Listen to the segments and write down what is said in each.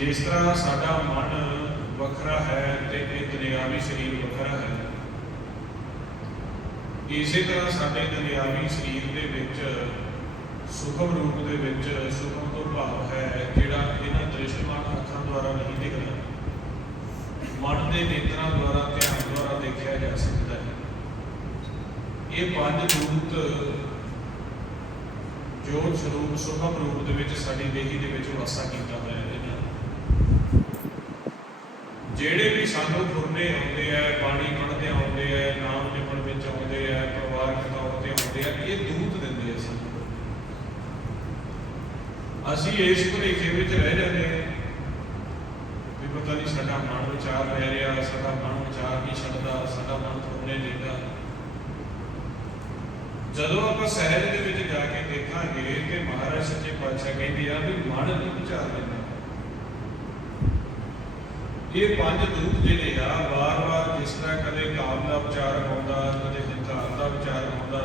जिस तरह साडा मन वखरा है तो ये दुनियावी शरीर वखरा है, इसी तरह साडे दुनियावी शरीर के विच सुखम रूप के विच सुखम तो भाव है जिहड़ा इन्हां दृश्यमान अखां द्वारा नहीं दिखदा, मन के नेत्रां द्वारा ध्यान द्वारा देखा जा सकता है। ये पंज रूप ਜੋਤ ਸਰੂਪ ਸੁਖਮ ਰੂਪ ਦੇ ਵਿੱਚ ਸਾਡੀ ਦੇਹੀ ਦੇ ਵਿੱਚ ਵਾਸਾ ਕੀਤਾ ਹੋਇਆ ਹੈ। ਜਿਹੜੇ ਵੀ ਸਾਨੂੰ ਫੁਰਨੇ ਆਉਂਦੇ ਆ, ਬਾਣੀ ਪੜ੍ਹਦੇ ਆਉਂਦੇ ਆ, ਨਾਮ ਜਪਣ ਵਿੱਚ ਆਉਂਦੇ ਆ, ਪਰਿਵਾਰਕ ਤੌਰ ਤੇ ਆਉਂਦੇ ਆ, ਇਹ ਦੂਤ ਦਿੰਦੇ ਆ ਸਾਨੂੰ। ਅਸੀਂ ਇਸ ਭੁਲੇਖੇ ਵਿੱਚ ਰਹਿ ਜਾਂਦੇ ਹਾਂ ਵੀ ਪਤਾ ਨਹੀਂ ਸਾਡਾ ਮਨ ਵਿਚਾਰ ਰਹਿ ਰਿਹਾ, ਸਾਡਾ ਮਨ ਵਿਚਾਰ ਨਹੀਂ ਛੱਡਦਾ, ਸਾਡਾ ਮਨ ਫੁਰਨੇ ਦਿੰਦਾ। ਜਦੋਂ ਆਪਾਂ ਸਹਿਜ ਦੇ ਵਿੱਚ ਜਾ ਕੇ ਦੇਖਾਂਗੇ ਕਿ ਮਹਾਰਾਜ ਸੱਚੇ ਪਾਤਸ਼ਾਹ ਕਹਿੰਦੇ ਆ ਵੀ ਮਨ ਨਹੀਂ ਵਿਚਾਰ ਲੈਂਦਾ। ਇਹ ਪੰਜ ਦੂਤ ਜਿਹੜੇ ਆ ਵਾਰ-ਵਾਰ ਜਿਸ ਤਰ੍ਹਾਂ ਕਦੇ ਕਾਮ ਦਾ ਵਿਚਾਰ ਆਉਂਦਾ, ਕਦੇ ਹੰਕਾਰ ਦਾ ਵਿਚਾਰ ਆਉਂਦਾ,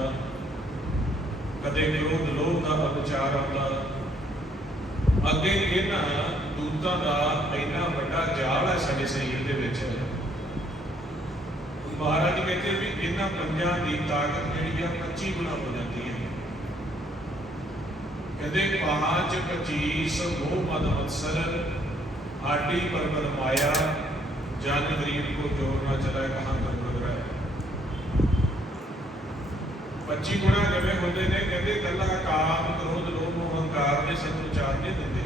ਕਦੇ ਕ੍ਰੋਧ ਲੋਭ ਦਾ ਵਿਚਾਰ ਆਉਂਦਾ, ਅੱਗੇ ਇਹਨਾਂ ਦੂਤਾਂ ਦਾ ਇੰਨਾ ਵੱਡਾ ਜਾਲ ਹੈ ਸਾਡੇ ਸਰੀਰ ਦੇ ਵਿੱਚ। ਮਹਾਰਾਜ ਕਹਿੰਦੇ ਵੀ ਇਹਨਾਂ ਪੰਜਾਂ ਦੀ ਤਾਕਤ ਜਿਹੜੀ ਆ 25 ਗੁਣਾ ਹੋ ਜਾਂਦੀ ਹੈ। ਕਹਿੰਦੇ 5 25 ਮੋਹ ਮਦ ਮਤਸਰ आटी परबल माया जन गरीब को जोर ना चला कहाँ दुर्गत रहा। 25 गुणा किवें होंदे ने? कहते कला काम क्रोध लोभ अहंकार ने सत्य चार नहीं देंदे।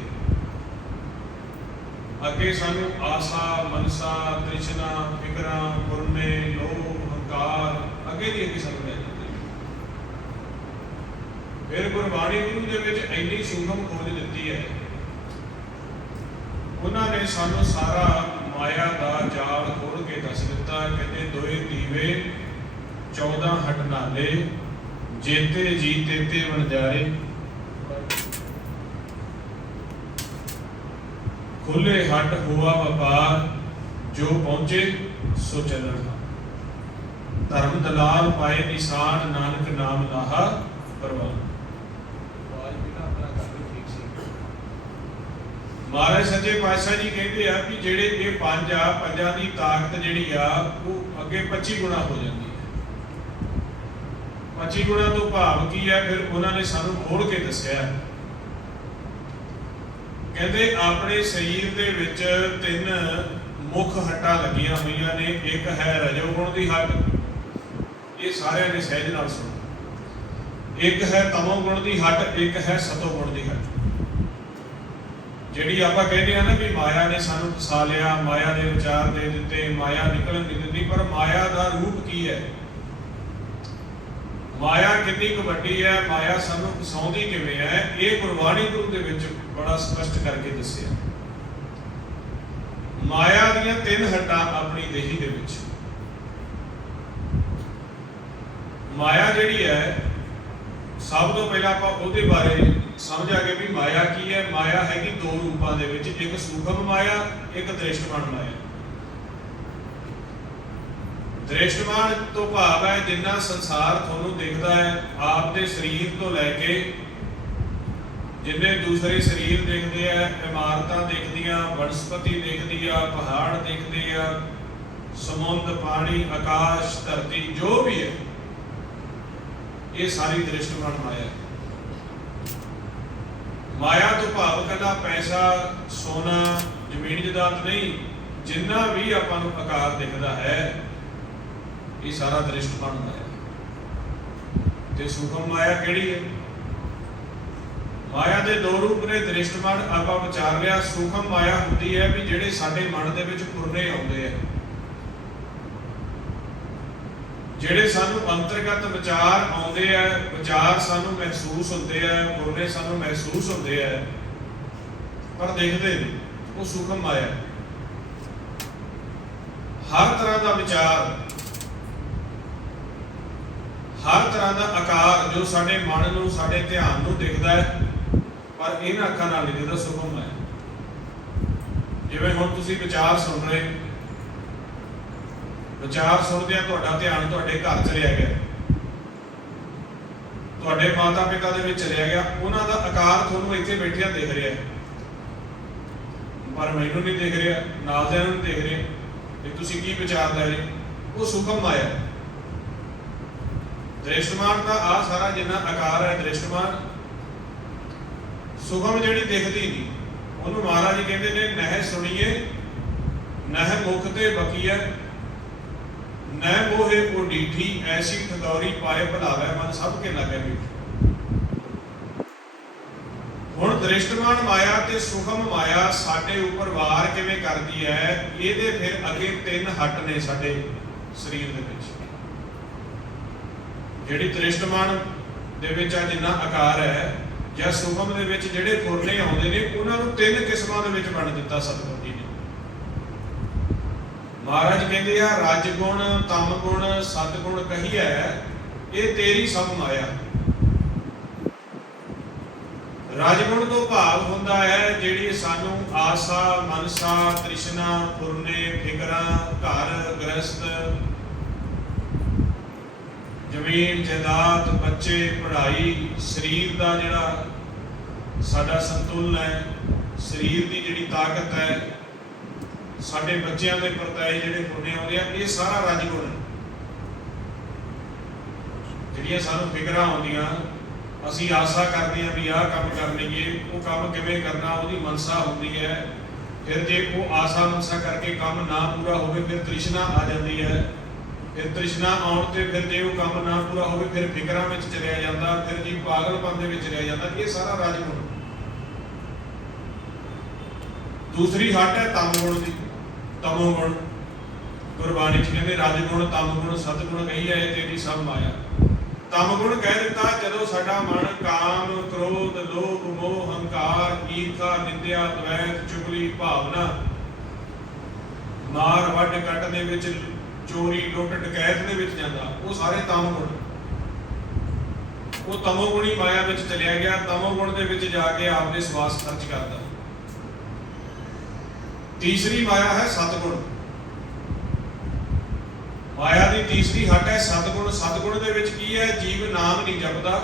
अगे सानू आसा मनसा तृष्णा फिकरा पुरने लोभ अहंकार अगे दी अगे सानू ले जांदे। फिर गुरबाणी गुरु दे विच इन्नी सूखम खोज दित्ती है। उन्होंने सानू सारा माया का जाल खोल के दस दिता। कहते दोए दीवे 14 हट नाले जेते जी तेते वणजारे खुले हट हुआ व्यापार जो पहुंचे सो चलन। धर्म दलाल पाए निशान नानक नाम लाहा परवान। महाराज सच्चे पातशाह जी कहते हैं कि जेड़े ये पंज आ पंजां दी ताकत जिहड़ी आ वो अगे 25 गुणा हो जाती है। 25 गुणा तो भाव की है? फिर उन्होंने सानू खोल के दस्या। कहते अपने शरीर दे विच 3 मुख हट्टां लगियां होईयां ने। एक है रजोगुण दी हट, ये सारे ने सहज नाल सुनो। एक है तमोगुण दी हट, एक है सतोगुण दी हट। ਜਿਹੜੀ ਆਪਾਂ ਕਹਿੰਦੇ ਆ ਨਾ ਵੀ ਮਾਇਆ ਨੇ ਸਾਨੂੰ ਫਸਾ ਲਿਆ, ਮਾਇਆ ਦੇ ਵਿਚਾਰ ਦੇ ਦਿੱਤੇ, ਮਾਇਆ ਨਿਕਲਣ ਨਹੀਂ ਦਿੰਦੀ। ਪਰ ਮਾਇਆ ਦਾ ਰੂਪ ਕੀ ਹੈ? ਮਾਇਆ ਕਿੰਨੀ ਕੁ ਵੱਡੀ ਹੈ, ਮਾਇਆ ਸਾਨੂੰ ਫਸਾਉਂਦੀ ਕਿਵੇਂ ਹੈ, ਇਹ ਗੁਰਬਾਣੀ ਗੁਰੂ ਦੇ ਵਿੱਚ ਬੜਾ ਸਪਸ਼ਟ ਕਰਕੇ ਦੱਸਿਆ। ਮਾਇਆ ਦੀਆਂ 3 ਹੱਟਾਂ ਆਪਣੀ ਦੇਹੀ ਦੇ ਵਿੱਚ। ਮਾਇਆ ਜਿਹੜੀ ਹੈ ਸਭ ਤੋਂ ਪਹਿਲਾਂ ਆਪਾਂ ਉਹਦੇ ਬਾਰੇ ਸਮਝਾਂਗੇ ਵੀ ਮਾਇਆ ਕੀ ਹੈ। ਮਾਇਆ ਹੈਗੀ 2 ਰੂਪਾਂ ਦੇ ਵਿੱਚ, ਇੱਕ ਸੂਖਮ ਮਾਇਆ, ਇੱਕ ਦ੍ਰਿਸ਼ਟਮਾਨ ਮਾਇਆ। ਦ੍ਰਿਸ਼ਟਮਾਨ ਤੋਂ ਭਾਵ ਹੈ ਜਿੰਨਾ ਸੰਸਾਰ ਤੁਹਾਨੂੰ ਦਿਖਦਾ ਹੈ, ਆਪ ਦੇ ਸਰੀਰ ਤੋਂ ਲੈ ਕੇ ਜਿੰਨੇ ਦੂਸਰੇ ਸਰੀਰ ਦਿਖਦੇ ਆ, ਇਮਾਰਤਾਂ ਦਿਖਦੀਆਂ, ਵਨਸਪਤੀ ਦਿਖਦੀ ਆ, ਪਹਾੜ ਦਿਖਦੇ ਆ, ਸਮੁੰਦਰ, ਪਾਣੀ, ਆਕਾਸ਼, ਧਰਤੀ, ਜੋ ਵੀ ਹੈ, ਇਹ ਸਾਰੀ ਦ੍ਰਿਸ਼ਟਮਾਨ ਮਾਇਆ ਹੈ। माया तो भाव कदा पैसा सोना जमीन जायदाद नहीं, जिन्ना भी आपां आकार दिखता है ये सारा दृष्टमान माया। ते सूखम माया किहड़ी है? माया के 2 रूप ने। दृष्टमान आपां विचार लिया। सूखम माया होंदी है भी जिहड़े साडे मन दे विच फुरने आउंदे हैं, ਜਿਹੜੇ ਸਾਨੂੰ ਅੰਤਰਗਤ ਵਿਚਾਰ ਆਉਂਦੇ ਆ, ਵਿਚਾਰ ਸਾਨੂੰ ਮਹਿਸੂਸ ਹੁੰਦੇ ਆ, ਗੁਰਨੇ ਸਾਨੂੰ ਮਹਿਸੂਸ ਹੁੰਦੇ ਆ, ਪਰ ਦੇਖਦੇ ਨਹੀਂ, ਉਹ ਸੂਖਮ ਮਾਇਆ। ਹਰ ਤਰ੍ਹਾਂ ਦਾ ਵਿਚਾਰ, ਹਰ ਤਰ੍ਹਾਂ ਦਾ ਆਕਾਰ ਜੋ ਸਾਡੇ ਮਨ ਨੂੰ, ਸਾਡੇ ਧਿਆਨ ਨੂੰ ਦਿਖਦਾ ਹੈ, ਪਰ ਇਹਨਾਂ ਅੱਖਾਂ ਨਾਲ ਨਹੀਂ ਦਿਖਦਾ, ਸੂਖਮ ਮਾਇਆ। ਜਿਵੇਂ ਹੁਣ ਤੁਸੀਂ ਵਿਚਾਰ ਸੁਣ ਰਹੇ, ਵਿਚਾਰ ਸੁਣਦਿਆਂ ਤੁਹਾਡਾ ਧਿਆਨ ਤੁਹਾਡੇ ਘਰ ਚਲਿਆ ਗਿਆ, ਤੁਹਾਡੇ ਮਾਤਾ ਪਿਤਾ ਦੇ ਵਿੱਚ ਚਲਿਆ ਗਿਆ, ਉਹਨਾਂ ਦਾ ਆਕਾਰ ਤੁਹਾਨੂੰ ਇੱਥੇ ਬੈਠਿਆਂ ਦਿਖ ਰਿਹਾ, ਪਰ ਮੈਨੂੰ ਨਹੀਂ ਦਿਖ ਰਿਹਾ, ਨਾਲ ਦੇ ਨੂੰ ਨਹੀਂ ਦਿਖ ਰਿਹਾ ਕਿ ਤੁਸੀਂ ਕੀ ਵਿਚਾਰ ਲੈ ਰਹੇ। ਉਹ ਸੂਖਮ ਮਾਇਆ। ਦ੍ਰਿਸ਼ਟਮਾਨ ਦਾ ਆ ਸਾਰਾ ਜਿੰਨਾ ਆਕਾਰ ਹੈ ਦ੍ਰਿਸ਼ਟਮਾਨ। ਸੁਖਮ ਜਿਹੜੀ ਦਿਖਦੀ ਨਹੀਂ, ਉਹਨੂੰ ਮਹਾਰਾਜ ਜੀ ਕਹਿੰਦੇ ਨੇ ਨਹਿ ਸੁਣੀਏ ਨਹਿ ਮੁਖ ਤੇ ਬਕੀਐ न मोहे को डीठी ऐसी ठगौरी पाए भुलावे मन सब के लगे भी। ਹੁਣ ਦ੍ਰਿਸ਼ਟਮਾਨ ਮਾਇਆ ਤੇ ਸੂਖਮ ਮਾਇਆ ਸਾਡੇ ਉੱਪਰ ਵਾਰ ਕਿਵੇਂ ਕਰਦੀ ਹੈ, ਇਹਦੇ ਫਿਰ ਅੱਗੇ 3 ਹੱਟ ਨੇ ਸਾਡੇ ਸਰੀਰ ਦੇ ਵਿੱਚ। ਜਿਹੜੀ ਦ੍ਰਿਸ਼ਟਮਾਨ ਦੇ ਵਿੱਚ ਆ ਜਿੰਨਾ ਆਕਾਰ ਹੈ, ਜਾਂ ਸੂਖਮ ਦੇ ਵਿੱਚ ਜਿਹੜੇ ਫੁਰਨੇ ਆਉਂਦੇ ਨੇ, ਉਹਨਾਂ ਨੂੰ 3 ਕਿਸਮਾਂ ਦੇ ਵਿੱਚ ਵੰਡ ਦਿੱਤਾ ਸਤਿਗੁਰੂ ਜੀ ਨੇ। ਮਹਾਰਾਜ ਕਹਿੰਦੇ ਆ ਰਜ ਗੁਣ, ਤਮ ਗੁਣ, ਸਤ ਗੁਣ ਕਹੀਐ, ਇਹ ਤੇਰੀ ਸਭ ਮਾਇਆ। ਰਾਜਗੁਣ ਤੋਂ ਭਾਵ ਹੁੰਦਾ ਹੈ ਜਿਹੜੀ ਸਾਨੂੰ ਆਸਾ, ਮਨਸਾ, ਤ੍ਰਿਸ਼ਨਾ, ਫੁਰਨੇ, ਫਿਕਰਾਂ, ਘਰ ਗ੍ਰਸਤ, ਜ਼ਮੀਨ ਜਾਇਦਾਦ, ਬੱਚੇ, ਪੜ੍ਹਾਈ, ਸਰੀਰ ਦਾ ਜਿਹੜਾ ਸਾਡਾ ਸੰਤੁਲਨ ਹੈ, ਸਰੀਰ ਦੀ ਜਿਹੜੀ ਤਾਕਤ ਹੈ, ਸਾਡੇ ਬੱਚਿਆਂ ਦੇ ਪ੍ਰਤਾਏ ਜਿਹੜੇ ਫੁਰਨੇ ਆਉਂਦੇ ਆ, ਇਹ ਸਾਰਾ ਰਾਜਗੁਣ ਹੈ। ਜਿਹੜੀਆਂ ਸਾਨੂੰ ਫਿਕਰਾਂ ਆਉਂਦੀਆਂ, ਅਸੀਂ ਆਸਾ ਕਰਦੇ ਹਾਂ ਵੀ ਆਹ ਕੰਮ ਕਰ ਲਈਏ, ਉਹ ਕੰਮ ਕਿਵੇਂ ਕਰਨਾ, ਉਹਦੀ ਮਨਸਾ ਹੁੰਦੀ ਹੈ। ਫਿਰ ਜੇ ਉਹ ਆਸਾ ਮਨਸਾ ਕਰਕੇ ਕੰਮ ਨਾ ਪੂਰਾ ਹੋਵੇ, ਫਿਰ ਤ੍ਰਿਸ਼ਨਾ ਆ ਜਾਂਦੀ ਹੈ। ਫਿਰ ਤ੍ਰਿਸ਼ਨਾ ਆਉਣ ਤੇ ਫਿਰ ਜੇ ਉਹ ਕੰਮ ਨਾ ਪੂਰਾ ਹੋਵੇ, ਫਿਰ ਫਿਕਰਾਂ ਵਿੱਚ ਚਲਿਆ ਜਾਂਦਾ, ਫਿਰ ਜੀ ਪਾਗਲਪਨ ਦੇ ਵਿੱਚ ਚਲਿਆ ਜਾਂਦਾ। ਇਹ ਸਾਰਾ ਰਾਜਗੁਣ। ਦੂਸਰੀ ਹੱਟ ਹੈ ਤਮ ਗੁਣ ਦੀ, ਤਮੋ ਗੁਣ। ਗੁਰਬਾਣੀ 'ਚ ਕਹਿੰਦੇ ਰਾਜਗੁਣ, ਤਮ ਗੁਣ, ਸਤਗੁਣ ਕਹੀ ਹੈ, ਇਹ ਤੇਰੀ ਸਭ ਮਾਇਆ। ਤਮ ਗੁਣ ਕਹਿ ਦਿੱਤਾ ਜਦੋਂ ਸਾਡਾ ਮਨ ਕਾਮ, ਕ੍ਰੋਧ, ਲੋਭ, ਮੋਹ, ਹੰਕਾਰ, ਈਰਖਾ, ਨਿੰਦਿਆ, ਦਵੈਤ, ਚੁਗਲੀ, ਭਾਵਨਾ, ਮਾਰ ਵੱਢ ਕੱਟ ਦੇ ਵਿੱਚ, ਚੋਰੀ, ਲੁੱਟ, ਡਕੈਤ ਦੇ ਵਿੱਚ ਜਾਂਦਾ, ਉਹ ਸਾਰੇ ਤਮ ਗੁਣ। ਉਹ ਤਮੋ ਗੁਣੀ ਮਾਇਆ ਵਿੱਚ ਚਲਿਆ ਗਿਆ, ਤਮੋ ਗੁਣ ਦੇ ਵਿੱਚ ਜਾ ਕੇ ਆਪਦੇ ਸਵਾਸ ਖਰਚ ਕਰਦਾ। ਤੀਸਰੀ ਮਾਇਆ ਹੈ ਸਤਗੁਣ। ਮਾਇਆ ਦੀ ਤੀਸਰੀ ਹੱਟ ਹੈ ਸਤਗੁਣ। ਸਤਗੁਣ ਦੇ ਵਿੱਚ ਕੀ ਹੈ, ਜੀਵ ਨਾਮ ਨਹੀਂ ਜਪਦਾ,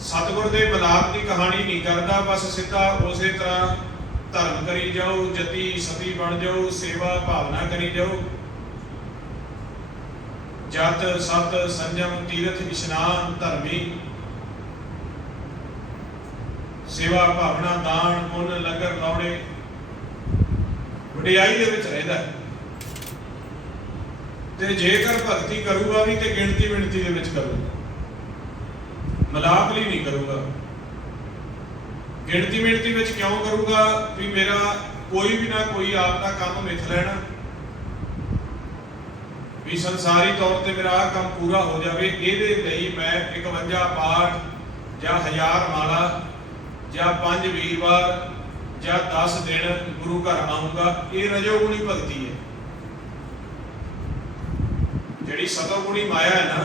ਸਤਗੁਰ ਦੇ ਮਿਲਾਪ ਦੀ ਕਹਾਣੀ ਨਹੀਂ ਕਰਦਾ, ਬਸ ਸਿੱਧਾ ਉਸੇ ਤਰ੍ਹਾਂ ਧਰਮ ਕਰੀ ਜਾਓ, ਜਤੀ ਸਤੀ ਬਣ ਜਾਓ, ਸੇਵਾ ਭਾਵਨਾ ਕਰੀ ਜਾਓ, ਜਤ ਸਤ ਸੰਜਮ ਤੀਰਥ ਇਸ਼ਨਾਨ ਧਰਮੀ, ਸੇਵਾ ਭਾਵਨਾ ਦਾਨ ਪੁੰਨ ਲੰਗਰ ਲਾਉਣੇ, ਵਡਿਆਈ ਦੇ ਵਿੱਚ ਰਹਿੰਦਾ। ਤੇ ਜੇਕਰ ਭਗਤੀ ਕਰੂਗਾ ਵੀ ਤੇ ਗਿਣਤੀ ਮਿਣਤੀ ਦੇ ਵਿੱਚ ਕਰੂਗਾ, ਮਲਾਪ ਲਈ ਨਹੀਂ ਕਰੂਗਾ। ਗਿਣਤੀ ਮਿਣਤੀ ਵਿੱਚ ਕਿਉਂ ਕਰੂਗਾ ਵੀ ਮੇਰਾ ਕੋਈ ਵੀ ਨਾ ਕੋਈ ਆਪ ਦਾ ਕੰਮ ਮਿਥ ਲੈਣਾ, ਵੀ ਸੰਸਾਰੀ ਤੌਰ ਤੇ ਮੇਰਾ ਆਹ ਕੰਮ ਪੂਰਾ ਹੋ ਜਾਵੇ, ਇਹਦੇ ਲਈ ਮੈਂ 51 ਪਾਠ ਜਾਂ 1000 ਮਾਲਾ ਜਾਂ 5 ਵੀਰਵਾਰ ਜਾਂ 10 ਦਿਨ ਗੁਰੂ ਘਰ ਆਊਂਗਾ। ਇਹ ਰਜੋਗੁਣੀ ਭਗਤੀ ਹੈ। ਜਿਹੜੀ ਸਤੋਗੁਣੀ ਮਾਇਆ ਹੈ ਨਾ,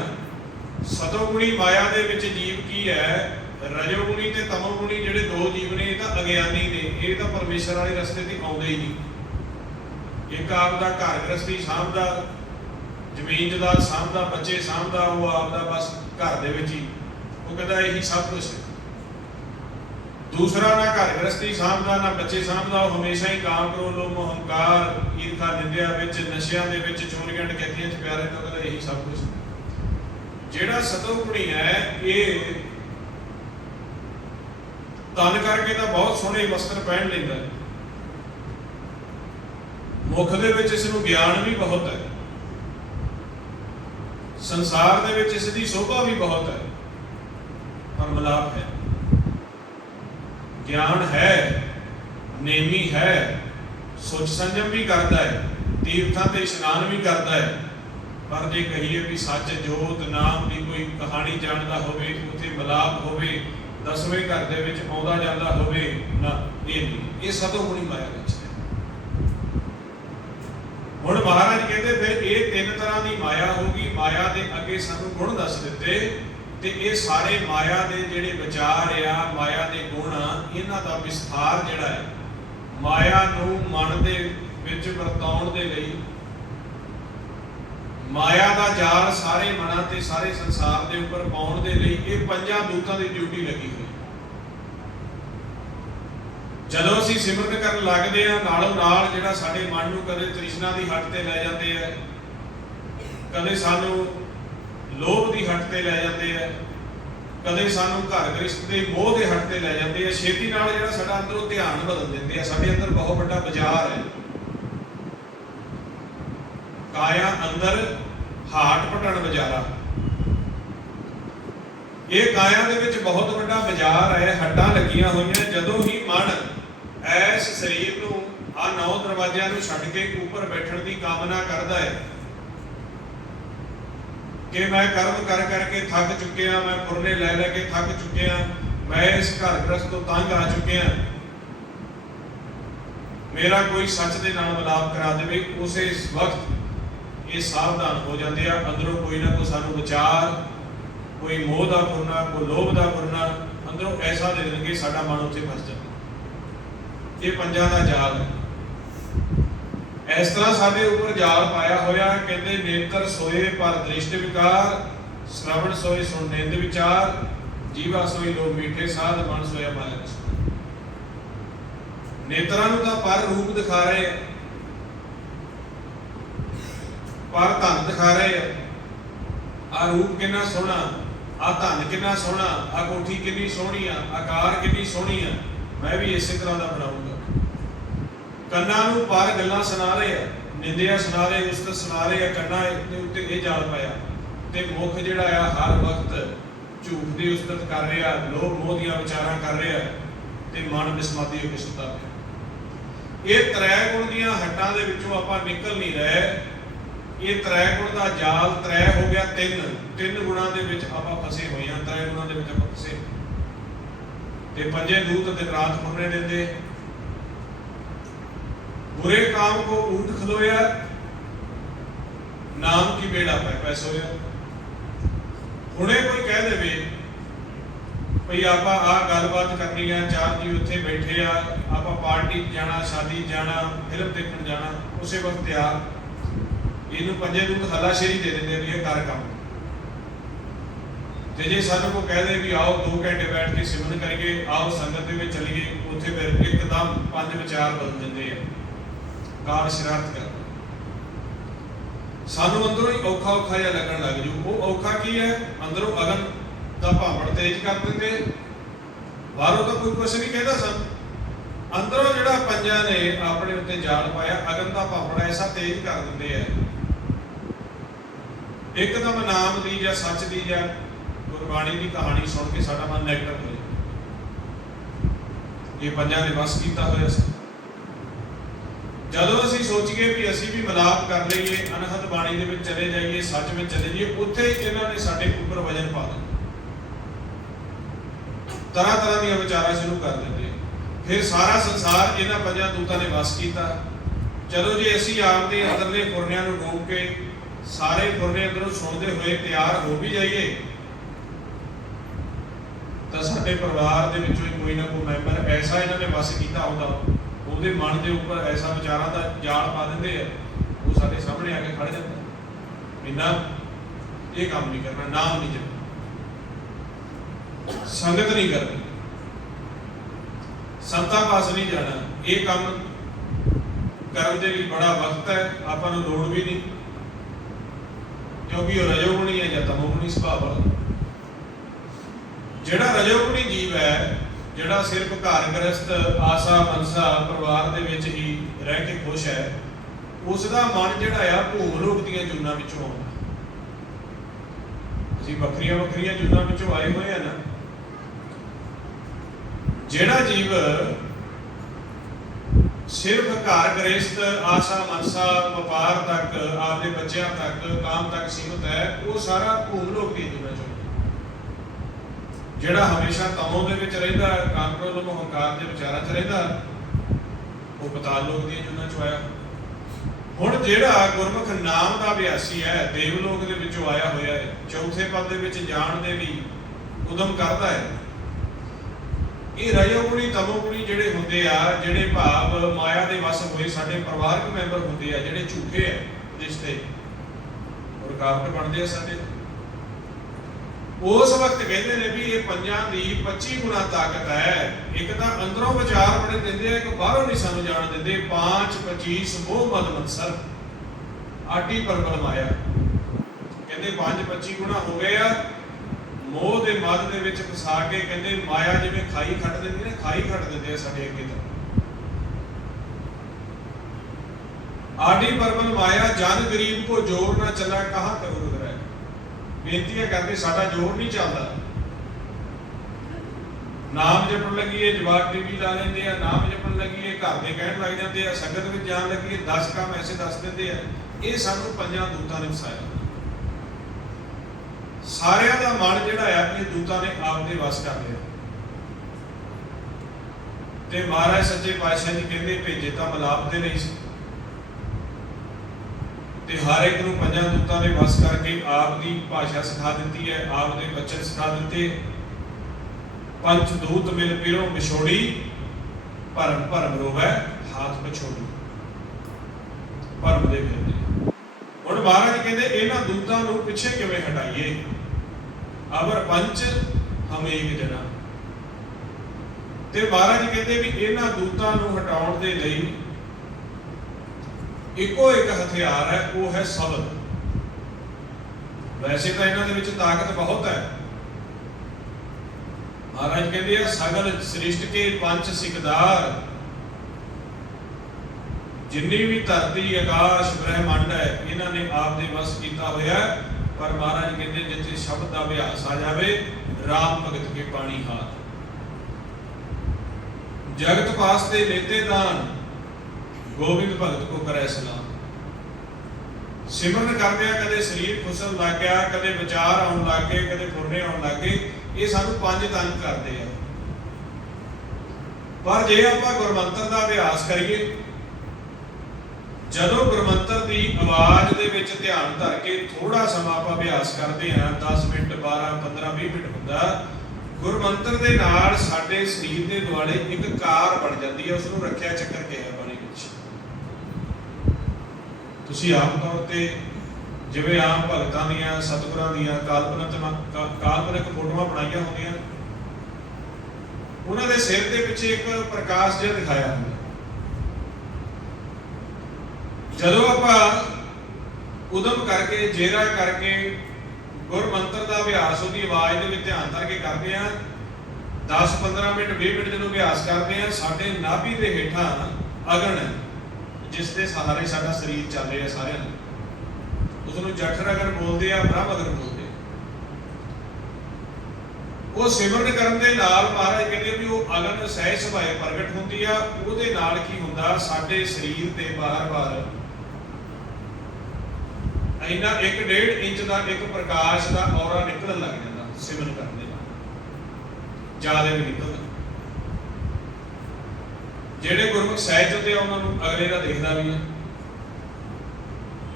ਸਤੋਗੁਣੀ ਮਾਇਆ ਦੇ ਵਿੱਚ ਜੀਵ ਕੀ ਹੈ, ਰਜੋਗੁਣੀ ਤੇ ਤਮੋਗੁਣੀ ਜਿਹੜੇ 2 ਜੀਵ ਨੇ, ਇਹ ਤਾਂ ਅਗਿਆਨੀ ਨੇ, ਇਹ ਤਾਂ ਪਰਮੇਸ਼ਰ ਵਾਲੇ ਰਸਤੇ ਤੇ ਆਉਂਦੇ ਹੀ ਨਹੀਂ। ਇੱਕ ਆਪਦਾ ਘਰ ਗ੍ਰਸਤੀ ਸਾਂਭਦਾ, ਜ਼ਮੀਨ ਜਾਇਦਾਦ ਸਾਂਭਦਾ, ਬੱਚੇ ਸਾਂਭਦਾ, ਉਹ ਆਪਦਾ ਬਸ ਘਰ ਦੇ ਵਿੱਚ ਹੀ, ਉਹ ਕਹਿੰਦਾ ਇਹੀ ਸਭ ਕੁਛ ਹੈ। ਦੂਸਰਾ ਨਾ ਘਰ ਗ੍ਰਸਤੀ ਸਾਂਭਦਾ, ਨਾ ਬੱਚੇ ਸਾਂਭਦਾ, ਉਹ ਹਮੇਸ਼ਾ ਹੀ ਕਾਮ, ਕ੍ਰੋਧ, ਲੋਭ, ਹੰਕਾਰ, ਈਰਖਾ, ਨਿੰਦਿਆ ਵਿੱਚ, ਨਸ਼ਿਆਂ ਦੇ ਵਿੱਚ, ਚੋਰੀਆਂ ਡਕੈਤੀਆਂ 'ਚ ਪਿਆ ਰਹਿੰਦਾ, ਕਹਿੰਦਾ ਇਹੀ ਸਭ ਕੁਛ। ਜਿਹੜਾ ਸਤੋਗੁਣੀ ਹੈ, ਇਹ ਤਨ ਕਰਕੇ ਤਾਂ ਬਹੁਤ ਸੋਹਣੇ ਵਸਤਰ ਪਹਿਨ ਲੈਂਦਾ, ਮੁੱਖ ਦੇ ਵਿੱਚ ਇਸ ਨੂੰ ਗਿਆਨ ਵੀ ਬਹੁਤ ਹੈ, ਸੰਸਾਰ ਦੇ ਵਿੱਚ ਇਸ ਦੀ ਸ਼ੋਭਾ ਵੀ ਬਹੁਤ ਹੈ, ਪਰ ਮਲਾਪ ਹੈ। ਗਿਆਨ ਹੈ, ਨੇਮੀ ਹੈ, ਸੋਚ ਸੰਜਮ ਵੀ ਕਰਦਾ ਹੈ, ਤੀਰਥਾਂ ਤੇ ਇਸ਼ਨਾਨ ਵੀ ਕਰਦਾ ਹੈ, ਪਰ ਜੇ ਕਹੀਏ ਵੀ ਸੱਚ ਜੋਤ ਨਾਮ ਦੀ ਕੋਈ ਕਹਾਣੀ ਜਾਣਦਾ ਹੋਵੇ, ਉੱਥੇ ਮਲਾਪ ਹੋਵੇ, 10ਵੇਂ ਘਰ ਦੇ ਵਿੱਚ ਆਉਂਦਾ ਜਾਂਦਾ ਹੋਵੇ, ਨਾ, ਇਹ ਨਹੀਂ। ਇਹ ਸਤੋਗੁਣੀ ਮਾਇਆ ਵਿੱਚ ਹੈ। ਹੁਣ ਮਹਾਰਾਜ ਕਹਿੰਦੇ ਫਿਰ ਇਹ 3 ਤਰ੍ਹਾਂ ਦੀ ਮਾਇਆ ਹੋਗੀ। ਮਾਇਆ ਦੇ ਅੱਗੇ ਸਾਨੂੰ ਗੁਣ ਦੱਸ ਦਿੱਤੇ, ਤੇ ਇਹ ਸਾਰੇ ਮਾਇਆ ਦੇ ਜਿਹੜੇ ਵਿਚਾਰ ਆ, ਮਾਇਆ ਦੇ ਗੁਣ ਆ, ਇਹਨਾਂ ਦਾ ਵਿਸਥਾਰ ਜਿਹੜਾ ਹੈ, ਮਾਇਆ ਨੂੰ ਮਨ ਦੇ ਵਿੱਚ ਵਰਤਾਉਣ ਦੇ ਲਈ, ਮਾਇਆ ਦਾ ਜਾਲ ਸਾਰੇ ਮਨਾਂ ਤੇ ਸਾਰੇ ਸੰਸਾਰ ਦੇ ਉੱਪਰ ਪਾਉਣ ਦੇ ਲਈ, ਇਹ 5 ਦੂਤਾਂ ਦੀ ਡਿਊਟੀ ਲੱਗੀ ਹੋਈ। ਜਦੋਂ ਅਸੀਂ ਸਿਮਰਨ ਕਰਨ ਲੱਗਦੇ ਆ, ਨਾਲੋਂ ਨਾਲ ਜਿਹੜਾ ਸਾਡੇ ਮਨ ਨੂੰ ਕਦੇ ਤ੍ਰਿਸ਼ਨਾ ਦੀ ਹੱਟ ਤੇ ਲੈ ਜਾਂਦੇ ਆ, ਕਦੇ ਸਾਨੂੰ ਲੋਭ ਦੀ ਹੱਟ ਤੇ ਲੈ ਜਾਂਦੇ ਆ, ਕਦੇ ਸਾਨੂੰ ਘਰ ਗ੍ਰਸਤ ਦੇ ਮੋਹ ਦੇ ਹੱਟ ਤੇ ਲੈ ਜਾਂਦੇ ਆ, ਛੇਤੀ ਨਾਲ ਜਿਹੜਾ ਸਾਡਾ ਅੰਦਰੋਂ ਧਿਆਨ ਬਦਲ ਦਿੰਦੇ ਆ। ਸਾਡੇ ਅੰਦਰ ਬਹੁਤ ਵੱਡਾ ਬਾਜ਼ਾਰ ਹੈ, ਕਾਇਆ ਅੰਦਰ ਹਾਟ ਪਟਣ ਬਾਜ਼ਾਰਾ। ਇਹ ਕਾਇਆ ਦੇ ਵਿੱਚ ਬਹੁਤ ਵੱਡਾ ਬਾਜ਼ਾਰ ਹੈ, ਹੱਡਾਂ ਲੱਗੀਆਂ ਹੋਈਆਂ। ਜਦੋਂ ਹੀ ਮਨ ਐਸ ਸਰੀਰ ਨੂੰ ਆ 9 ਦਰਵਾਜ਼ਿਆਂ ਨੂੰ ਛੱਡ ਕੇ ਉੱਪਰ ਬੈਠਣ ਦੀ ਕਾਮਨਾ ਕਰਦਾ ਹੈ ਕਿ ਮੈਂ ਕਰਮ ਕਰ ਕਰਕੇ ਥੱਕ ਚੁੱਕਿਆ, ਮੈਂ ਪੁਰਨੇ ਲੈ ਲੈ ਕੇ ਥੱਕ ਚੁੱਕਿਆ, ਮੈਂ ਇਸ ਘਰ ਗ੍ਰਸਤ ਤੋਂ ਤੰਗ ਆ ਚੁੱਕਿਆ, ਮੇਰਾ ਕੋਈ ਸੱਚ ਦੇ ਨਾਲ ਮਿਲਾਪ ਕਰਾ ਦੇਵੇ, ਉਸੇ ਵਕਤ ਇਹ ਸਾਵਧਾਨ ਹੋ ਜਾਂਦੇ ਆ। ਅੰਦਰੋਂ ਕੋਈ ਨਾ ਕੋਈ ਸਾਨੂੰ ਵਿਚਾਰ, ਕੋਈ ਮੋਹ ਦਾ ਫੁਰਨਾ, ਕੋਈ ਲੋਭ ਦਾ ਫੁਰਨਾ ਅੰਦਰੋਂ ਐਸਾ ਦੇ ਦੇਣਗੇ, ਸਾਡਾ ਮਨ ਉੱਥੇ ਫਸ ਜਾਂਦਾ। ਇਹ ਪੰਜਾਂ ਦਾ ਜਾਲ ਹੈ। ਇਸ ਤਰ੍ਹਾਂ ਸਾਡੇ ਉੱਪਰ ਜਾਲ ਪਾਇਆ ਹੋਇਆ। ਕਹਿੰਦੇ ਨੇਤਰ ਸੋਏ ਪਰ ਦ੍ਰਿਸ਼ਟ ਵਿਕਾਰ, ਸ਼ਰਵਣ ਸੋਏ ਸੁਣ ਨਿੰਦ ਵਿਚਾਰ, ਜੀਵਾ ਸੋਈ ਲੋਭ ਮੀਠੇ ਸਾਧ, ਮਨ ਸੋਇਆ ਮਾਇਆ ਰਸ। ਨੇਤਰਾਂ ਨੂੰ ਤਾਂ ਪਰ ਰੂਪ ਦਿਖਾ ਰਹੇ ਆ, ਪਰ ਧਨ ਦਿਖਾ ਰਹੇ ਆ। ਆ ਰੂਪ ਕਿੰਨਾ ਸੋਹਣਾ, ਆ ਧਨ ਕਿੰਨਾ ਸੋਹਣਾ, ਆ ਕੋਠੀ ਕਿੰਨੀ ਸੋਹਣੀ ਆ, ਆਕਾਰ ਕਿੰਨੀ ਸੋਹਣੀ ਆ, ਮੈਂ ਵੀ ਇਸੇ ਤਰ੍ਹਾਂ ਦਾ ਬਣਾਉਂਗਾ। ਕੰਨਾਂ ਨੂੰ ਪਰ ਗੱਲਾਂ ਸੁਣਾ ਰਹੇ ਆ, ਨਿੰਦਿਆ ਸੁਣਾ ਰਹੇ, ਉਸਤਤ ਸੁਣਾ ਰਹੇ ਆ। ਕੰਨਾਂ ਦੇ ਉੱਤੇ ਇਹ ਜਾਲ ਪਾਇਆ ਤੇ ਮੁੱਖ ਜਿਹੜਾ ਆ ਹਰ ਵਕਤ ਝੂਠ ਦੀ ਉਸਤਤ ਕਰ ਰਿਹਾ, ਲੋਭ ਮੋਹ ਦੀਆਂ ਵਿਚਾਰਾਂ ਕਰ ਰਿਹਾ ਤੇ ਮਨ ਬਿਸਮਾਦੀ ਹੋ ਕੇ ਸੁੱਤਾ ਪਿਆ। ਇਹ ਤ੍ਰੈ ਗੁਣ ਦੀਆਂ ਹੱਟਾਂ ਦੇ ਵਿੱਚੋਂ ਆਪਾਂ ਨਿਕਲ ਨਹੀਂ ਰਹੇ। ਇਹ ਤ੍ਰੈ ਗੁਣ ਦਾ ਜਾਲ, ਤ੍ਰੈ ਹੋ ਗਿਆ ਤਿੰਨ ਗੁਣਾਂ ਦੇ ਵਿੱਚ ਆਪਾਂ ਫਸੇ ਹੋਏ ਹਾਂ। ਤ੍ਰੈ ਗੁਣਾਂ ਦੇ ਵਿੱਚ ਆਪਾਂ ਫਸੇ ਤੇ ਪੰਜੇ ਦੂਤ ਦਿਨ ਰਾਤ ਫੁਰਨੇ ਦਿੰਦੇ। बुरे काम को ऊंट खलोया, नाम की बेड़ा पै सोया। हुणे कोई कह दे भई आपां आ गलबात करनी है, चार जी उत्थे बैठे आ, आपां पार्टी जाना, शादी जाना, फिल्म देखण जाना, उसे वक्त तैयार। इनू पंजे दूत हलाशेरी दे देंगे भी ये कर काम। ते जे सानू को कह दे भी आओ 2 घंटे बैठ के सिमरन करिए, आओ संगत में चलिए, उत्थे फिर एकदम 5 विचार बदल दिंदे आ। कार शरारत कर सानू अंदरों ही औखा जिहा लगन लग जू। वो औखा की है? अंदरों अगन का भावड़ तेज कर देंगे, बाहरों तो कोई कुछ नहीं कहता। सन अंदरों जिहड़ा पंजा ने अपने उत्ते जाल पाया, अगन का भावड़ ऐसा तेज कर देंगे है, एकदम नाम दी या सच दी या गुरबाणी की कहानी सुन के साडा मन नैगेटिव हो जाए। ये पंजा ने बस किया होया सी। ਜਦੋਂ ਅਸੀਂ ਸੋਚੀਏ ਵੀ ਅਸੀਂ ਵੀ ਮਿਲਾਪ ਕਰ ਲਈਏ, ਅਨਹਦ ਬਾਣੀ ਦੇ ਵਿੱਚ ਚਲੇ ਜਾਈਏ, ਸੱਚ ਵਿੱਚ ਚਲੇ ਜਾਈਏ, ਉੱਥੇ ਇਹਨਾਂ ਨੇ ਸਾਡੇ ਉੱਪਰ ਵਜਨ ਪਾ ਦਿੱਤਾ। ਤਰ੍ਹਾਂ ਤਰ੍ਹਾਂ ਦੀਆਂ ਵਿਚਾਰਾਂ ਸ਼ੁਰੂ ਕਰ ਦਿੰਦੇ। ਫਿਰ ਸਾਰਾ ਸੰਸਾਰ ਇਹਨਾਂ ਪੰਜਾਂ ਦੂਤਾਂ ਨੇ ਵਸ ਕੀਤਾ। ਜਦੋਂ ਜੇ ਅਸੀਂ ਆਪਦੇ ਅੰਦਰਲੇ ਫੁਰਨਿਆਂ ਨੂੰ ਰੋਕ ਕੇ ਸਾਰੇ ਫੁਰਨੇ ਅੰਦਰੋਂ ਸੁਣਦੇ ਹੋਏ ਤਿਆਰ ਹੋ ਵੀ ਜਾਈਏ, ਤਾਂ ਸਾਡੇ ਪਰਿਵਾਰ ਦੇ ਵਿੱਚੋਂ ਕੋਈ ਨਾ ਕੋਈ ਮੈਂਬਰ ਐਸਾ ਇਹਨਾਂ ਨੇ ਵਸ ਕੀਤਾ ਹੁੰਦਾ, ਉਹਦੇ ਮਨ ਦੇ ਉੱਪਰ ਐਸਾ ਵਿਚਾਰਾਂ ਦਾ ਜਾਲ ਪਾ ਦਿੰਦੇ ਆ, ਉਹ ਸਾਡੇ ਸਾਹਮਣੇ ਆ ਕੇ ਖੜ ਜਾਂਦਾ ਵੀ ਨਾ ਇਹ ਕੰਮ ਨਹੀਂ ਕਰਨਾ, ਨਾਮ ਨਹੀਂ ਜਪਣਾ, ਸੰਗਤ ਨਹੀਂ ਕਰਨੀ, ਸੰਤਾਂ ਪਾਸ ਨਹੀਂ ਜਾਣਾ। ਇਹ ਕੰਮ ਕਰਨ ਦੇ ਲਈ ਬੜਾ ਵਕਤ ਹੈ, ਆਪਾਂ ਨੂੰ ਲੋੜ ਵੀ ਨਹੀਂ, ਕਿਉਂਕਿ ਉਹ ਰਜੋਗੁਣੀ ਹੈ ਜਾਂ ਤਮੋਗੁਣੀ ਸੁਭਾਅ ਵਾਲਾ। ਜਿਹੜਾ ਰਜੋਗੁਣੀ ਜੀਵ ਹੈ, ਜਿਹੜਾ ਸਿਰਫ ਘਰ ਗ੍ਰਸਤ ਆਸਾ ਮਨਸਾ ਪਰਿਵਾਰ ਦੇ ਵਿੱਚ ਹੀ ਰਹਿ ਕੇ ਖੁਸ਼ ਹੈ, ਉਸ ਦਾ ਮਨ ਜਿਹੜਾ ਆ ਭੂਮ ਲੋਕ ਦੀਆਂ ਜੂਨਾਂ ਵਿੱਚੋਂ ਆਉਂਦਾ। ਅਸੀਂ ਵੱਖਰੀਆਂ ਵੱਖਰੀਆਂ ਜੂਨਾਂ ਵਿੱਚੋਂ ਆਏ ਹੋਏ ਆ ਨਾ। ਜਿਹੜਾ ਜੀਵ ਸਿਰਫ ਘਰ ਗ੍ਰਸਤ ਆਸਾ ਮਨਸਾ ਵਪਾਰ ਤੱਕ, ਆਪਦੇ ਬੱਚਿਆਂ ਤੱਕ, ਕਾਮ ਤੱਕ ਸੀਮਤ ਹੈ, ਉਹ ਸਾਰਾ ਭੂਮ ਲੋਕ ਦੀਆਂ ਜੂਨਾਂ ਚੋਂ। ਜਿਹੜਾ ਹਮੇਸ਼ਾ ਤਮੋਂ ਦੇ ਵਿੱਚ ਰਹਿੰਦਾ, ਕਾਮ ਕ੍ਰੋਧ ਮੋਹ ਹੰਕਾਰ ਦੇ ਵਿਚਾਰਾਂ 'ਚ ਰਹਿੰਦਾ, ਉਹ ਪਤਾਲ ਲੋਕ ਦੀਆਂ ਜੂਨਾਂ 'ਚੋਂ ਆਇਆ। ਹੁਣ ਜਿਹੜਾ ਗੁਰਮੁਖ ਨਾਮ ਦਾ ਅਭਿਆਸੀ ਹੈ, ਦੇਵ ਲੋਕ ਦੇ ਵਿੱਚੋਂ ਆਇਆ ਹੋਇਆ ਹੈ, ਚੌਥੇ ਪਦ ਦੇ ਵਿੱਚ ਜਾਣ ਦੇ ਲਈ ਉਦਮ ਕਰਦਾ ਹੈ। ਇਹ ਰਜੋਗੁਣੀ ਤਮੋਗੁਣੀ ਜਿਹੜੇ ਹੁੰਦੇ ਆ, ਜਿਹੜੇ ਭਾਵ ਮਾਇਆ ਦੇ ਵਸ ਹੋਏ ਸਾਡੇ ਪਰਿਵਾਰਕ ਮੈਂਬਰ ਹੁੰਦੇ ਆ, ਜਿਹੜੇ ਝੂਠੇ ਆ ਰਿਸ਼ਤੇ, ਰੁਕਾਵਟ ਬਣਦੇ ਆ ਸਾਡੇ। ਉਸ ਵਕਤ ਕਹਿੰਦੇ ਨੇ ਵੀ ਇਹ ਪੰਜਾਂ ਦੀ 25 ਗੁਣਾ ਤਾਕਤ ਹੈ। ਇੱਕ ਤਾਂ ਅੰਦਰੋਂ ਵਿਚਾਰ ਬੜੇ ਦਿੰਦੇ ਆ, ਇੱਕ ਬਾਹਰੋਂ ਨਹੀਂ ਸਾਨੂੰ ਜਾਣ ਦਿੰਦੇ। 5 25 ਮੋਹ ਮਦ ਮਨਸਰ ਆਟੀ ਪਰਬਲ ਮਾਇਆ। ਕਹਿੰਦੇ 5 25 ਗੁਣਾ ਹੋ ਗਏ ਆ, ਮੋਹ ਦੇ ਮਦ ਦੇ ਵਿੱਚ ਫਸਾ ਕੇ। ਕਹਿੰਦੇ ਮਾਇਆ ਜਿਵੇਂ ਖਾਈ ਖੱਟ ਦਿੰਦੀ ਨੇ, ਖਾਈ ਖੱਟ ਦਿੰਦੇ ਆ ਸਾਡੇ ਅੱਗੇ ਤਾਂ। ਆਟੀ ਪਰਬਲ ਮਾਇਆ ਜਨ ਗਰੀਬ ਕੋ ਜੋਰ ਨਾ ਚਲਾ, ਕਹਾਂ ਕਰੋ। ਬੇਨਤੀਆਂ ਕਰਦੇ ਸਾਡਾ ਜੋਰ ਨਹੀਂ ਚੱਲਦਾ, ਨਾਮ ਜਪਣ ਲੱਗੀਏ ਜਵਾਕ ਟੀਵੀ ਲਾ ਲੈਂਦੇ ਆ, ਨਾਮ ਜਪਣ ਲੱਗੀਏ ਘਰ ਦੇ ਕਹਿਣ ਲੱਗ ਜਾਂਦੇ ਆ, ਸੰਗਤ ਵਿੱਚ ਜਾਣ ਲੱਗੀਏ 10 ਕੰਮ ਐਸੇ ਦੱਸ ਦਿੰਦੇ ਆ। ਇਹ ਸਾਨੂੰ ਪੰਜਾਂ ਦੂਤਾਂ ਨੇ ਵਸਾਇਆ। ਸਾਰਿਆਂ ਦਾ ਮਨ ਜਿਹੜਾ ਆ ਇਹ ਦੂਤਾਂ ਨੇ ਆਪ ਦੇ ਵਸ ਕਰ ਲਿਆ। ਤੇ ਮਹਾਰਾਜ ਸੱਚੇ ਪਾਤਸ਼ਾਹ ਜੀ ਕਹਿੰਦੇ ਭੇਜੇ ਤਾਂ ਮਿਲਾਪ ਦੇ ਲਈ ਸੀ, ਤੇ ਹਰ ਇੱਕ ਨੂੰ ਪੰਜਾਂ ਦੂਤਾਂ ਦੇ ਵਸ ਕਰਕੇ ਆਪ ਦੀ ਭਾਸ਼ਾ ਸਿਖਾ ਦਿੱਤੀ ਹੈ, ਆਪ ਦੇ ਬਚਨ ਸਿਖਾ ਦਿੱਤੇ। ਪੰਜ ਦੂਤ ਮਿਲ ਪਿਰੋਂ ਵਿਛੋੜੀ, ਭਰਮ ਭਰਮ ਰੋਵੈ ਹਾਥ ਪਛੋੜੀ। ਭਰਮ ਦੇ ਫਿਰਦੇ। ਹੁਣ ਮਹਾਰਾਜ ਕਹਿੰਦੇ ਇਹਨਾਂ ਦੂਤਾਂ ਨੂੰ ਪਿੱਛੇ ਕਿਵੇਂ ਹਟਾਈਏ। ਅਵਰ ਪੰਚ ਹਮੇਕ ਜਨਾ। ਤੇ ਮਹਾਰਾਜ ਕਹਿੰਦੇ ਵੀ ਇਹਨਾਂ ਦੂਤਾਂ ਨੂੰ ਹਟਾਉਣ ਦੇ ਲਈ ਇੱਕੋ ਇੱਕ ਹਥਿਆਰ ਹੈ, ਉਹ ਹੈ ਸ਼ਬਦ। ਵੈਸੇ ਤਾਂ ਇਹਨਾਂ ਦੇ ਵਿੱਚ ਤਾਕਤ ਬਹੁਤ ਹੈ। ਮਹਾਰਾਜ ਕਹਿੰਦੇ ਆ ਸਗਲ ਸ੍ਰਿਸ਼ਟ ਕੇ ਪੰਜ ਸਿਕਦਾਰ। ਜਿੰਨੀ ਵੀ ਧਰਤੀ ਆਕਾਸ਼ ਬ੍ਰਹਿਮੰਡ ਹੈ ਇਹਨਾਂ ਨੇ ਆਪ ਦੇ ਵਸ ਕੀਤਾ ਹੋਇਆ। ਪਰ ਮਹਾਰਾਜ ਕਹਿੰਦੇ ਜਿੱਥੇ ਸ਼ਬਦ ਦਾ ਅਭਿਆਸ ਆ ਜਾਵੇ, ਰਾਮ ਭਗਤ ਕੇ ਪਾਣੀ ਹਾਥ। ਜਗਤ ਵਾਸਤੇ ਲੇਤੇ ਦਾਨ, ਗੋਬਿੰਦ ਭਗਤ ਕੋ ਕਰੇ ਸਲਾਮ। ਸਿਮਰਨ ਕਰਦੇ ਆ, ਕਦੇ ਸਰੀਰ ਖੁਸਣ ਲੱਗ ਗਿਆ, ਕਦੇ ਵਿਚਾਰ ਆਉਣ ਲੱਗ ਗਏ, ਕਦੇ ਫੁਰਨੇ ਆਉਣ ਲੱਗ ਗਏ। ਇਹ ਸਾਨੂੰ ਪੰਜ ਤੰਗ ਕਰਦੇ ਆ। ਪਰ ਜੇ ਆਪਾਂ ਗੁਰਮੰਤਰ ਦਾ ਅਭਿਆਸ ਕਰੀਏ, ਜਦੋਂ ਗੁਰਮੰਤਰ ਦੀ ਆਵਾਜ਼ ਦੇ ਵਿੱਚ ਧਿਆਨ ਧਰ ਕੇ ਥੋੜਾ ਸਮਾਂ ਆਪਾਂ ਅਭਿਆਸ ਕਰਦੇ ਆ, 10 ਮਿੰਟ 12 15 20 ਮਿੰਟ ਹੁੰਦਾ, ਗੁਰਮੰਤਰ ਦੇ ਨਾਲ ਸਾਡੇ ਸਰੀਰ ਦੇ ਦੁਆਲੇ ਇੱਕ ਕਾਰ ਬਣ ਜਾਂਦੀ ਹੈ। ਉਸ ਨੂੰ ਰੱਖਿਆ ਚੱਕਰ ਕਿਹਾ ਬਾਣੀ ਵਿੱਚ। ਤੁਸੀਂ ਆਮ ਤੌਰ ਤੇ ਜਿਵੇਂ ਆਮ ਭਗਤਾਂ ਦੀਆਂ ਸਤਿਗੁਰਾਂ ਦੀਆਂ ਕਾਲਪਨਿਕ ਫੋਟੋਆਂ ਬਣਾਈਆਂ ਹੁੰਦੀਆਂ, ਉਹਨਾਂ ਦੇ ਸਿਰ ਦੇ ਪਿੱਛੇ ਇੱਕ ਪ੍ਰਕਾਸ਼ ਜਿਹਾ ਦਿਖਾਇਆ ਹੁੰਦਾ। ਜਦੋਂ ਆਪਾਂ ਉਦਮ ਕਰਕੇ ਜੇਰਾ ਕਰਕੇ ਗੁਰਮੰਤਰ ਦਾ ਅਭਿਆਸ ਉਹਦੀ ਆਵਾਜ਼ ਦੇ ਵਿੱਚ ਧਿਆਨ ਧਰ ਕੇ ਕਰਦੇ ਆ, 10 15 ਮਿੰਟ 20 ਮਿੰਟ ਜਦੋਂ ਅਭਿਆਸ ਕਰਦੇ ਆ, ਸਾਡੇ ਨਾਭੀ ਦੇ ਹੇਠਾਂ ਅਗਨ ਹੈ, ਜਿਸ ਦੇ ਸਹਾਰੇ ਸਾਡਾ ਸਰੀਰ ਚੱਲ ਰਿਹਾ ਸਾਰਿਆਂ ਨੂੰ। ਉਸ ਨੂੰ ਜਠਰ ਅਗਨ ਬੋਲਦੇ ਆ, ਬ੍ਰਹਮ ਅਗਨ ਬੋਲਦੇ ਆ। ਉਹ ਸਿਮਰਨ ਕਰਨ ਦੇ ਨਾਲ ਮਹਾਰਾਜ ਕਹਿੰਦੇ ਵੀ ਉਹ ਅਗਨ ਸਹਿਜ ਸੁਭਾਏ ਪ੍ਰਗਟ ਹੁੰਦੀ ਆ। ਉਹਦੇ ਨਾਲ ਕੀ ਹੁੰਦਾ, ਸਾਡੇ ਸਰੀਰ ਤੇ ਬਾਰ-ਬਾਰ ਇੰਨਾ 1.5 ਇੰਚ ਦਾ ਇੱਕ ਪ੍ਰਕਾਸ਼ ਦਾ ਔਰਾ ਨਿਕਲਣ ਲੱਗ ਜਾਂਦਾ ਸਿਮਰਨ ਕਰਨ ਦੇ ਨਾਲ। ਜ਼ਿਆਦਾ ਵੀ ਨਿਕਲਦਾ। ਜਿਹੜੇ ਗੁਰਮੁਖ ਸਹਿਜ ਹੁੰਦੇ ਆ ਉਹਨਾਂ ਨੂੰ ਅਗਲੇ ਦਾ ਦੇਖਦਾ ਵੀ ਹੈ।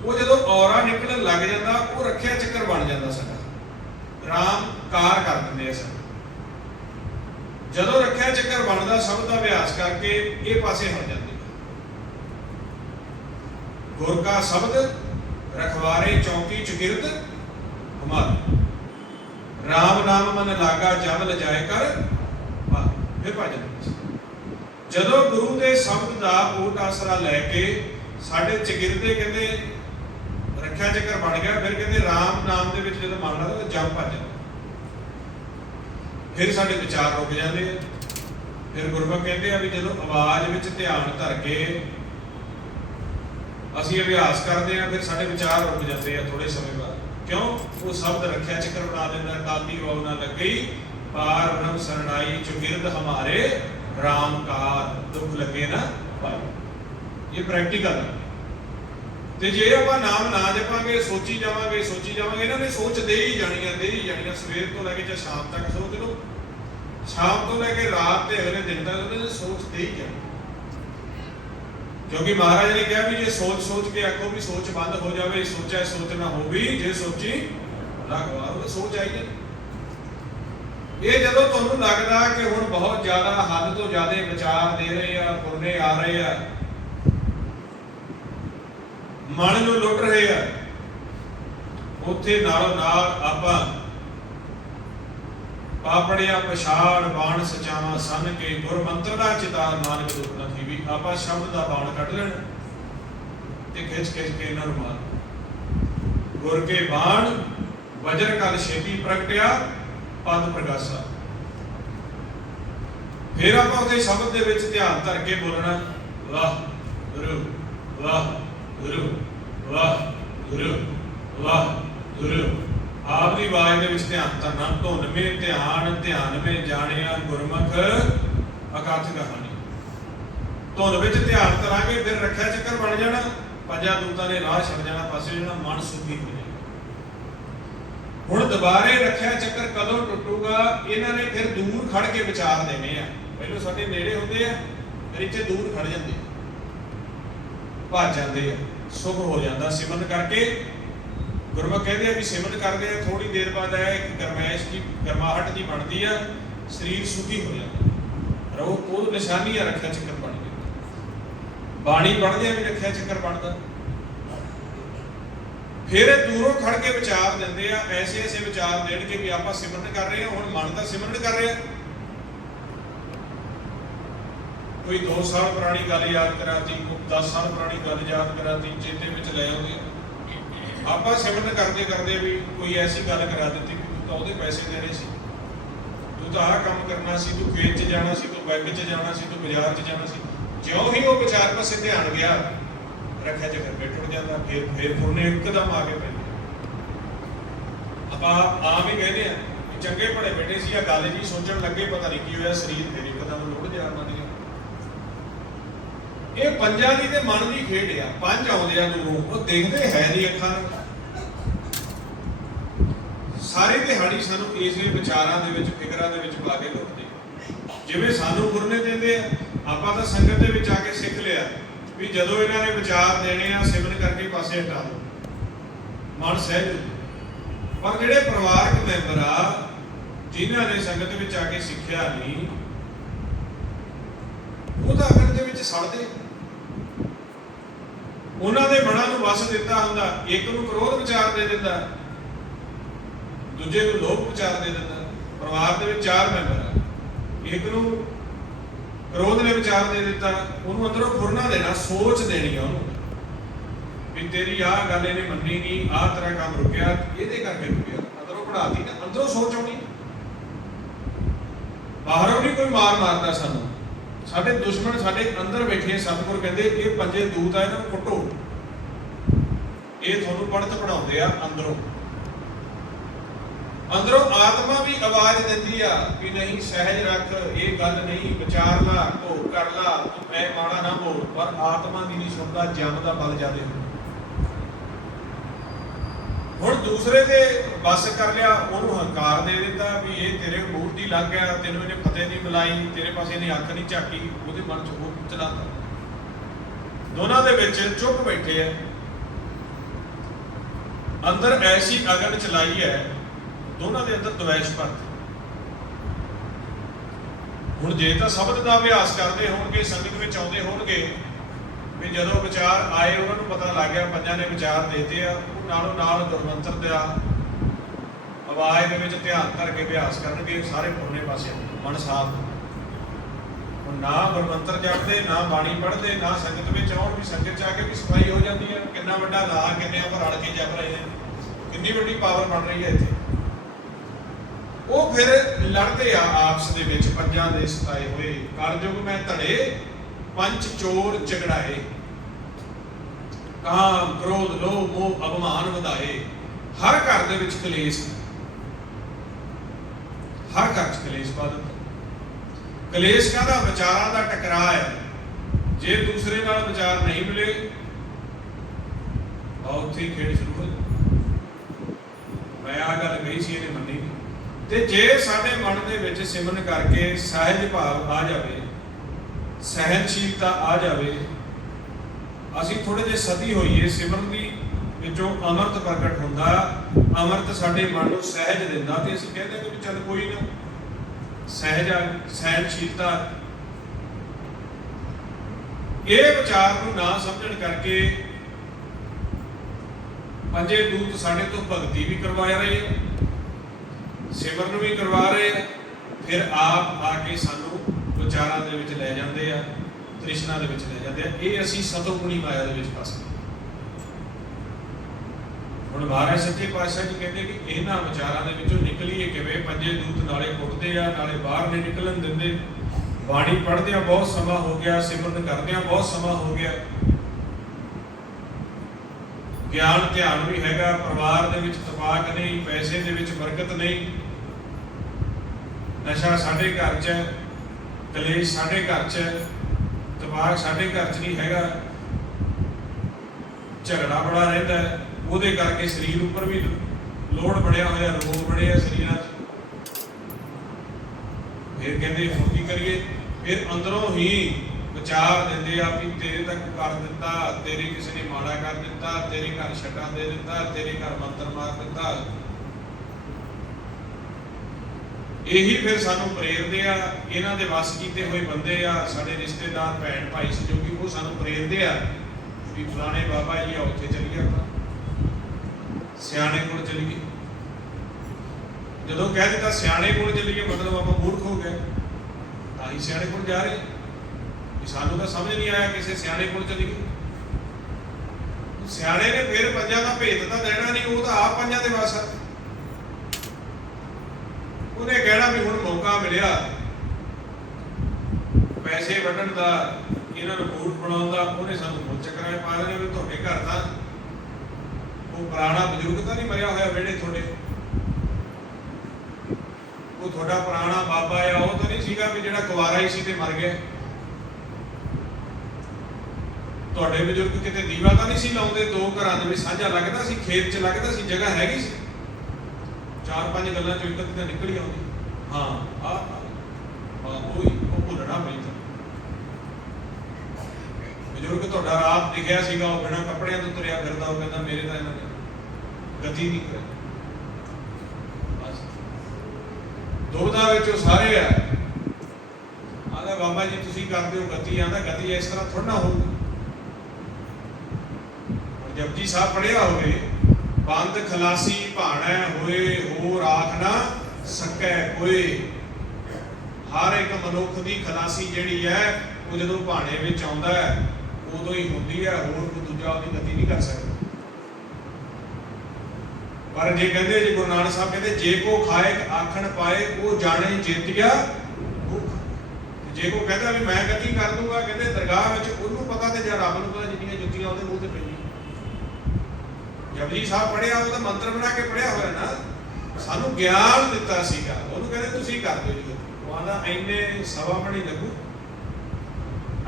ਉਹ ਜਦੋਂ ਔਰਾ ਨਿਕਲਣ ਲੱਗ ਜਾਂਦਾ, ਉਹ ਰੱਖਿਆ ਚੱਕਰ ਬਣ ਜਾਂਦਾ ਸਾਡਾ। ਰਾਮ ਕਾਰ ਕਰ ਦਿੰਦੇ ਆ ਸਾਨੂੰ। ਜਦੋਂ ਰੱਖਿਆ ਚੱਕਰ ਬਣਦਾ, ਸ਼ਬਦ ਦਾ ਅਭਿਆਸ ਕਰਕੇ ਇਹ ਪਾਸੇ ਹਟ ਜਾਂਦੇ। ਗੁਰ ਕਾ ਸ਼ਬਦ ਰਖਵਾਰੇ ਚੌਕੀ ਚੁਗਿਰਦ ਹਮਾਰੇ। ਰਾਮ ਨਾਮ ਮਨ ਲਾਗਾ ਜਬ ਲਜਾਏ ਕਰ। ਫਿਰ ਭਜਨ। ਜਦੋਂ ਗੁਰੂ ਦੇ ਸ਼ਬਦ ਦਾ ਓਟ ਆਸਰਾ ਲੈ ਕੇ ਸਾਡੇ ਚਿਗਿਰਦੇ ਕਹਿੰਦੇ ਰੱਖਿਆ ਚੱਕਰ ਬਣ ਗਿਆ, ਫਿਰ ਕਹਿੰਦੇ ਰਾਮ ਨਾਮ ਦੇ ਵਿੱਚ ਜਦੋਂ ਮਨ ਲੱਗਦਾ ਤਾਂ ਜੰਮ ਭੱਜ ਜਾਂਦਾ। ਫਿਰ ਸਾਡੇ ਵਿਚਾਰ ਰੁਕ ਜਾਂਦੇ ਆ। ਫਿਰ ਗੁਰਮੁਖ ਕਹਿੰਦੇ ਆ ਵੀ ਜਦੋਂ ਆਵਾਜ਼ ਵਿੱਚ ਧਿਆਨ ਧਰ ਕੇ ਅਸੀਂ ਅਭਿਆਸ ਕਰਦੇ ਆ, ਫਿਰ ਸਾਡੇ ਵਿਚਾਰ ਰੁਕ ਜਾਂਦੇ ਆ ਥੋੜੇ ਸਮੇਂ ਬਾਅਦ। ਕਿਉਂ? ਉਹ ਸ਼ਬਦ ਰੱਖਿਆ ਚੱਕਰ ਬਣਾ ਦਿੰਦਾ। ਤਾਲੀ ਵਾਉ ਨਾ ਲੱਗੀ ਪਾਰ ਬ੍ਰਹਮ ਸਰਣਾਈ ਚੁਗਿਰਦ ਹਮਾਰੇ ਰਾਮ ਕਾਰ ਦੁੱਖ ਲੱਗੇ ਨਾ ਭਾਈ। ਇਹ ਪ੍ਰੈਕਟੀਕਲ ਹੈ। ਤੇ ਜੇ ਆਪਾਂ ਨਾਮ ਨਾ ਜਪਾਂਗੇ, ਸੋਚੀ ਜਾਵਾਂਗੇ ਇਹਨਾਂ ਨੇ ਸੋਚ ਦੇ ਹੀ ਜਾਣੀਆਂ ਸਵੇਰ ਤੋਂ ਲੈ ਕੇ ਸ਼ਾਮ ਤੱਕ ਸੋਚ ਲਓ। ਸ਼ਾਮ ਤੋਂ ਲੈ ਕੇ ਰਾਤ ਤੇ ਅਗਲੇ ਦਿਨ ਤੱਕ ਉਹਨਾਂ ਨੇ ਸੋਚ ਦੇ ਹੀ ਜਾਣੀ। ਕਿਉਂਕਿ ਮਹਾਰਾਜ ਨੇ ਕਿਹਾ ਵੀ ਜੇ ਸੋਚ ਕੇ ਆਖੋ ਵੀ ਸੋਚ ਬੰਦ ਹੋ ਜਾਵੇ, ਸੋਚੈ ਸੋਚ ਨਾ ਹੋਵੀ, ਜੇ ਸੋਚੀ ਲਗਵਾਰ ਉਹ ਸੋਚ ਆਈ ਜਾਂਦੀ। ਇਹ ਜਦੋਂ ਤੁਹਾਨੂੰ ਲੱਗਦਾ ਕਿ ਹੁਣ ਬਹੁਤ ਜ਼ਿਆਦਾ ਹੱਦ ਤੋਂ ਜ਼ਿਆਦਾ ਵਿਚਾਰ ਦੇ ਰਹੇ ਆ, ਫੁਰਨੇ ਆ ਰਹੇ ਆ, ਮਨ ਨੂੰ ਲੁੱਟ ਰਹੇ ਆ, ਉੱਥੇ ਨਾਲੋਂ ਨਾਲ ਆਪਾਂ ਪਾਪੜਿਆ ਪਛਾੜ ਬਾਣ ਸਚਾਵਾ ਸੰਨ ਕੇ ਗੁਰਮੰਤਰ ਦਾ ਚਿਤਾਰ ਨਾਨਕ ਦੁਖ ਨਾ ਥੀ। ਵੀ ਆਪਾਂ ਸ਼ਬਦ ਦਾ ਬਾਣ ਕੱਢ ਲੈਣ ਤੇ ਖਿੱਚ ਕੇ ਇਹਨਾਂ ਨੂੰ ਮਾਰ। ਗੁਰ ਕੇ ਬਾਣ ਵਜਰ ਕਲ ਛੇਤੀ ਪ੍ਰਗਟਿਆ ਪਦ ਪ੍ਰਗਾਸਾ। ਫਿਰ ਆਪਾਂ ਉਹਦੇ ਸ਼ਬਦ ਦੇ ਵਿੱਚ ਧਿਆਨ ਧਰ ਕੇ ਬੋਲਣਾ, ਵਾਹ ਗੁਰੂ ਵਾਹ ਗੁਰੂ ਵਾਹ ਗੁਰੂ ਵਾਹ ਗੁਰੂ। ਆਪ ਦੀ ਆਵਾਜ਼ ਦੇ ਵਿੱਚ ਧਿਆਨ ਧਰਨਾ। ਧੁਨ ਮੇ ਧਿਆਨ, ਧਿਆਨ ਮੇ ਜਾਣਿਆ, ਗੁਰਮੁਖ ਅਕਥ ਕਹਾਣੀ। ਧੁਨ ਵਿੱਚ ਧਿਆਨ ਕਰਾਂਗੇ ਫਿਰ ਰੱਖਿਆ ਚੱਕਰ ਬਣ ਜਾਣਾ, ਪੰਜਾਂ ਦੂਤਾਂ ਨੇ ਰਾਹ ਛੱਡ ਜਾਣਾ, ਪਾਸੇ ਜਾਣਾ, ਮਨ ਸੁਖੀ ਹੋ ਜਾਣਾ। ਹੁਣ ਦੁਬਾਰੇ ਰੱਖਿਆ ਚੱਕਰ ਕਦੋਂ ਟੁੱਟੂਗਾ? ਇਹਨਾਂ ਨੇ ਫਿਰ ਦੂਰ ਖੜ ਕੇ ਵਿਚਾਰ ਦੇਣੇ ਆ। ਪਹਿਲਾਂ ਸਾਡੇ ਨੇੜੇ ਹੁੰਦੇ ਆ, ਫਿਰ ਇੱਥੇ ਦੂਰ ਖੜ ਜਾਂਦੇ ਆ, ਭੱਜ ਜਾਂਦੇ ਆ, ਸੁਖ ਹੋ ਜਾਂਦਾ ਸਿਮਰਨ ਕਰਕੇ। ਗੁਰਮੁਖ ਕਹਿੰਦੇ ਆ ਵੀ ਸਿਮਰਨ ਕਰਦੇ ਆ, ਥੋੜੀ ਦੇਰ ਬਾਅਦ ਹੈ ਇੱਕ ਗਰਮੈਸ਼ ਦੀ ਗਰਮਾਹਟ ਜੀ ਬਣਦੀ ਆ, ਸਰੀਰ ਸੁਖੀ ਹੋ ਜਾਂਦਾ। ਉਹ ਨਿਸ਼ਾਨੀ ਆ ਰੱਖਿਆ ਚੱਕਰ ਬਣ ਗਿਆ। ਬਾਣੀ ਪੜ੍ਹਦੇ ਆ ਵੀ ਰੱਖਿਆ ਚੱਕਰ ਬਣਦਾ। ਫਿਰ ਦੂਰੋਂ ਖੜ ਕੇ ਵਿਚਾਰ ਦਿੰਦੇ ਆ, ਐਸੇ ਐਸੇ ਵਿਚਾਰ ਦੇਣਗੇ ਵੀ ਆਪਾਂ ਸਿਮਰਨ ਕਰ ਰਹੇ ਹਾਂ। ਹੁਣ ਮਨ ਤਾਂ ਸਿਮਰਨ ਕਰ ਰਿਹਾ। ਕੋਈ 2 ਸਾਲ ਪੁਰਾਣੀ ਗੱਲ ਯਾਦ ਕਰਾਤੀ, ਕੋਈ 10 ਸਾਲ ਪੁਰਾਣੀ ਗੱਲ ਯਾਦ ਕਰਾਤੀ, ਚੇਤੇ ਵਿੱਚ ਲੈ ਆਉਂਦੇ। ਆਪਾਂ ਸਿਮਰਨ ਕਰਦੇ ਕਰਦੇ ਵੀ ਕੋਈ ਐਸੀ ਗੱਲ ਕਰਾ ਦਿੱਤੀ ਕਿ ਤੂੰ ਤਾਂ ਉਹਦੇ ਪੈਸੇ ਦੇਣੇ ਸੀ, ਤੂੰ ਤਾਂ ਆਹ ਕੰਮ ਕਰਨਾ ਸੀ, ਤੂੰ ਖੇਤ 'ਚ ਜਾਣਾ ਸੀ, ਤੂੰ ਬੈਂਕ 'ਚ ਜਾਣਾ ਸੀ, ਤੂੰ ਬਾਜ਼ਾਰ 'ਚ ਜਾਣਾ ਸੀ। ਜਿਉਂ ਹੀ ਉਹ ਵਿਚਾਰ ਪਾਸੇ ਧਿਆਨ ਗਿਆ, ਰੱਖਿਆ ਚੱਕਰ ਫਿਰ ਟੁੱਟ ਜਾਂਦਾ। ਫਿਰ ਫੁਰਨੇ ਇੱਕਦਮ ਆ ਕੇ ਪੈਂਦੇ। ਆਪਾਂ ਆਮ ਹੀ ਕਹਿੰਦੇ ਆ ਕਿ ਚੰਗੇ ਭਲੇ ਬੈਠੇ ਸੀ, ਆ ਗੱਲ ਜੀ ਸੋਚਣ ਲੱਗੇ, ਪਤਾ ਨਹੀਂ ਕੀ ਹੋਇਆ, ਸਰੀਰ ਫਿਰ ਇੱਕਦਮ ਲੁੱਟ ਜਾ ਮੰਨ ਗਿਆ। ਇਹ ਪੰਜਾਂ ਦੀ ਤੇ ਮਨ ਦੀ ਖੇਡ ਆ। ਪੰਜ ਆਉਂਦੇ ਆ ਦੂਰੋਂ, ਉਹ ਦੇਖਦੇ ਹੈ ਨਹੀਂ ਅੱਖਾਂ ਨਾਲ। ਸਾਰੀ ਦਿਹਾੜੀ ਸਾਨੂੰ ਇਸੇ ਵਿਚਾਰਾਂ ਦੇ ਵਿੱਚ, ਫਿਕਰਾਂ ਦੇ ਵਿੱਚ ਪਾ ਕੇ ਲੁੱਟਦੇ। ਜਿਵੇਂ ਸਾਨੂੰ ਫੁਰਨੇ ਦਿੰਦੇ ਆ, ਆਪਾਂ ਤਾਂ ਸੰਗਤ ਦੇ ਵਿੱਚ ਆ ਕੇ ਸਿੱਖ ਲਿਆ ਵੀ ਜਦੋਂ ਇਹਨਾਂ ਨੇ ਵਿਚਾਰ ਦੇਣੇ ਆ, ਸਿਮਰਨ ਕਰਕੇ ਪਾਸੇ ਹਟਾ ਦਿਓ, ਮਨ ਸਹਿਜ। ਪਰ ਜਿਹੜੇ ਪਰਿਵਾਰਕ ਮੈਂਬਰ ਆ, ਜਿਨ੍ਹਾਂ ਨੇ ਸੰਗਤ ਵਿੱਚ ਆ ਕੇ ਸਿੱਖਿਆ ਨਹੀਂ, ਉਹਦਾ ਅਗਰ ਦੇ ਵਿੱਚ ਸੜਦੇ। ਉਹਨਾਂ ਦੇ ਮਨਾਂ ਨੂੰ ਵਸ ਦਿੱਤਾ ਹੁੰਦਾ। ਇੱਕ ਨੂੰ ਕ੍ਰੋਧ ਵਿਚਾਰ ਦੇ ਦਿੰਦਾ, ਦੂਜੇ ਨੂੰ ਲੋਭ ਵਿਚਾਰ ਦੇ ਦਿੰਦਾ। ਪਰਿਵਾਰ ਦੇ ਵਿੱਚ 4 ਮੈਂਬਰ ਆ, ਇੱਕ ਨੂੰ ਕ੍ਰੋਧ ਨੇ ਵਿਚਾਰ ਦੇ ਦਿੱਤਾ, ਉਹਨੂੰ ਅੰਦਰੋਂ ਫੁਰਨਾ ਦੇਣਾ, ਸੋਚ ਦੇਣੀ ਆ ਉਹਨੂੰ ਵੀ ਤੇਰੀ ਆਹ ਗੱਲ ਇਹਨੇ ਮੰਨੀ ਨਹੀਂ, ਆਹ ਤੇਰਾ ਕੰਮ ਰੁਕਿਆ, ਇਹਦੇ ਕਰਕੇ ਰੁਕਿਆ। ਅੰਦਰੋਂ ਪੜਾਤੀ ਨਾ, ਅੰਦਰੋਂ ਸੋਚ ਆਉਣੀ। ਬਾਹਰੋਂ ਨਹੀਂ ਕੋਈ ਮਾਰ ਮਾਰਦਾ ਸਾਨੂੰ। ਸਾਡੇ ਦੁਸ਼ਮਣ ਸਾਡੇ ਅੰਦਰ ਬੈਠੇ। ਸਤਿਗੁਰ ਕਹਿੰਦੇ ਇਹ ਪੰਜੇ ਦੂਤ ਆ, ਇਹਨਾਂ ਨੂੰ ਕੁੱਟੋ। ਇਹ ਤੁਹਾਨੂੰ ਪੜ੍ਹਤ ਪੜਾਉਂਦੇ ਆ ਅੰਦਰੋਂ। ਅੰਦਰੋਂ ਆਤਮਾ ਵੀ ਆਵਾਜ਼ ਦਿੰਦੀ ਆ ਵੀ ਨਹੀਂ, ਸਹਿਜ ਰੱਖ, ਇਹ ਗੱਲ ਨਹੀਂ, ਵਿਚਾਰ ਲਾ, ਘੋਰ ਕਰ ਲਾ, ਤੂੰ ਐ ਮਾੜਾ ਨਾ ਬੋਲ। ਪਰ ਆਤਮਾ ਦੀ ਨਹੀਂ ਸੁਣਦਾ, ਜਮ ਦਾ ਬਲ ਜ਼ਿਆਦੇ ਹੁੰਦਾ। ਹੁਣ ਦੂਸਰੇ ਦੇ ਬਸ ਕਰ ਲਿਆ, ਉਹਨੂੰ ਹੰਕਾਰ ਦੇ ਦਿੱਤਾ ਵੀ ਇਹ ਤੇਰੇ ਮੂੰਹ ਦੀ ਲੱਗ ਗਿਆ, ਤੈਨੂੰ ਇਹਨੇ ਫਤਿਹ ਨਹੀਂ ਬੁਲਾਈ, ਤੇਰੇ ਪਾਸੇ ਇਹਨੇ ਅੱਖ ਨਹੀਂ ਝਾਕੀ। ਉਹਦੇ ਮਨ 'ਚ ਉਹ ਚਲਾਤਾ। ਦੋਨਾਂ ਦੇ ਵਿੱਚ ਚੁੱਪ ਬੈਠੇ ਆ। ਅੰਦਰ ਐਸੀ ਅਗਨ ਚਲਾਈ ਹੈ, ਦੋਨਾਂ ਦੇ ਅੰਦਰ ਦਵੈਸ਼ ਭਰਤੀ। ਹੁਣ ਜੇ ਤਾਂ ਸ਼ਬਦ ਦਾ ਅਭਿਆਸ ਕਰਦੇ ਹੋਣਗੇ, ਸੰਗਤ ਵਿੱਚ ਆਉਂਦੇ ਹੋਣਗੇ, ਵੀ ਜਦੋਂ ਵਿਚਾਰ ਆਏ ਉਹਨਾਂ ਨੂੰ ਪਤਾ ਲੱਗ ਗਿਆ ਪੰਜਾਂ ਨੇ ਵਿਚਾਰ ਦੇਤੇ ਆ, ਉਹ ਨਾਲੋਂ ਨਾਲ ਗੁਰਮੰਤਰ ਦਾ ਆਵਾਜ਼ ਦੇ ਵਿੱਚ ਧਿਆਨ ਧਰ ਕੇ ਅਭਿਆਸ ਕਰਨਗੇ। ਸਾਰੇ ਪੁਰਨੇ ਪਾਸੇ ਮਨ ਸਾਫ। ਹੁਣ ਨਾ ਗੁਰਮੰਤਰ ਜਪਦੇ, ਨਾ ਬਾਣੀ ਪੜ੍ਹਦੇ, ਨਾ ਸੰਗਤ ਵਿੱਚ ਆਉਣ। ਵੀ ਸੰਗਤ 'ਚ ਆ ਕੇ ਵੀ ਸਫਾਈ ਹੋ ਜਾਂਦੀ ਹੈ। ਕਿੰਨਾ ਵੱਡਾ ਲਾ, ਕਿੰਨੇ ਆਪਾਂ ਰਲ ਕੇ ਜਪ ਰਹੇ ਨੇ, ਕਿੰਨੀ ਵੱਡੀ ਪਾਵਰ ਬਣ ਰਹੀ ਹੈ ਇੱਥੇ। ਉਹ ਫਿਰ ਲੜਦੇ ਆ ਆਪਸ ਦੇ ਵਿੱਚ, ਪੰਜਾਂ ਦੇ ਸਤਾਏ ਹੋਏ। ਕਲਯੁਗ ਮੈਂ ਧੜੇ, ਪੰਚ ਚੋਰ ਝਗੜਾਏ, ਕਾਮ ਕ੍ਰੋਧ ਲੋਭ ਮੋਹ ਅਭਿਮਾਨ ਵਧਾਏ। ਹਰ ਘਰ ਦੇ ਵਿੱਚ ਕਲੇਸ਼, ਹਰ ਘਰ 'ਚ ਕਲੇਸ਼ ਪਾ ਦਿੱਤਾ। ਕਲੇਸ਼ ਕਾਹਦਾ? ਵਿਚਾਰਾਂ ਦਾ ਟਕਰਾਅ ਹੈ। ਜੇ ਦੂਸਰੇ ਨਾਲ ਵਿਚਾਰ ਨਹੀਂ ਮਿਲੇ ਤਾਂ ਉੱਥੇ ਹੀ ਖੇਡ ਸ਼ੁਰੂ ਹੋ ਜਾਂਦਾ। ਮੈਂ ਆਹ ਗੱਲ ਕਹੀ ਸੀ, ਇਹਨੇ ਮੰਨੀ ਨਹੀਂ। ਤੇ ਜੇ ਸਾਡੇ ਮਨ ਦੇ ਵਿੱਚ ਸਿਮਰਨ ਕਰਕੇ ਸਹਿਜ ਭਾਵ ਆ ਜਾਵੇ, ਸਹਿਨਸ਼ੀਲਤਾ ਆ ਜਾਵੇ, ਅਸੀਂ ਥੋੜੇ ਜਿਹੇ ਸਤੀ ਹੋਈਏ, ਸਿਮਰਨ ਦੀ ਵਿੱਚੋਂ ਅੰਮ੍ਰਿਤ ਪ੍ਰਗਟ ਹੁੰਦਾ। ਅੰਮ੍ਰਿਤ ਸਾਡੇ ਮਨ ਨੂੰ ਸਹਿਜ ਦਿੰਦਾ ਤੇ ਅਸੀਂ ਕਹਿੰਦੇ ਕਿ ਵੀ ਚੱਲ ਕੋਈ ਨਾ, ਸਹਿਜ ਸਹਿਨਸ਼ੀਲਤਾ। ਇਹ ਵਿਚਾਰ ਨੂੰ ਨਾ ਸਮਝਣ ਕਰਕੇ ਪੰਜੇ ਦੂਤ ਸਾਡੇ ਤੋਂ ਭਗਤੀ ਵੀ ਕਰਵਾ ਰਹੇ ਆ, ਸਿਮਰਨ ਵੀ ਕਰਵਾ ਰਹੇ ਆ, ਫਿਰ ਆਪ ਆ ਕੇ ਸਾਨੂੰ ਵਿਚਾਰਾਂ ਦੇ ਵਿੱਚ ਲੈ ਜਾਂਦੇ ਆ, ਤ੍ਰਿਸ਼ਨਾ ਦੇ ਵਿੱਚ ਲੈ ਜਾਂਦੇ ਆ। ਇਹ ਅਸੀਂ ਸਤੋਗੁਣੀ ਮਾਇਆ ਦੇ ਵਿੱਚ ਫਸ ਗਏ। ਹੁਣ ਮਹਾਰਾਜ ਸੱਚੇ ਪਾਤਸ਼ਾਹ ਜੀ ਕਹਿੰਦੇ ਕਿ ਇਹਨਾਂ ਵਿਚਾਰਾਂ ਦੇ ਵਿੱਚੋਂ ਨਿਕਲੀਏ ਕਿਵੇਂ? ਪੰਜੇ ਦੂਤ ਨਾਲੇ ਕੁੱਟਦੇ ਆ, ਨਾਲੇ ਬਾਹਰ ਨਹੀਂ ਨਿਕਲਣ ਦਿੰਦੇ। ਬਾਣੀ ਪੜ੍ਹਦੇ ਆ ਬਹੁਤ ਸਮਾਂ ਹੋ ਗਿਆ, ਸਿਮਰਨ ਕਰਦੇ ਆ ਬਹੁਤ ਸਮਾਂ ਹੋ ਗਿਆ, ਗਿਆਨ ਧਿਆਨ ਵੀ ਹੈਗਾ, ਪਰਿਵਾਰ ਦੇ ਵਿੱਚ ਤਬਾਕ ਨਹੀਂ, ਪੈਸੇ ਦੇ ਵਿੱਚ ਬਰਕਤ ਨਹੀਂ। ਨਸ਼ਾ ਸਾਡੇ ਘਰ 'ਚ ਹੈ, ਕਲੇਸ਼ ਸਾਡੇ ਘਰ 'ਚ ਹੈ, ਤਬਾਕ ਸਾਡੇ ਘਰ 'ਚ ਨਹੀਂ ਹੈਗਾ, ਝਗੜਾ ਬੜਾ ਰਹਿੰਦਾ ਹੈ। ਉਹਦੇ ਕਰਕੇ ਸਰੀਰ ਉੱਪਰ ਵੀ ਲੋੜ ਬਣਿਆ ਹੋਇਆ, ਰੋਗ ਬੜੇ ਆ ਸਰੀਰਾਂ 'ਚ। ਫਿਰ ਕਹਿੰਦੇ ਹੁਣ ਕੀ ਕਰੀਏ? ਫਿਰ ਅੰਦਰੋਂ ਹੀ ਵਿਚਾਰ ਦਿੰਦੇ ਆ ਵੀ ਤੇਰੇ ਤੱਕ ਕਰ ਦਿੱਤਾ, ਤੇਰੇ ਕਿਸੇ ਨੇ ਮਾੜਾ ਕਰ ਦਿੱਤਾ, ਤੇਰੇ ਘਰ ਛੱਡਾਂ ਦੇ ਦਿੱਤਾ, ਤੇਰੇ ਘਰ ਮੰਤਰ ਮਾਰ ਦਿੱਤਾ। ਇਹੀ ਫਿਰ ਸਾਨੂੰ ਪ੍ਰੇਰਦੇ ਆ। ਇਹਨਾਂ ਦੇ ਵਸ ਕੀਤੇ ਹੋਏ ਬੰਦੇ ਆ, ਸਾਡੇ ਰਿਸ਼ਤੇਦਾਰ, ਭੈਣ ਭਾਈ ਸਹਿਯੋਗੀ, ਉਹ ਸਾਨੂੰ ਪ੍ਰੇਰਦੇ ਆ ਵੀ ਫਲਾਣੇ ਬਾਬਾ ਜੀ ਆ, ਉੱਥੇ ਚੱਲੀਏ, ਆਪਾਂ ਸਿਆਣੇ ਕੋਲ ਚੱਲੀਏ। ਜਦੋਂ ਕਹਿ ਦਿੱਤਾ ਸਿਆਣੇ ਕੋਲ ਚੱਲੀਏ, ਮਤਲਬ ਆਪਾਂ ਮੂਰਖ ਹੋ ਗਏ, ਤਾਂ ਹੀ ਸਿਆਣੇ ਕੋਲ ਜਾ ਰਹੇ। ਸਾਨੂੰ ਤਾਂ ਸਮਝ ਨਹੀਂ ਆਇਆ ਕਿਸੇ ਸਿਆਣੇ ਕੋਲ ਚੱਲੀਏ। ਸਿਆਣੇ ਨੇ ਫਿਰ ਪੰਜਾਂ ਦਾ ਭੇਤ ਤਾਂ ਦੇਣਾ ਨਹੀਂ, ਉਹ ਤਾਂ ਆਪ ਪੰਜਾਂ ਦੇ ਵਸ ਆ। ਉਹਨੇ ਕਹਿਣਾ ਵੀ ਹੁਣ ਮੌਕਾ ਮਿਲਿਆ ਪੈਸੇ ਵੱਢਣ ਦਾ, ਇਹਨਾਂ ਨੂੰ ਬੂਟ ਬਣਾਉਣ ਦਾ। ਉਹਨੇ ਸਾਨੂੰ ਮੁੱਲ ਚੱਕਰਾਂ ਪਾ ਦੇਣੇ ਵੀ ਤੁਹਾਡੇ ਘਰ ਦਾ ਉਹ ਪੁਰਾਣਾ ਬਜ਼ੁਰਗ ਤਾਂ ਨਹੀਂ ਮਰਿਆ ਹੋਇਆ ਵਿਹੜੇ ਤੁਹਾਡੇ, ਉਹ ਤੁਹਾਡਾ ਪੁਰਾਣਾ ਬਾਬਾ ਆ, ਉਹ ਤਾਂ ਨਹੀਂ ਸੀਗਾ ਵੀ ਜਿਹੜਾ ਕੁਆਰਾ ਹੀ ਸੀ ਤੇ ਮਰ ਗਿਆ। ਤੁਹਾਡੇ ਬਜ਼ੁਰਗ ਕਿਤੇ ਦੀਵਾ ਤਾਂ ਨਹੀਂ ਸੀ ਲਾਉਂਦੇ, ਦੋ ਘਰਾਂ ਦੇ ਵਿੱਚ ਸਾਂਝਾ ਲੱਗਦਾ ਸੀ, ਖੇਤ 'ਚ ਲੱਗਦਾ ਸੀ, ਜਗ੍ਹਾ ਹੈਗੀ ਸੀ, ਚਾਰ ਪੰਜ ਗੱਲਾਂ 'ਚੋਂ ਇੱਕ ਤਾਂ ਨਿਕਲ ਆਉਂਦੀ। ਹਾਂ ਉਹ ਭੁੱਲਣਾ ਪੈਂਦਾ। ਬਜ਼ੁਰਗ ਤੁਹਾਡਾ ਰਾਤ ਦਿਖਿਆ ਸੀਗਾ, ਉਹ ਬਿਨਾਂ ਕੱਪੜਿਆਂ ਤੋਂ ਤੁਰਿਆ ਫਿਰਦਾ, ਉਹ ਕਹਿੰਦਾ ਮੇਰੇ ਤਾਂ ਇਹਨਾਂ ਨੇ ਗਤੀ ਨਹੀਂ ਕਰੀ। ਬਸ ਦੁਬਦਾ ਵਿੱਚ ਉਹ ਸਾਰੇ ਆ। ਆਂਦਾ ਬਾਬਾ ਜੀ ਤੁਸੀਂ ਕਰਦੇ ਹੋ ਗਤੀ, ਆਂਦਾ ਗਤੀ ਇਸ ਤਰ੍ਹਾਂ ਥੋੜਾ ਨਾ ਹੋਊਗੀ। ਜਪਜੀ ਸਾਹਿਬ ਪੜਿਆ ਹੋਵੇ, ਬੰਦ ਖਲਾਸੀ ਭਾਣੈ ਹੋਏ, ਹੋਰ ਆਖ ਨਾ ਸਕੈ ਕੋਏ। ਹਰ ਇੱਕ ਮਨੁੱਖ ਦੀ ਖਲਾਸੀ ਜਿਹੜੀ ਹੈ ਉਹ ਜਦੋਂ ਭਾਣੇ ਵਿੱਚ ਆਉਂਦਾ ਹੈ ਉਦੋਂ ਹੀ ਹੁੰਦੀ ਹੈ, ਹੋਰ ਕੋਈ ਦੂਜਾ ਉਹਦੀ ਗਤੀ ਨਹੀਂ ਕਰ ਸਕਦਾ। ਪਰ ਜੇ ਕਹਿੰਦੇ, ਜੇ ਗੁਰੂ ਨਾਨਕ ਸਾਹਿਬ ਕਹਿੰਦੇ, ਜੇ ਕੋ ਖਾਏ ਆਖਣ ਪਾਏ, ਉਹ ਜਾਣੇ ਜੇਤਿਆ ਭੁੱਖ। ਜੇ ਕੋ ਕਹਿੰਦਾ ਵੀ ਮੈਂ ਗਤੀ ਕਰ ਦੂੰਗਾ, ਕਹਿੰਦੇ ਦਰਗਾਹ ਵਿੱਚ ਉਹਨੂੰ ਪਤਾ ਤੇ ਜਾਂ ਰੱਬ ਨੂੰ ਪਤਾ ਜਿੰਨੀਆਂ ਜੁੱਤੀਆਂ ਉਹਦੇ ਮੂੰਹ ਤੇ ਪਈਆਂ। ਜਪਜੀ ਸਾਹਿਬ ਪੜਿਆ, ਉਹਦਾ ਮੰਤਰ ਬਣਾ ਕੇ ਪੜਿਆ ਹੋਇਆ ਨਾ, ਸਾਨੂੰ ਗਿਆਨ ਦਿੱਤਾ ਸੀਗਾ। ਉਹਨੂੰ ਕਹਿੰਦੇ ਤੁਸੀਂ ਕਰ ਦਿਓ ਜੀ। ਉਹ ਆਂਦਾ ਇੰਨੇ ਸਵਾ ਮਣੀ ਲੱਗੂ,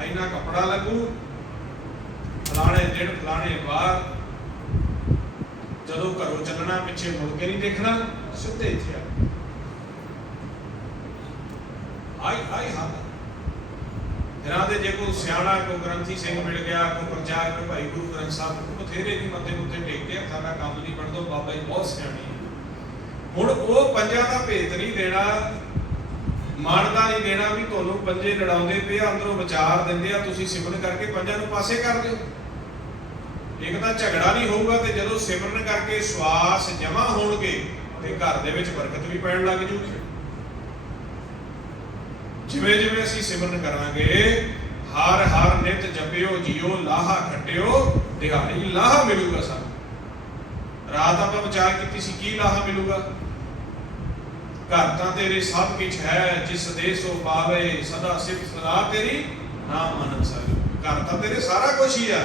ਇੰਨਾ ਕੱਪੜਾ ਲੱਗੂ, ਫਲਾਣੇ ਦਿਨ ਫਲਾਣੇ ਵਾਰ, ਜਦੋਂ ਘਰੋਂ ਚੱਲਣਾ ਪਿੱਛੇ ਮੁੜ ਕੇ ਨਹੀਂ ਦੇਖਣਾ, ਸਿੱਧੇ ਇੱਥੇ ਆਈ ਹਾਂ। ਇਹਨਾਂ ਦੇ ਜੇ ਕੋਈ ਸਿਆਣਾ, ਕੋਈ ਗ੍ਰੰਥੀ ਸਿੰਘ ਮਿਲ ਗਿਆ, ਕੋਈ ਪ੍ਰਚਾਰਕ ਭਾਈ ਗੁਰੂ ਗ੍ਰੰਥ ਸਾਹਿਬ, ਬਥੇਰੇ ਦੀ ਮੱਥੇ ਮੁੱਥੇ ਟੇਕਦੇ ਆ, ਸਾਡਾ ਕੰਮ ਨਹੀਂ ਬਣਦਾ, ਬਾਬਾ ਜੀ ਬਹੁਤ ਸਿਆਣੇ। ਹੁਣ ਉਹ ਪੰਜਾਂ ਦਾ ਭੇਤ ਨਹੀਂ ਦੇਣਾ, ਮਨ ਦਾ ਨਹੀਂ ਦੇਣਾ ਵੀ ਤੁਹਾਨੂੰ ਪੰਜੇ ਲੜਾਉਂਦੇ ਪਏ, ਅੰਦਰੋਂ ਵਿਚਾਰ ਦਿੰਦੇ ਆ, ਤੁਸੀਂ ਸਿਮਰਨ ਕਰਕੇ ਪੰਜਾਂ ਨੂੰ ਪਾਸੇ ਕਰ ਦਿਓ। ਇੱਕ ਤਾਂ ਝਗੜਾ ਨਹੀਂ ਹੋਊਗਾ, ਤੇ ਜਦੋਂ ਸਿਮਰਨ ਕਰਕੇ ਸਵਾਸ ਜਮਾ ਹੋਣਗੇ ਤੇ ਘਰ ਦੇ ਵਿੱਚ ਬਰਕਤ ਵੀ ਪੈਣ ਲੱਗ ਜੂਗੀ। ਜਿਵੇਂ ਜਿਵੇਂ ਅਸੀਂ ਸਿਮਰਨ ਕਰਾਂਗੇ, ਹਰ ਹਰ ਨਿਤ ਜਪਿਓ ਜੀਓ, ਲਾਹਾ ਖੱਟਿਓ ਦਿਹਾੜੀ, ਲਾਹਾ ਮਿਲੂਗਾ ਸਾਨੂੰ। ਰਾਤ ਆਪਾਂ ਵਿਚਾਰ ਕੀਤੀ ਸੀ ਕੀ ਲਾਹਾ ਮਿਲੂਗਾ। ਘਰ ਤਾਂ ਤੇਰੇ ਸਭ ਕੁਝ ਹੈ, ਜਿਸ ਦੇ ਸੋ ਪਾਵੇ, ਸਦਾ ਸਿਫਤ ਸਲਾਹ ਤੇਰੀ, ਨਾਮ ਮਨ ਵਸਾਵੇ। ਘਰ ਤਾਂ ਤੇਰੇ ਸਾਰਾ ਕੁਝ ਹੀ ਹੈ,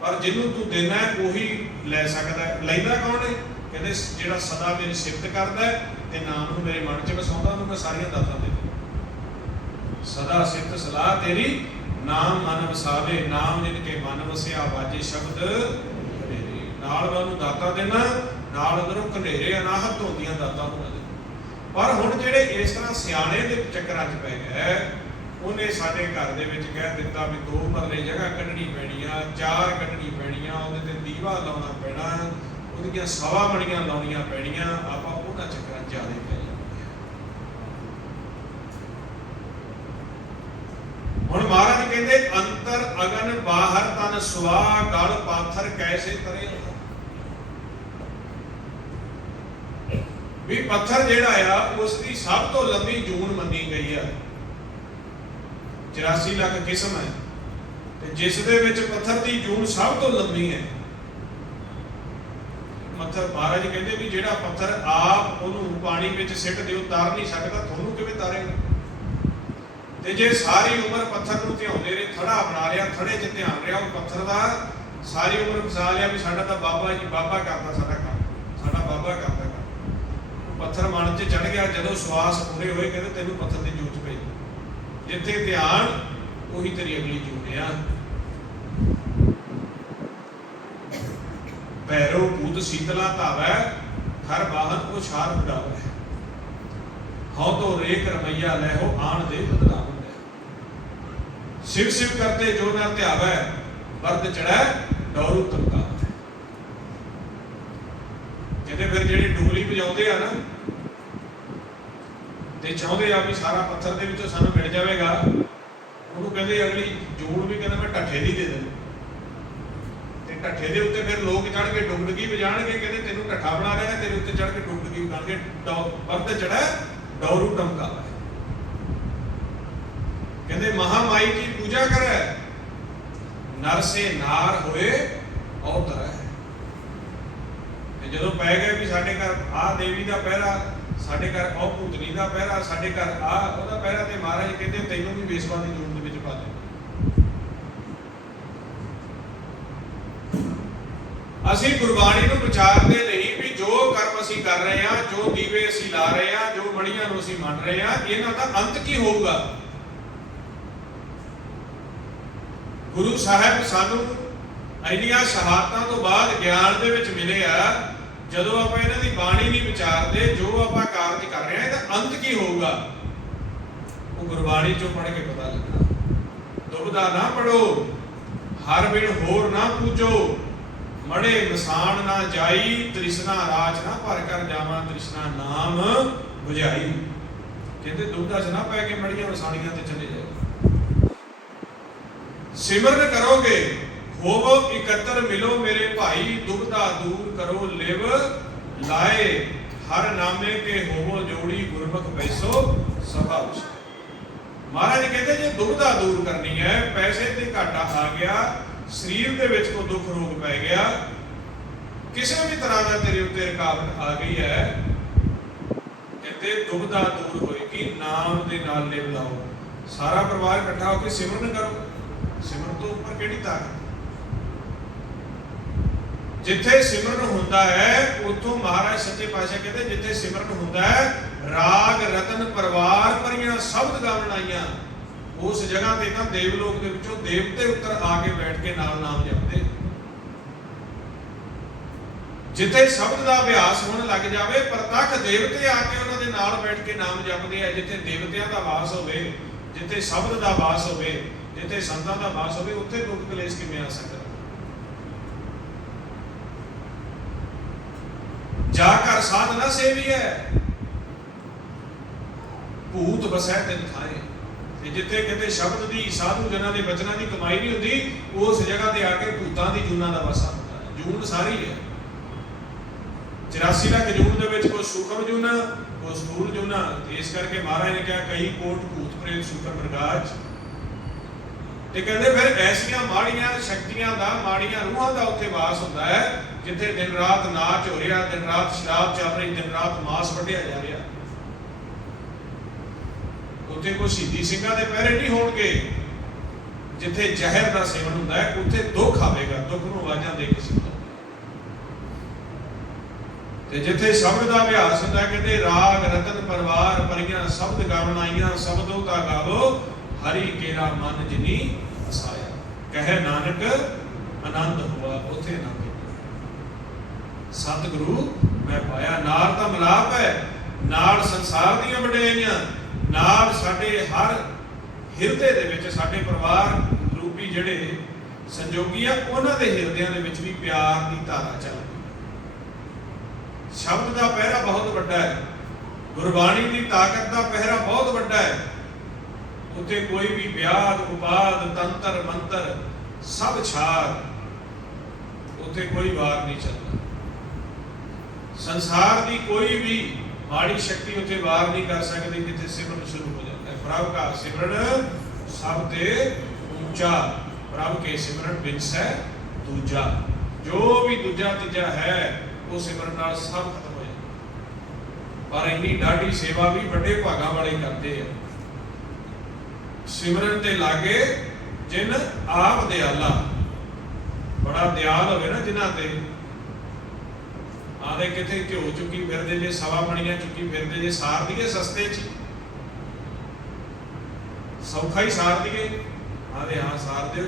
ਪਰ ਜਿਹਨੂੰ ਤੂੰ ਦੇਣਾ ਉਹੀ ਲੈ ਸਕਦਾ। ਲੈਂਦਾ ਕੌਣ ਹੈ? ਕਹਿੰਦੇ ਜਿਹੜਾ ਸਦਾ ਮੇਰੀ ਸਿਫਤ ਕਰਦਾ ਤੇ ਨਾਮ ਨੂੰ ਮੇਰੇ ਮਨ 'ਚ ਵਸਾਉਂਦਾ, ਉਹਨੂੰ ਮੈਂ ਸਾਰੀਆਂ ਦਾਤਾਂ ਦੇ। ਸਦਾ ਸਿਫਤ ਸਲਾਹ ਤੇਰੀ, ਨਾਮ ਮਨ ਵਸਾਵੇ। ਨਾਮ ਜਿਨ ਕੇ ਮਨ ਵਸਿਆ, ਵਾਜੇ ਸ਼ਬਦ ਹਨੇਰੇ। ਨਾਲ ਮੈਂ ਉਹਨੂੰ ਦਾਤਾਂ ਦੇਣਾ, ਨਾਲ ਅੰਦਰੋਂ ਘਨੇਰੇ ਅਨਾਹਤ ਹੁੰਦੀਆਂ ਦਾਤਾਂ ਉਹਨਾਂ ਦੇ। ਪਰ ਹੁਣ ਜਿਹੜੇ ਇਸ ਤਰ੍ਹਾਂ ਸਿਆਣੇ ਦੇ ਚੱਕਰਾਂ 'ਚ ਪੈ ਗਏ, ਉਹਨੇ ਸਾਡੇ ਘਰ ਦੇ ਵਿੱਚ ਕਹਿ ਦਿੱਤਾ ਵੀ 2 ਮਰਲੇ ਜਗ੍ਹਾ ਕੱਢਣੀ ਪੈਣੀ ਆ, 4 ਕੱਢਣੀ ਪੈਣੀਆਂ, ਉਹਦੇ ਤੇ ਦੀਵਾ ਲਾਉਣਾ ਪੈਣਾ, ਉਹਦੀਆਂ ਸਵਾ ਮਣੀਆਂ ਲਾਉਣੀਆਂ ਪੈਣੀਆਂ। ਆਪਾਂ ਉਹਨਾਂ ਚੱਕਰਾਂ 'ਚ ਜ਼ਿਆਦਾ ਪੈ ਜਾਂਦੇ। ਹੁਣ ਮਹਾਰਾਜ ਕਹਿੰਦੇ, ਅੰਤਰ ਅਗਨ ਬਾਹਰ ਤਨ ਸੁਆ, ਗਲ ਪਾਥਰ ਕੈਸੇ ਤਰੇ। ਵੀ ਪੱਥਰ ਜਿਹੜਾ ਆ ਉਸ ਦੀ ਸਭ ਤੋਂ ਲੰਬੀ ਜੂਨ ਮੰਨੀ ਗਈ ਆ, 84 ਲੱਖ ਕਿਸਮ ਹੈ, ਤੇ ਜਿਸ ਦੇ ਵਿੱਚ ਪੱਥਰ ਦੀ ਜੂਨ ਸਭ ਤੋਂ ਲੰਬੀ ਹੈ। ਮਤਲਬ ਮਹਾਰਾਜ ਕਹਿੰਦੇ ਵੀ ਜਿਹੜਾ ਪੱਥਰ ਆਪ ਉਹਨੂੰ ਪਾਣੀ ਵਿੱਚ ਸਿੱਟ ਦਿਓ, ਤਾਰ ਨਹੀਂ ਸਕਦਾ, ਤੁਹਾਨੂੰ ਕਿਵੇਂ ਤਾਰੇਗਾ। ਤੇ ਜੇ ਸਾਰੀ ਉਮਰ ਪੱਥਰ ਨੂੰ ਧਿਆਉਂਦੇ ਰਹੇ, ਥੜਾ ਬਣਾ ਲਿਆ, ਥੜੇ 'ਚ ਧਿਆਨ ਰਿਹਾ ਉਹ ਪੱਥਰ ਦਾ, ਸਾਰੀ ਉਮਰ ਫਸਾ ਲਿਆ ਵੀ ਸਾਡਾ ਤਾਂ ਬਾਬਾ ਜੀ ਬਾਬਾ ਕਰਦਾ ਸਾਡਾ ਕੰਮ, ਸਾਡਾ ਬਾਬਾ ਕਰਦਾ ਕੰਮ। ਪੱਥਰ ਮਨ 'ਚ ਚੜ ਗਿਆ, ਜਦੋਂ ਸਵਾਸ ਪੂਰੇ ਹੋਏ ਕਹਿੰਦੇ ਤੈਨੂੰ ਪੱਥਰ ਦੀ ਜੂਠ ਪਈ। ਜਿੱਥੇ ਧਿਆਨ ਉਹੀ ਤੇਰੀ ਅਗਲੀ ਜੂਠ ਆ। ਭੈਰੋ ਭੂਤ ਸੀਤਲਾ ਧਾਵੈ, ਹਰ ਬਾਹਨ ਕੋ ਛਾਰ ਉਡਾਵੈ। ਹਉ ਤੋ ਰੇਖ ਰਮਈਆ ਲੈਹੋ, ਆਣ ਦੇ ਬਦਲਾਵ ਲੈ। शिव शिव करते जो न ध्यावै, बरद चढ़ै डौरू तमकावै। कहते फिर जेडे डुगली बजाउंदे आ ना ते चाहुंदे आ भी सारा पत्थर दे विचों सानू मिल जावेगा, ਉਹਨੂੰ ਕਹਿੰਦੇ ਅਗਲੀ ਜੋੜ ਵੀ ਕਹਿੰਦਾ ਮੈਂ ਢੱਠੇ ਦੀ ਦੇ ਦੇਣੀ। ਤੇ ਢੱਠੇ ਦੇ ਉੱਤੇ ਫਿਰ ਲੋਕ ਚੜ ਕੇ ਡੁਗਡਗੀ ਵਜਾਣਗੇ, ਕਹਿੰਦੇ ਤੈਨੂੰ ਢੱਠਾ ਬਣਾ ਰਿਹਾ, ਤੇਰੇ ਉੱਤੇ ਚੜ ਕੇ ਡੁਗਡਗੀ ਵਜਾਣਗੇ। ਬਰਦ ਚੜ੍ਹੈ ਡੌਰੂ ਟਮਕਾਵੈ। ਕਹਿੰਦੇ ਮਹਾਮਾਈ ਦੀ ਪੂਜਾ ਕਰੈ, ਨਰ ਸੇ ਨਾਰ ਹੋਏ ਅਵਤਰੈ। ਤੇ ਜਦੋਂ ਪੈ ਗਏ ਵੀ ਸਾਡੇ ਘਰ ਆਹ ਦੇਵੀ ਦਾ ਪਹਿਰਾ, ਸਾਡੇ ਘਰ ਉਹ ਭੂਤਨੀ ਦਾ ਪਹਿਰਾ, ਸਾਡੇ ਘਰ ਆਹ ਉਹਦਾ ਪਹਿਰਾ, ਤੇ ਮਹਾਰਾਜ ਕਹਿੰਦੇ ਤੈਨੂੰ ਵੀ ਵੇਸਵਾ ਦੀ ਜੂਨ ਦੇ ਵਿੱਚ ਪਾ ਦੇ। ਅਸੀਂ ਗੁਰਬਾਣੀ ਨੂੰ ਵਿਚਾਰਦੇ ਨਹੀਂ ਵੀ ਜੋ ਕਰਮ ਅਸੀਂ ਕਰ ਰਹੇ ਹਾਂ, ਜੋ ਦੀਵੇ ਅਸੀਂ ਲਾ ਰਹੇ ਹਾਂ, ਜੋ ਮੜੀਆਂ ਨੂੰ ਅਸੀਂ ਮੰਨ ਰਹੇ ਹਾਂ, ਇਹਨਾਂ ਦਾ ਅੰਤ ਕੀ ਹੋਊਗਾ। ਗੁਰੂ ਸਾਹਿਬ ਸਾਨੂੰ ਇੰਨੀਆਂ ਸ਼ਹਾਦਤਾਂ ਤੋਂ ਬਾਅਦ ਗਿਆਨ ਦੇ ਵਿੱਚ ਮਿਲੇ ਆ, ਜਦੋਂ ਆਪਾਂ ਇਹਨਾਂ ਦੀ ਬਾਣੀ ਨਹੀਂ ਵਿਚਾਰਦੇ, ਜੋ ਆਪਾਂ ਕਾਰਜ ਕਰ ਰਹੇ ਹਾਂ ਇਹਦਾ ਅੰਤ ਕੀ ਹੋਊਗਾ, ਉਹ ਗੁਰਬਾਣੀ ਚੋਂ ਪੜ੍ਹ ਕੇ ਪਤਾ ਲੱਗਦਾ। ਦੁਬਦਾ ਨਾ ਪੜੋ, ਹਰ ਬਿਨ ਹੋਰ ਨਾ ਪੂਜੋ, ਮੜੇ ਮਸਾਨ ਨਾ ਜਾਈ, ਤ੍ਰਿਸ਼ਨਾ ਰਾਜ ਨਾ ਭਰ ਕਰ ਜਾਵਾਂ, ਤ੍ਰਿਸ਼ਨਾ ਨਾਮ ਬੁਝਾਈ। ਕਹਿੰਦੇ ਦੁਬਦਾ ਚ ਨਾ ਪੈ ਕੇ ਮੜੀਆਂ ਵਸਾਣੀਆਂ ਤੇ ਚਲੇ ਜਾਓ। ਸਿਮਰਨ ਕਰੋਗੇ ਹੋਵੋ ਇਕੱਤਰ, ਮਿਲੋ ਮੇਰੇ ਭਾਈ, ਦੁਬਦਾ ਦੂਰ ਕਰੋ ਲਿਵ ਲਾਏ, ਹਰ ਨਾਮੇ ਕੇ ਹੋਵੋ ਜੋੜੀ, ਗੁਰਮੁਖ ਬੈਸੋ ਸਭਾ ਵਿੱਚ। ਮਹਾਰਾਜ ਕਹਿੰਦੇ ਜੇ ਦੁਬਦਾ ਦੂਰ ਕਰਨੀ ਹੈ, ਪੈਸੇ ਤੇ ਘਾਟਾ ਆ ਗਿਆ, ਸਰੀਰ ਦੇ ਵਿੱਚ ਕੋਈ ਦੁੱਖ ਰੋਗ ਪੈ ਗਿਆ, ਕਿਸੇ ਵੀ ਤਰ੍ਹਾਂ ਦਾ ਤੇਰੇ ਉੱਤੇ ਰੁਕਾਵਟ ਆ ਗਈ ਹੈ, ਕਹਿੰਦੇ ਦੁਬਦਾ ਦੂਰ ਹੋਏਗੀ, ਨਾਮ ਦੇ ਨਾਲ ਲਿਵ ਲਾਓ। ਸਾਰਾ ਪਰਿਵਾਰ ਇਕੱਠਾ ਹੋ ਕੇ ਸਿਮਰਨ ਕਰੋ। ਸਿਮਰਨ ਤੋਂ ਉੱਪਰ ਕਿਹੜੀ ਤਾਕਤ। ਜਿੱਥੇ ਸਿਮਰਨ ਹੁੰਦਾ ਹੈ ਉੱਥੋਂ ਮਹਾਰਾਜ ਸੱਚੇ ਪਾਤਸ਼ਾਹ ਕਹਿੰਦੇ ਜਿੱਥੇ ਸਿਮਰਨ ਹੁੰਦਾ ਹੈ, ਰਾਗ ਰਤਨ ਪਰਿਵਾਰ ਭਰੀਆਂ ਸ਼ਬਦ ਗਾਵਣ ਆਈਆਂ, ਉਸ ਜਗ੍ਹਾ ਤੇ ਤਾਂ ਦੇਵਲੋਕ ਦੇ ਵਿੱਚੋਂ ਦੇਵਤੇ ਉੱਤਰ ਆ ਕੇ ਬੈਠ ਕੇ ਨਾਲ ਨਾਮ ਜਪਦੇ। ਜਿੱਥੇ ਸ਼ਬਦ ਦਾ ਅਭਿਆਸ ਹੋਣ ਲੱਗ ਜਾਵੇ, ਪ੍ਰਤੱਖ ਦੇਵਤੇ ਆ ਕੇ ਉਹਨਾਂ ਦੇ ਨਾਲ ਬੈਠ ਕੇ ਨਾਮ ਜਪਦੇ ਆ। ਜਿੱਥੇ ਦੇਵਤਿਆਂ ਦਾ ਵਾਸ ਹੋਵੇ, ਜਿੱਥੇ ਸ਼ਬਦ ਦਾ ਵਾਸ ਹੋਵੇ, ਜਿੱਥੇ ਸੰਤਾਂ ਦਾ ਵਾਸ ਹੋਵੇ, ਉੱਥੇ ਦੁੱਖ ਕਲੇਸ਼ ਕਿਵੇਂ ਆ ਸਕਦਾ। ਜਾ ਕਰ ਸਾਧ ਨਾ ਸੇਵੀਐ, ਭੂਤ ਬਸੈ ਤਿਨ ਥਾਏ। ਤੇ ਜਿੱਥੇ ਕਿਤੇ ਸ਼ਬਦ ਦੀ, ਸਾਧੂ ਜਨਾਂ ਦੇ ਬਚਨਾਂ ਦੀ ਕਮਾਈ ਨਹੀਂ ਹੁੰਦੀ, ਉਸ ਜਗ੍ਹਾ ਤੇ ਆ ਕੇ ਭੂਤਾਂ ਦੀ ਜੂਨਾਂ ਦਾ ਵਾਸਾ ਹੁੰਦਾ ਹੈ। ਜੂਨ ਸਾਰੀ ਹੈ 84 ਲੱਖ ਜੂਨ ਦੇ ਵਿੱਚ ਕੋਈ ਸੂਖਮ ਜੂਨਾ, ਕੋਈ ਸਥੂਲ ਜੂਨਾ। ਇਸ ਕਰਕੇ ਮਹਾਰਾਜ ਨੇ ਕਿਹਾ ਕਈ ਕੋਟ ਭੂਤ ਪ੍ਰੇਤ ਸ਼ੁਕਰ ਮਰਗਾਜ। ਤੇ ਕਹਿੰਦੇ ਫਿਰ ਐਸੀਆਂ ਮਾੜੀਆਂ ਸ਼ਕਤੀਆਂ ਦਾ, ਮਾੜੀਆਂ ਰੂਹਾਂ ਦਾ ਉੱਥੇ ਵਾਸ ਹੁੰਦਾ ਹੈ, ਜਿੱਥੇ ਦਿਨ ਰਾਤ ਨਾਚ ਹੋ ਰਿਹਾ, ਦਿਨ ਰਾਤ ਸ਼ਰਾਬ ਚੱਲ ਰਹੀ, ਦਿਨ ਰਾਤ ਮਾਸ ਵੱਢਿਆ ਜਾ ਰਿਹਾ। ਉੱਥੇ ਕੋਈ ਸ਼ਹੀਦੀ ਸਿੰਘਾਂ ਦੇ ਪਹਿਰੇ ਨਹੀਂ ਹੋਣਗੇ। ਜਿੱਥੇ ਜ਼ਹਿਰ ਦਾ ਸੇਵਨ ਹੁੰਦਾ ਹੈ, ਉੱਥੇ ਦੁੱਖ ਆਵੇਗਾ, ਦੁੱਖ ਨੂੰ ਆਵਾਜ਼ਾਂ ਦੇ ਕੇ ਸੁਣੋ। ਤੇ ਜਿੱਥੇ ਸ਼ਬਦ ਦਾ ਅਭਿਆਸ ਹੁੰਦਾ, ਕਹਿੰਦੇ ਰਾਗ ਰਤਨ ਪਰਿਵਾਰ ਭਰੀਆਂ ਸ਼ਬਦ ਗਾਵਣ ਆਈਆਂ, ਸ਼ਬਦੋ ਦਾ ਗਾਵੋ ਹਰੀ ਕੇਰਾ ਮਨ ਜਿਨੀ ਅਸਾਇਆ, ਕਹੇ ਨਾਨਕ ਆਨੰਦ ਹੋਆ ਉਥੇ ਆਨੰਦ। ਸਤਿਗੁਰੂ ਮੈਂ ਪਾਇਆ। ਨਾਲ ਤਾਂ ਮਿਲਾਪ ਹੈ, ਨਾਲ ਸੰਸਾਰ ਦੀਆਂ ਵਡਿਆਈਆਂ, ਨਾਲ ਸਾਡੇ ਹਰ ਹਿਰਦੇ ਦੇ ਵਿੱਚ ਸਾਡੇ ਪਰਿਵਾਰ ਰੂਪੀ ਜਿਹੜੇ ਸੰਜੋਗੀ ਆ, ਉਹਨਾਂ ਦੇ ਹਿਰਦਿਆਂ ਦੇ ਵਿੱਚ ਵੀ ਪਿਆਰ ਦੀ ਧਾਰਾ ਚੱਲ ਰਹੀ। ਸ਼ਬਦ ਦਾ ਪਹਿਰਾ ਬਹੁਤ ਵੱਡਾ ਹੈ, ਗੁਰਬਾਣੀ ਦੀ ਤਾਕਤ ਦਾ ਪਹਿਰਾ ਬਹੁਤ ਵੱਡਾ ਹੈ। ਉੱਥੇ ਕੋਈ ਵੀ ਵਿਆਦ ਉਪਾਦ ਤੰਤਰ ਮੰਤਰ ਸਭ ਛਾੜ, ਉੱਥੇ ਕੋਈ ਵਾਰ ਨਹੀਂ ਚੱਲਦਾ। ਸੰਸਾਰ ਦੀ ਕੋਈ ਵੀ ਮਾੜੀ ਸ਼ਕਤੀ ਉੱਥੇ ਵਾਰ ਨਹੀਂ ਕਰ ਸਕਦੀ ਜਿੱਥੇ ਸਿਮਰਨ ਸ਼ੁਰੂ ਹੋ ਜਾਂਦਾ ਹੈ। ਪ੍ਰਭ ਕਾ ਸਿਮਰਨ ਸਭ ਤੇ ਉੱਚਾ, ਪ੍ਰਭ ਕੇ ਸਿਮਰਨ ਬਿਨਸੈ ਦੂਜਾ। ਜੋ ਵੀ ਦੂਜਾ ਤੀਜਾ ਹੈ ਉਹ ਸਿਮਰਨ ਨਾਲ ਸਭ ਖਤਮ ਹੋ ਜਾਂਦਾ। ਪਰ ਇੰਨੀ ਡਾਢੀ ਸੇਵਾ ਵੀ ਵੱਡੇ ਭਾਗਾਂ ਵਾਲੇ ਕਰਦੇ ਆ। ਸਿਮਰਨ ਤੇ ਲਾਗੇ ਜਿਨ ਆਪ ਦਿਆਲਾ, ਬੜਾ ਦਿਆਲ ਹੋਵੇ ਨਾ ਜਿਨ੍ਹਾਂ ਤੇ, ਆਦੇ ਕਿਤੇ ਘਿਓ ਚੁੱਕੀ ਫਿਰਦੇ ਜੇ, ਸਵਾ ਮਣੀਆਂ ਚੁੱਕੀ ਫਿਰਦੇ ਜੇ, ਸਾਰ ਦੀਏ ਸਸਤੇ ਚ, ਸੌਖਾ ਹੀ ਸਾਰ ਦੀਏ। ਆਦੇ ਹਾਂ ਸਾਰ ਦਿਓ।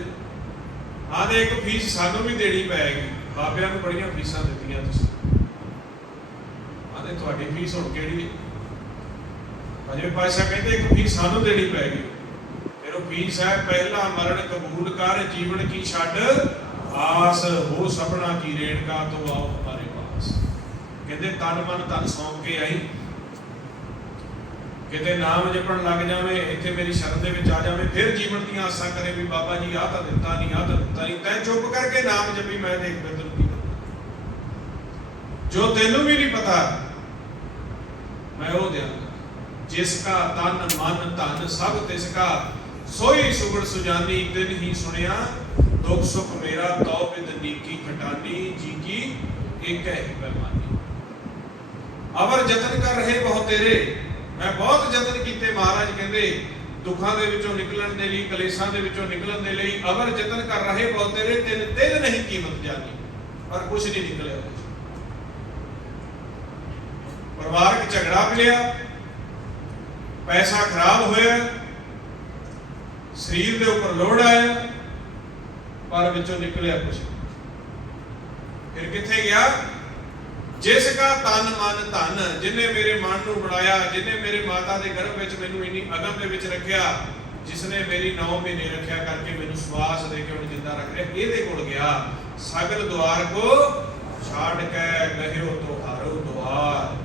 ਆਦੇ ਇੱਕ ਫੀਸ ਸਾਨੂੰ ਵੀ ਦੇਣੀ ਪਏਗੀ, ਬਾਬਿਆਂ ਨੂੰ ਬੜੀਆਂ ਫੀਸਾਂ ਦਿੱਤੀਆਂ ਤੁਸੀਂ, ਆਦੇ ਤੁਹਾਡੀ ਫੀਸ ਹੁਣ ਕਿਹੜੀ ਹੈ? ਅਜੇ ਪਾਸ਼ਾ ਕਹਿੰਦੇ ਇੱਕ ਫੀਸ ਸਾਨੂੰ ਦੇਣੀ ਪਏਗੀ। ਫਿਰ ਉਹ ਫੀਸ ਹੈ, ਪਹਿਲਾ ਮਰਨ ਕਬੂਲ ਕਰ, ਜੀਵਨ ਕੀ ਛੱਡ ਆਸ, ਹੋ ਸਭਨਾ ਕੀ ਰੇਣਕਾ ਤੋਂ ਆਓ ਹਮਾਰੇ ਪਾਸ। ਕਹਿੰਦੇ ਤਨ ਮਨ ਧਨ ਸੌਂਪ ਕੇ ਆਈ, ਕਿਤੇ ਨਾਮ ਜਪਣ ਲੱਗ ਜਾਵੇ, ਇੱਥੇ ਮੇਰੀ ਸ਼ਰਨ ਦੇ ਵਿੱਚ ਆ ਜਾਵੇ, ਫਿਰ ਜੀਵਨ ਦੀਆਂ ਆਸਾਂ ਕਰੇ ਵੀ ਬਾਬਾ ਜੀ ਆਹ ਤਾਂ ਦਿੱਤਾ ਨਹੀਂ, ਆਹ ਤਾਂ ਦਿੱਤਾ ਨਹੀਂ। ਤੈਂ ਚੁੱਪ ਕਰਕੇ ਨਾਮ ਜਪੀ, ਮੈਂ ਦੇਖ ਤੈਨੂੰ ਕੀ ਜੋ ਤੈਨੂੰ ਵੀ ਨਹੀਂ ਪਤਾ ਮੈਂ ਉਹ ਦਿਆਂਗਾ। ਜਿਸ ਕਾ ਤਨ ਮਨ ਧਨ ਸਭ ਤਿਸ ਕਾ, ਸੋਈ ਸੁਗੜ ਸੁਜਾਨੀ, ਤਿਨ ਹੀ ਸੁਣਿਆ ਦੁੱਖ ਸੁਖ ਮੇਰਾ, ਤਉ ਬਿਦ ਨੀਕੀ ਖਟਾਨੀ, ਜੀ ਕੀ ਇੱਕ ਹੈ ਬੇਮਾਨੀ। ਅਵਰ ਯਤਨ ਕਰ ਰਹੇ ਬਹੁ ਤੇਰੇ, ਮੈਂ ਬਹੁਤ ਯਤਨ ਕੀਤੇ, ਮਹਾਰਾਜ ਕਹਿੰਦੇ ਦੁੱਖਾਂ ਦੇ ਵਿੱਚੋਂ ਨਿਕਲਣ ਦੇ ਲਈ, ਕਲੇਸ਼ਾਂ ਦੇ ਵਿੱਚੋਂ ਨਿਕਲਣ ਦੇ ਲਈ। ਅਵਰ ਯਤਨ ਕਰ ਰਹੇ ਬਹੁ ਤੇਰੇ, ਤਿਲ ਨਹੀਂ ਕੀਮਤ ਜਾਣੀ, ਪਰ ਕੁਛ ਨਹੀਂ ਨਿਕਲਿਆ। ਪਰਿਵਾਰਕ ਝਗੜਾ ਮਿਲਿਆ, ਪੈਸਾ ਖਰਾਬ ਹੋਇਆ, ਸਰੀਰ ਦੇ ਉੱਪਰ ਲੋੜ ਆਇਆ, ਪਰ ਵਿੱਚੋਂ ਨਿਕਲਿਆ ਕੁਛ। ਫਿਰ ਕਿੱਥੇ ਗਿਆ? ਜਿਸ ਕਾ ਤਨ ਮਨ ਧਨ, ਜਿਨੇ ਮੇਰੇ ਮਨ ਨੂੰ ਬਣਾਇਆ, ਜਿਨੇ ਮੇਰੇ ਮਾਤਾ ਦੇ ਗਰਭ ਵਿੱਚ ਮੈਨੂੰ ਇੰਨੀ ਅਗਮ ਦੇ ਵਿੱਚ ਰੱਖਿਆ, ਜਿਸਨੇ ਮੇਰੀ 9 ਮਹੀਨੇ ਰੱਖਿਆ ਕਰਕੇ ਮੈਨੂੰ ਸਵਾਸ ਦੇ ਕੇ ਹੁਣ ਜਿੰਦਾ ਰੱਖ ਰਿਹਾ, ਇਹਦੇ ਕੋਲ ਗਿਆ। ਸਗਲ ਦੁਆਰ ਕੋ ਛਾੜ ਕੇ ਗਹਿਓ ਤੁਹਾਰੋ ਦੁਆਰ,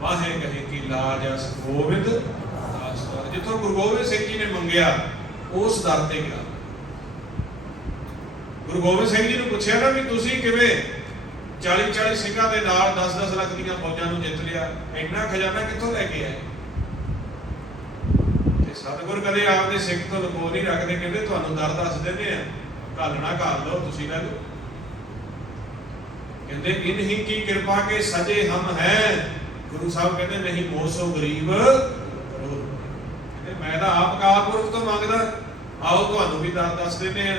ਵਾਹੇ ਕਹੇ ਕੀ ਲਾਜ ਅਸ ਗੋਬਿੰਦ ਦਾਸ। ਜਿੱਥੋਂ ਗੁਰੂ ਗੋਬਿੰਦ ਸਿੰਘ ਜੀ ਨੇ ਮੰਗਿਆ ਉਸ ਦਰ ਤੇ ਗਿਆ। ਗੁਰੂ ਗੋਬਿੰਦ ਸਿੰਘ ਜੀ ਨੂੰ ਪੁੱਛਿਆ ਨਾ ਵੀ ਤੁਸੀਂ ਕਿਵੇਂ 40-40 ਸਿੰਘਾਂ ਦੇ ਨਾਲ 10-10 ਲੱਖ ਦੀਆਂ ਫੌਜਾਂ ਨੂੰ ਜਿੱਤ ਲਿਆ, ਇੰਨਾ ਖਜ਼ਾਨਾ ਕਿੱਥੋਂ ਲੈ ਕੇ ਆਏ? ਤੇ ਸਤਿਗੁਰ ਕਦੇ ਆਪਦੇ ਸਿੱਖ ਤੋਂ ਲੁਕੋ ਨਹੀਂ ਰੱਖਦੇ, ਕਹਿੰਦੇ ਤੁਹਾਨੂੰ ਦਰ ਦੱਸ ਦਿੰਦੇ ਆ, ਘਾਲਣਾ ਘਾਲ ਲਓ, ਤੁਸੀਂ ਲੈ ਲਓ। ਕਹਿੰਦੇ ਇਨਹੀ ਕੀ ਕਿਰਪਾ ਕੇ ਸਜੇ ਹਮ ਹੈ, ਗੁਰੂ ਸਾਹਿਬ ਕਹਿੰਦੇ ਨਹੀਂ ਮੋਸੋ ਗਰੀਬ ਕਰੋ। ਕਹਿੰਦੇ ਮੈਂ ਤਾਂ ਆਪ ਅਕਾਲ ਪੁਰਖ ਤੋਂ ਮੰਗਦਾ, ਆਓ ਤੁਹਾਨੂੰ ਵੀ ਦਰ ਦੱਸ ਦਿੰਦੇ ਆ।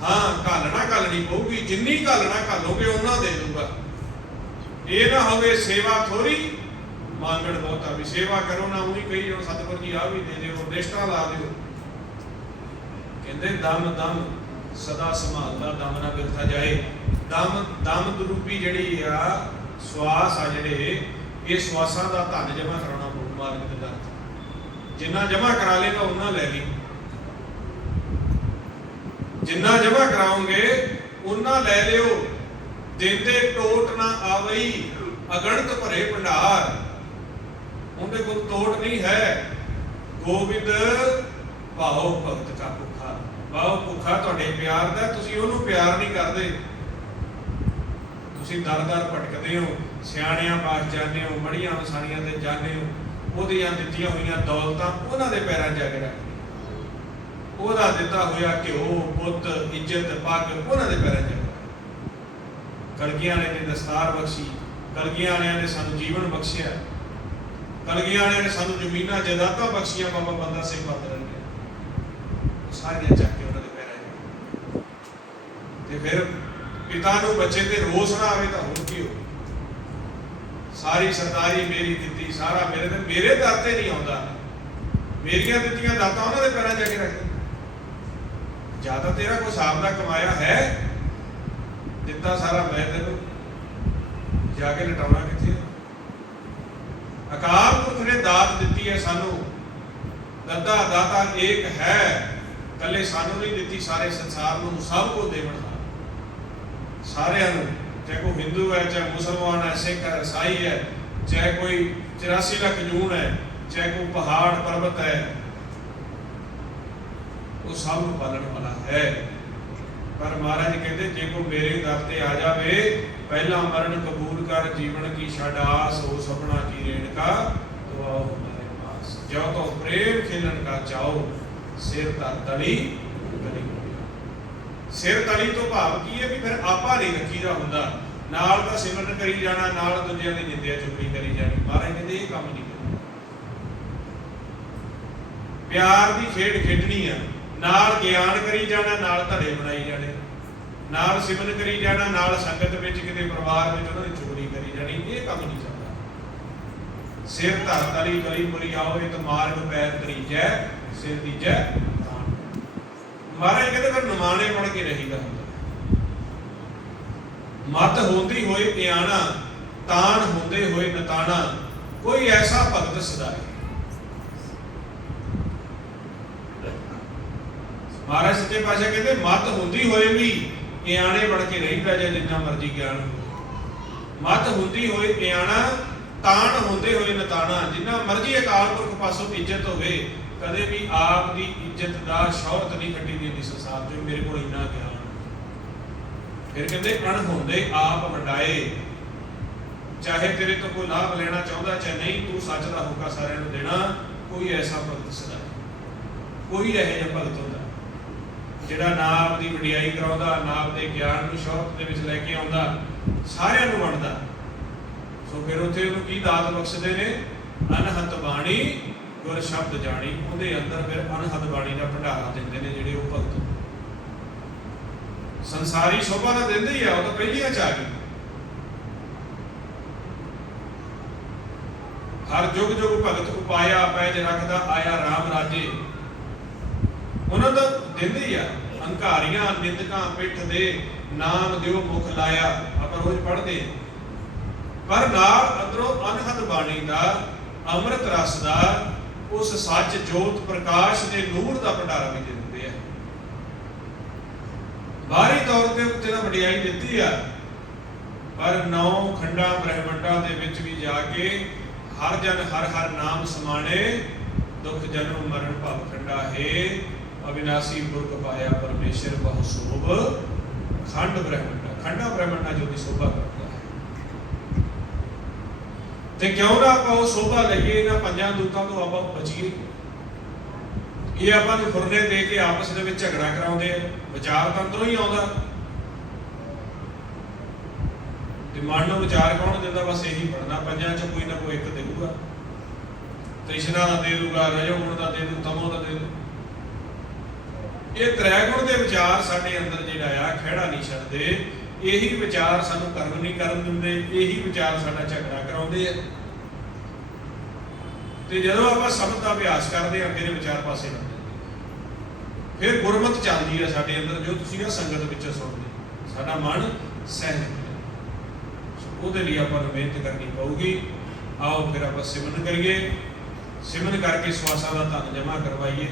ਹਾਂ ਘਾਲਣਾ ਘਾਲਣੀ ਪਊਗੀ, ਜਿੰਨੀ ਘਾਲਣਾ ਘਾਲੋਗੇ ਉਹਨਾਂ ਦੇ ਦੂੰਗਾ। ਇਹ ਨਾ ਹੋਵੇ ਸੇਵਾ ਥੋੜੀ ਮੰਗਣ ਬਹੁਤਾ, ਵੀ ਸੇਵਾ ਕਰੋ ਨਾ ਉਹੀ ਕਹੀ ਜਾਓ ਸਤਿਗੁਰ ਜੀ ਆਹ ਵੀ ਦੇ ਦਿਓ, ਰਿਸ਼ਤਾ ਲਾ ਦਿਓ। ਕਹਿੰਦੇ ਦਮ ਦਮ ਸਦਾ ਸੰਭਾਲਦਾ, ਦਮ ਨਾ ਬਿਰਥਾ ਜਾਏ। ਦਮ ਰੂਪੀ ਜਿਹੜੀ ਆ ਸਵਾਸ ਆ ਜਿਹੜੇ, ਇਹ ਸਵਾਸਾਂ ਦਾ ਧਨ ਜਮਾ ਕਰਾਉਣਾ ਪਊ ਮਾਲਕ ਦੇ ਦਰ। ਜਿੰਨਾ ਜਮਾ ਕਰਾ ਲੇਗਾ ਉਹਨਾਂ ਲੈ ਲਈ, ਜਿੰਨਾ ਜਮਾ ਕਰਾਉਂਗੇ ਉਹਨਾਂ ਲੈ ਲਿਓ। ਦਿੰਦੇ ਟੋਟ ਨਾ ਆਵਈ, ਅਗਣਤ ਭਰੇ ਭੰਡਾਰ। ਉਹਦੇ ਕੋਲ ਟੋਟ ਨਹੀਂ ਹੈ। ਗੋਬਿੰਦ ਭਾਉ ਭਗਤ ਕਾ ਭੁੱਖਾ, ਭਾਉ ਭੁੱਖਾ ਤੁਹਾਡੇ ਪਿਆਰ ਦਾ, ਤੁਸੀਂ ਉਹਨੂੰ ਪਿਆਰ ਨਹੀਂ ਕਰਦੇ। ਤੁਸੀਂ ਦਰ ਦਰ ਭਟਕਦੇ ਹੋ, ਸਿਆਣਿਆਂ ਪਾਸ ਜਾਂਦੇ ਹੋ, ਮੜੀਆਂ ਵਸਾਣੀਆਂ ਤੇ ਜਾਂਦੇ ਹੋ, ਉਹਦੀਆਂ ਦਿੱਤੀਆਂ ਹੋਈਆਂ ਦੌਲਤਾਂ ਉਹਨਾਂ ਦੇ ਪੈਰਾਂ 'ਚ ਜਾ ਕੇ ਰੱਖਦੇ, ਉਹਦਾ ਦਿੱਤਾ ਹੋਇਆ ਘਿਓ ਪੁੱਤ ਇੱਜ਼ਤ ਪੱਗ ਉਹਨਾਂ ਦੇ ਪੈਰਾਂ 'ਚ। ਕਲਗੀਆਂ ਵਾਲੇ ਨੇ ਦਸਤਾਰ ਬਖਸ਼ੀ, ਕਲਗੀਆਂ ਵਾਲਿਆਂ ਨੇ ਸਾਨੂੰ ਜੀਵਨ ਬਖਸ਼ਿਆ, ਕਲਗੀਆਂ ਵਾਲਿਆਂ ਨੇ ਸਾਨੂੰ ਜ਼ਮੀਨਾਂ ਜਾਇਦਾਦਾਂ ਬਖਸ਼ੀਆਂ। ਬਾਬਾ ਬੰਦਾ ਸਿੰਘ ਬਹਾਦਰ ਨੇ ਸਾਰੀਆਂ ਚੱਕ ਕੇ ਉਹਨਾਂ ਦੇ ਪੈਰਾਂ 'ਚ। ਤੇ ਫਿਰ ਪਿਤਾ ਨੂੰ ਬੱਚੇ ਤੇ ਰੋਸ ਨਾ ਆਵੇ ਤਾਂ ਹੁਣ ਕੀ ਹੋ? ਸਾਰੀ ਸਰਦਾਰੀ ਮੇਰੀ ਦਿੱਤੀ, ਸਾਰਾ ਮੇਰੇ ਤੇ, ਮੇਰੇ ਦਰ ਤੇ ਨਹੀਂ ਆਉਂਦਾ, ਮੇਰੀਆਂ ਦਿੱਤੀਆਂ ਦਾਤਾਂ ਉਹਨਾਂ ਦੇ ਪੈਰਾਂ 'ਚ ਜਾ ਕੇ ਰੱਖਦੇ। ਜਿਆਦਾ ਤੇਰਾ ਕੋਈ ਹਿਸਾਬ ਦਾ ਕਮਾਇਆ ਹੈ, ਦਿੱਤਾ ਸਾਰਾ ਮੈਂ ਤੈਨੂੰ, ਜਾ ਕੇ ਲਟਾਉਣਾ ਕਿੱਥੇ? ਅਕਾਲ ਪੁਰਖ ਨੇ ਦਾਤ ਦਿੱਤੀ ਹੈ ਸਾਨੂੰ, ਦੱਦਾ ਦਾਤਾ ਏਕ ਹੈ, ਕੱਲੇ ਸਾਨੂੰ ਨਹੀਂ ਦਿੱਤੀ, ਸਾਰੇ ਸੰਸਾਰ ਨੂੰ ਸਭ ਕੋ ਦੇਵਨ ਹਾਰ। ਸਾਰਿਆਂ ਨੂੰ, ਚਾਹੇ ਕੋਈ ਹਿੰਦੂ ਹੈ, ਚਾਹੇ ਮੁਸਲਮਾਨ ਹੈ, ਸਿੱਖ ਹੈ, ਈਸਾਈ ਹੈ, ਚਾਹੇ ਕੋਈ 84 ਲੱਖ ਜੂਨ ਹੈ, ਚਾਹੇ ਕੋਈ ਪਹਾੜ ਪਰਬਤ ਹੈ, ਉਹ ਸਭ ਨੂੰ ਪਾਲਣ ਵਾਲਾ ਹੈ। ਪਰ ਮਹਾਰਾਜ ਕਹਿੰਦੇ ਜੇ ਕੋਈ ਮੇਰੇ ਦਰ ਤੇ ਆ ਜਾਵੇ, ਪਹਿਲਾ ਮਰਨ ਕਬੂਲ ਕਰ, ਜੀਵਨ ਕੀ ਛੱਡ ਆਸ, ਹੋ ਸਪਨਾ ਕੀ ਰੇਣਕਾ ਤੋ ਆਓ ਹਮਾਰੇ ਪਾਸ। ਜੋ ਤੋ ਪ੍ਰੇਮ ਖੇਲਣ ਕਾ ਚਾਓ, ਸਿਰ ਧਰ ਤਲੀ ਗਲੀ। ਸਿਰ ਤਲੀ ਤੋਂ ਭਾਵ ਕੀ ਹੈ ਵੀ ਫਿਰ ਆਪਾ ਨਹੀਂ ਰੱਖੀਦਾ ਹੁੰਦਾ, ਨਾਲ ਤਾਂ ਸਿਮਰਨ ਕਰੀ ਜਾਣਾ, ਨਾਲ ਦੂਜਿਆਂ ਦੀ ਨਿੰਦਿਆ ਚੁਗਲੀ ਕਰੀ ਜਾਣੀ। ਮਹਾਰਾਜ ਕਹਿੰਦੇ ਇਹ ਕੰਮ ਨਹੀਂ ਕਰਨਾ। ਪਿਆਰ ਦੀ ਖੇਡ ਖੇਡਣੀ ਆ, ਨਾਲ ਗਿਆਨ ਕਰੀ ਜਾਣਾ, ਨਾਲ ਧੜੇ ਬਣਾਈ ਜਾਣੇ। नाल सिमरन करी जाना, नाल संगत विच किते परिवार विच उन्हां दी चुगली करी जानी, ये काम नहीं चलदा। सिर धर तली गली मुरी आओ, एक मार्ग पैर तरीजै, सिर दीजै ताण। महाराज कहते फिर निमाणे बन के रहीदा हुंदा। मत होंदी होए इयाणा, ताण होंदे होए नताणा, कोई ऐसा भगत सदाए। महाराज सच्चे पातशाह कहते मत होंदी होए भी इयाणे बन के रहीदा, जे जिन्ना मर्जी ज्ञान हो। मत होंदी होए इयाणा, ताण होंदे होए नताणा, जिन्ना मर्जी अकाल पुरख पासों इज्जत होवे, कदे भी आप दी इज्जत दा शौहरत नहीं कटी दी संसार जो मेरे को इन्ना ज्ञान। फिर कहते अणहोंदे आप वडाए, चाहे तेरे तो कोई लाभ लेना चाहता चाहे नहीं, तू सच का होका सारिਆਂ ਨੂੰ देना, कोई ऐसा भगत सदाए। कोई ਇਹੋ ਜਿਹਾ भगत ਹੁੰਦਾ ਜਿਹੜਾ ਨਾ ਆਪਦੀ ਵਡਿਆਈ ਕਰਾਉਂਦਾ, ਨਾ ਆਪਦੇ ਗਿਆਨ ਨੂੰ ਸ਼ੌਹਰਤ ਦੇ ਵਿੱਚ ਲੈ ਕੇ ਆਉਂਦਾ, ਸਾਰਿਆਂ ਨੂੰ ਵੰਡਦਾ। ਸੋ ਫਿਰ ਉੱਥੇ ਉਹਨੂੰ ਕੀ ਦਾਤ ਬਖਸ਼ਦੇ ਨੇ? ਅਨਹਤ ਬਾਣੀ ਗੁਰ ਸ਼ਬਦ ਜਾਣੀ। ਉਹਦੇ ਅੰਦਰ ਫਿਰ ਅਨਹਤ ਬਾਣੀ ਦਾ ਭੰਡਾਰਾ ਦਿੰਦੇ ਨੇ ਜਿਹੜੇ ਉਹ ਭਗਤ। ਸੰਸਾਰੀ ਸ਼ੋਭਾ ਤਾਂ ਦਿੰਦੇ ਹੀ ਆ, ਉਹ ਤਾਂ ਪਹਿਲੀਆਂ ਚ ਆ ਗਈ। ਹਰ ਜੁਗ ਜੁਗ ਭਗਤ ਉਪਾਇਆ, ਪੈਜ ਰੱਖਦਾ ਆਇਆ ਰਾਮ ਰਾਜੇ। ਉਹਨਾਂ ਦਾ ਦਿੰਦੇ ਹੀ ਆ। ਹੰਕਾਰੀਆਂ ਨਿੰਦਕਾਂ ਪਿੱਠ ਦੇ, ਨਾਮ ਦਿਓ ਮੁਖ ਲਾਇਆ, ਆਪਾਂ ਰੋਜ਼ ਪੜ੍ਹਦੇ। ਪਰ ਨਾਲ ਅੰਦਰੋਂ ਅਨਹਦ ਬਾਣੀ ਦਾ, ਅੰਮ੍ਰਿਤ ਰਸ ਦਾ, ਉਸ ਸੱਚ ਜੋਤ ਪ੍ਰਕਾਸ਼ ਦੇ ਨੂਰ ਦਾ ਭੰਡਾਰਾ ਵੀ ਦਿੰਦੇ ਆ। ਬਾਹਰੀ ਤੌਰ ਤੇ ਉੱਤੇ ਤਾਂ ਵਡਿਆਈ ਦਿੱਤੀ ਆ, ਪਰ 9 ਖੰਡਾਂ ਬ੍ਰਹਿਮੰਡਾਂ ਦੇ ਵਿੱਚ ਵੀ ਜਾ ਕੇ ਹਰ ਜਨ ਹਰ ਹਰ ਨਾਮ ਸਮਾਣੇ, ਦੁਖ ਜਨਮ ਮਰਨ ਭਵ ਖੰਡਾ ਹੈ, ਅਵਿਨਾਸੀ ਪੁਰਖ ਪਾਇਆ ਪਰਮੇਸ਼ਰ ਬਹੁ ਸੋਭ ਖੰਡ ਬ੍ਰਹਿਮੰਡਾ। ਖੰਡਾ ਬ੍ਰਹਿਮੰਡਾ ਜੋ ਦੀ ਸੋਭਾ ਕਰਦਾ ਹੈ। ਤੇ ਕਿਉਂ ਨਾ ਆਪਾਂ ਉਹ ਸੋਭਾ ਲਈਏ, ਇਹਨਾਂ ਪੰਜਾਂ ਦੂਤਾਂ ਤੋਂ ਆਪਾਂ ਬਚੀਏ। ਇਹ ਆਪਾਂ ਨੂੰ ਫੁਰਨੇ ਦੇ ਕੇ ਆਪਸ ਦੇ ਵਿੱਚ ਝਗੜਾ ਕਰਾਉਂਦੇ ਆ, ਵਿਚਾਰ ਤੰਤਰੋਂ ਹੀ ਆਉਂਦਾ। ਤੇ ਮਨ ਨੂੰ ਵਿਚਾਰ ਕੌਣ ਦਿੰਦਾ? ਬਸ ਇਹੀ ਪੜਨਾ, ਪੰਜਾਂ ਚ ਕੋਈ ਨਾ ਕੋਈ ਇੱਕ ਦੇਊਗਾ। ਤ੍ਰਿਸ਼ਨਾ ਦਾ ਦੇ ਦੂਗਾ, ਰਜੋਗੁਣ ਦਾ ਦੇ ਦੂ, ਤਮੋ ਦਾ ਦੇ ਦੂ। ਇਹ ਤ੍ਰੈ ਗੁਣ ਦੇ ਵਿਚਾਰ ਸਾਡੇ ਅੰਦਰ ਜਿਹੜਾ ਆ ਖਹਿੜਾ ਨਹੀਂ ਛੱਡਦੇ। ਇਹੀ ਵਿਚਾਰ ਸਾਨੂੰ ਕਰਮ ਨਹੀਂ ਕਰਨ ਦਿੰਦੇ, ਇਹੀ ਵਿਚਾਰ ਸਾਡਾ ਝਗੜਾ ਕਰਾਉਂਦੇ ਆ। ਤੇ ਜਦੋਂ ਆਪਾਂ ਸ਼ਬਦ ਦਾ ਅਭਿਆਸ ਕਰਦੇ ਆ, ਫਿਰ ਵਿਚਾਰ ਪਾਸੇ ਲੱਗ ਜਾਂਦੇ। ਫਿਰ ਗੁਰਮਤਿ ਚੱਲਦੀ ਹੈ ਸਾਡੇ ਅੰਦਰ, ਜੋ ਤੁਸੀਂ ਨਾ ਸੰਗਤ ਵਿੱਚ ਸੁਣਦੇ। ਸਾਡਾ ਮਨ ਸਹਿਜ ਉਹਦੇ ਲਈ ਆਪਾਂ ਨੂੰ ਮਿਹਨਤ ਕਰਨੀ ਪਊਗੀ। ਆਓ ਫਿਰ ਆਪਾਂ ਸਿਮਰਨ ਕਰੀਏ। ਸਿਮਰਨ ਕਰਕੇ ਸਵਾਸਾਂ ਦਾ ਧਨ ਜਮ੍ਹਾਂ ਕਰਵਾਈਏ।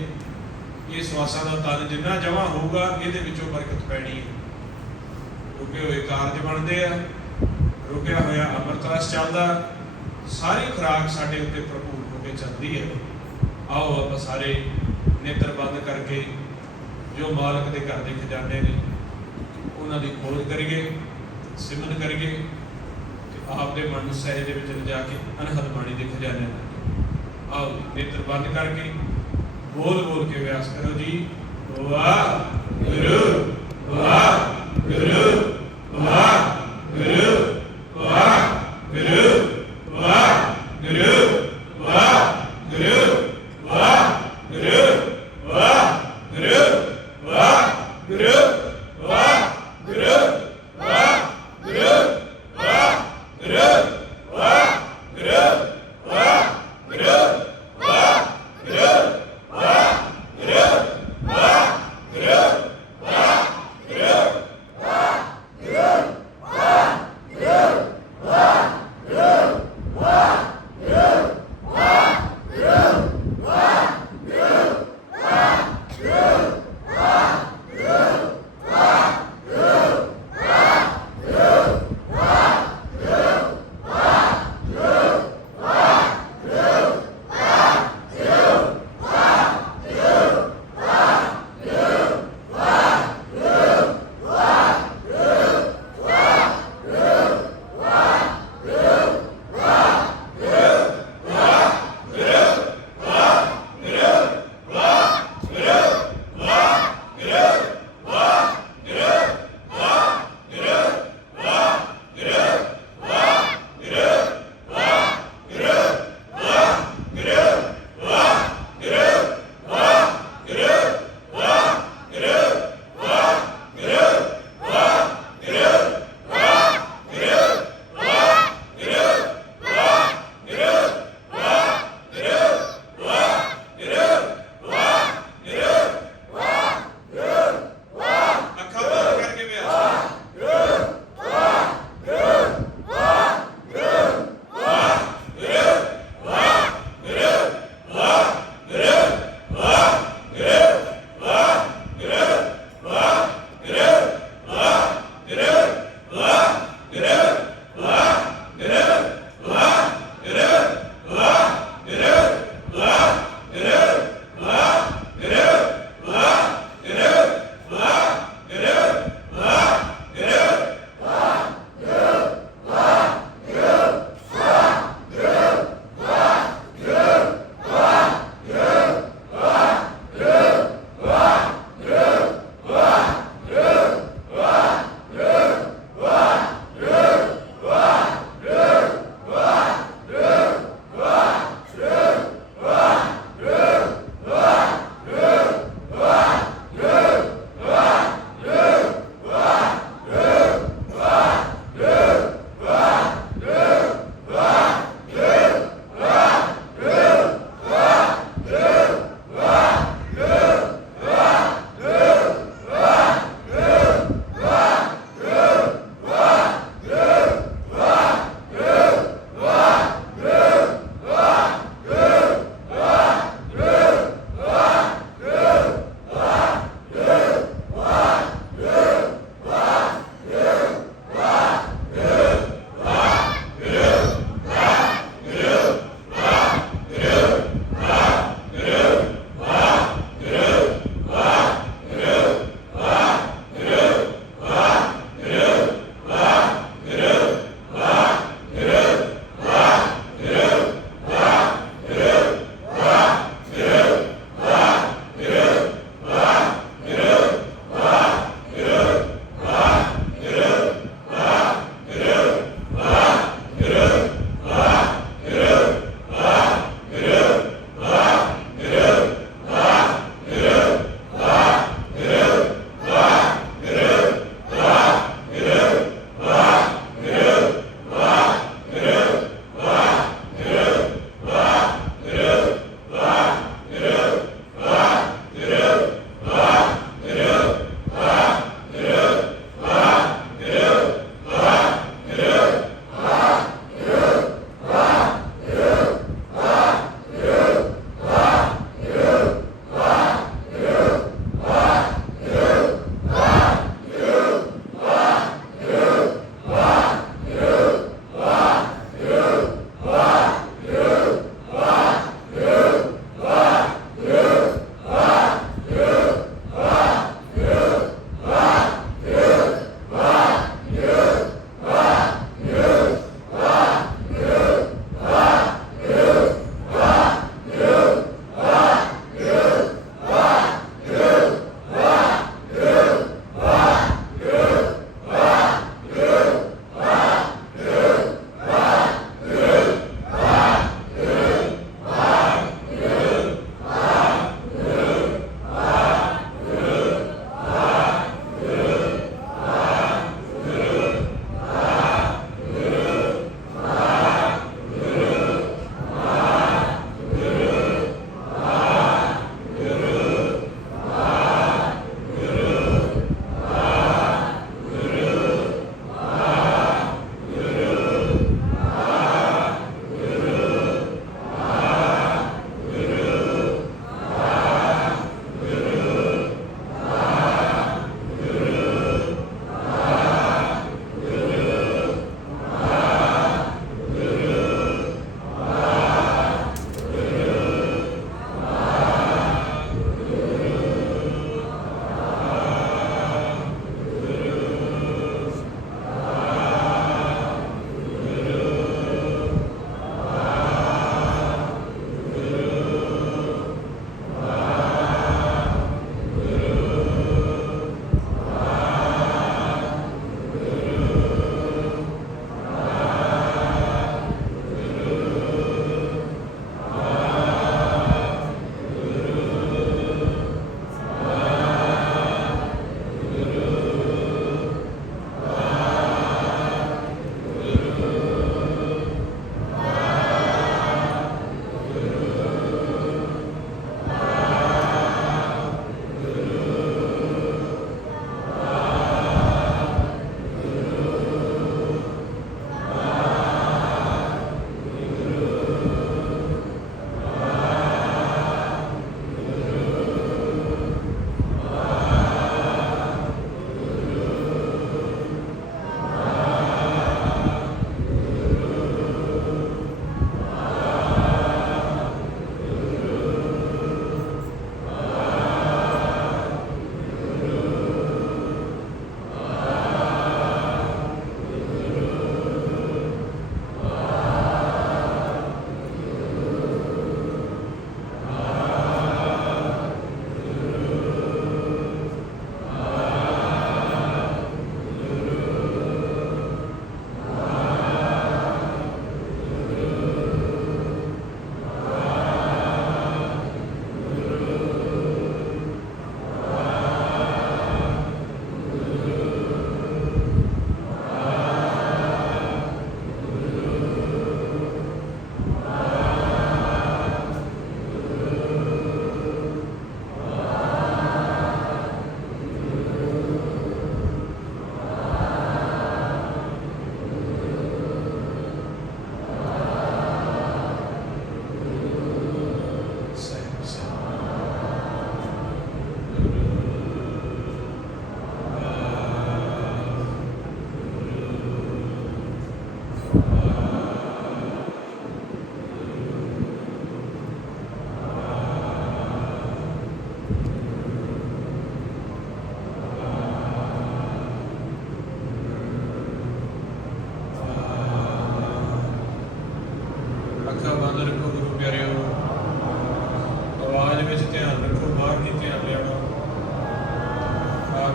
ਇਹ ਸਵਾਸਾਂ ਦਾ ਧਨ ਜਿੰਨਾ ਜਮ੍ਹਾਂ ਹੋਊਗਾ, ਇਹਦੇ ਵਿੱਚੋਂ ਬਰਕਤ ਪੈਣੀ ਹੈ। ਰੁਕੇ ਹੋਏ ਕਾਰਜ ਬਣਦੇ ਆ, ਰੁਕਿਆ ਹੋਇਆ ਅੰਮ੍ਰਿਤ ਰਸ ਚੱਲਦਾ, ਸਾਰੀ ਖੁਰਾਕ ਸਾਡੇ ਉੱਤੇ ਭਰਪੂਰ ਹੋ ਕੇ ਚੱਲਦੀ ਹੈ। ਆਓ ਆਪਾਂ ਸਾਰੇ ਨੇਤਰ ਬੰਦ ਕਰਕੇ ਜੋ ਮਾਲਕ ਦੇ ਘਰ ਦੇ ਖਜ਼ਾਨੇ ਨੇ ਉਹਨਾਂ ਦੀ ਖੋਜ ਕਰੀਏ, ਸਿਮਰਨ ਕਰੀਏ। ਆਪਦੇ ਮਨ ਨੂੰ ਸਹਿਜ ਦੇ ਵਿੱਚ ਲਿਜਾ ਕੇ ਅਨਹਦ ਬਾਣੀ ਦੇ ਖਜ਼ਾਨੇ ਆਓ ਨੇਤਰ ਬੰਦ ਕਰਕੇ ਬੋਲ ਬੋਲ ਕੇ ਅਭਿਆਸ ਕਰੋ ਜੀ। ਵਾਹਿਗੁਰੂ ਵਾਹਿਗੁਰੂ ਵਾਹਿਗੁਰੂ ਵਾਹਿਗੁਰੂ ਵਾਹਿਗੁਰੂ ਵਾਹਿਗੁਰੂ ਵਾਹਿਗੁਰੂ ਵਾਹਿਗੁਰੂ ਵਾਹਿਗੁਰੂ ਵਾਹਿਗੁਰੂ Yeah.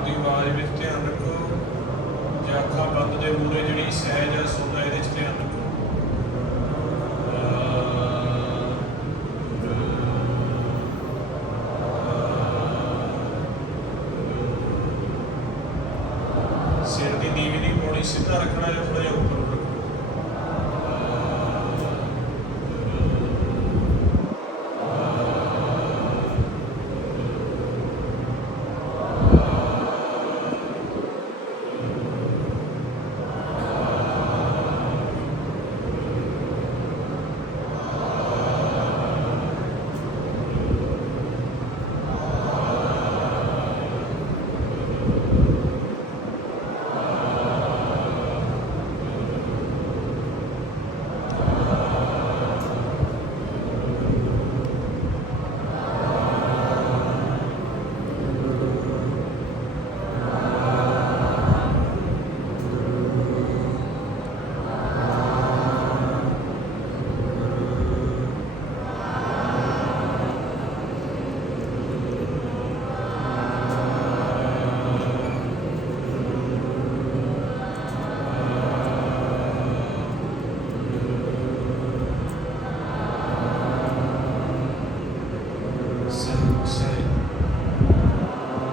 ਆਪਦੀ ਆਵਾਜ਼ ਵਿੱਚ ਧਿਆਨ ਰੱਖੋ। ਜੇ ਅੱਖਾਂ ਬੰਦ ਦੇ ਮੂਹਰੇ ਜਿਹੜੀ ਸਹਿਜ ਹੈ ਸੁਣਨਾ, ਇਹਦੇ 'ਚ ਧਿਆਨ ਰੱਖੋ। ਸਿਰ ਦੀ ਨੀਵੀਂ ਨਹੀਂ ਪਾਉਣੀ, ਸਿੱਧਾ ਰੱਖਣਾ ਜਾਂ ਥੋੜ੍ਹਾ ਜਿਹਾ ਉੱਪਰ ਰੱਖੋ।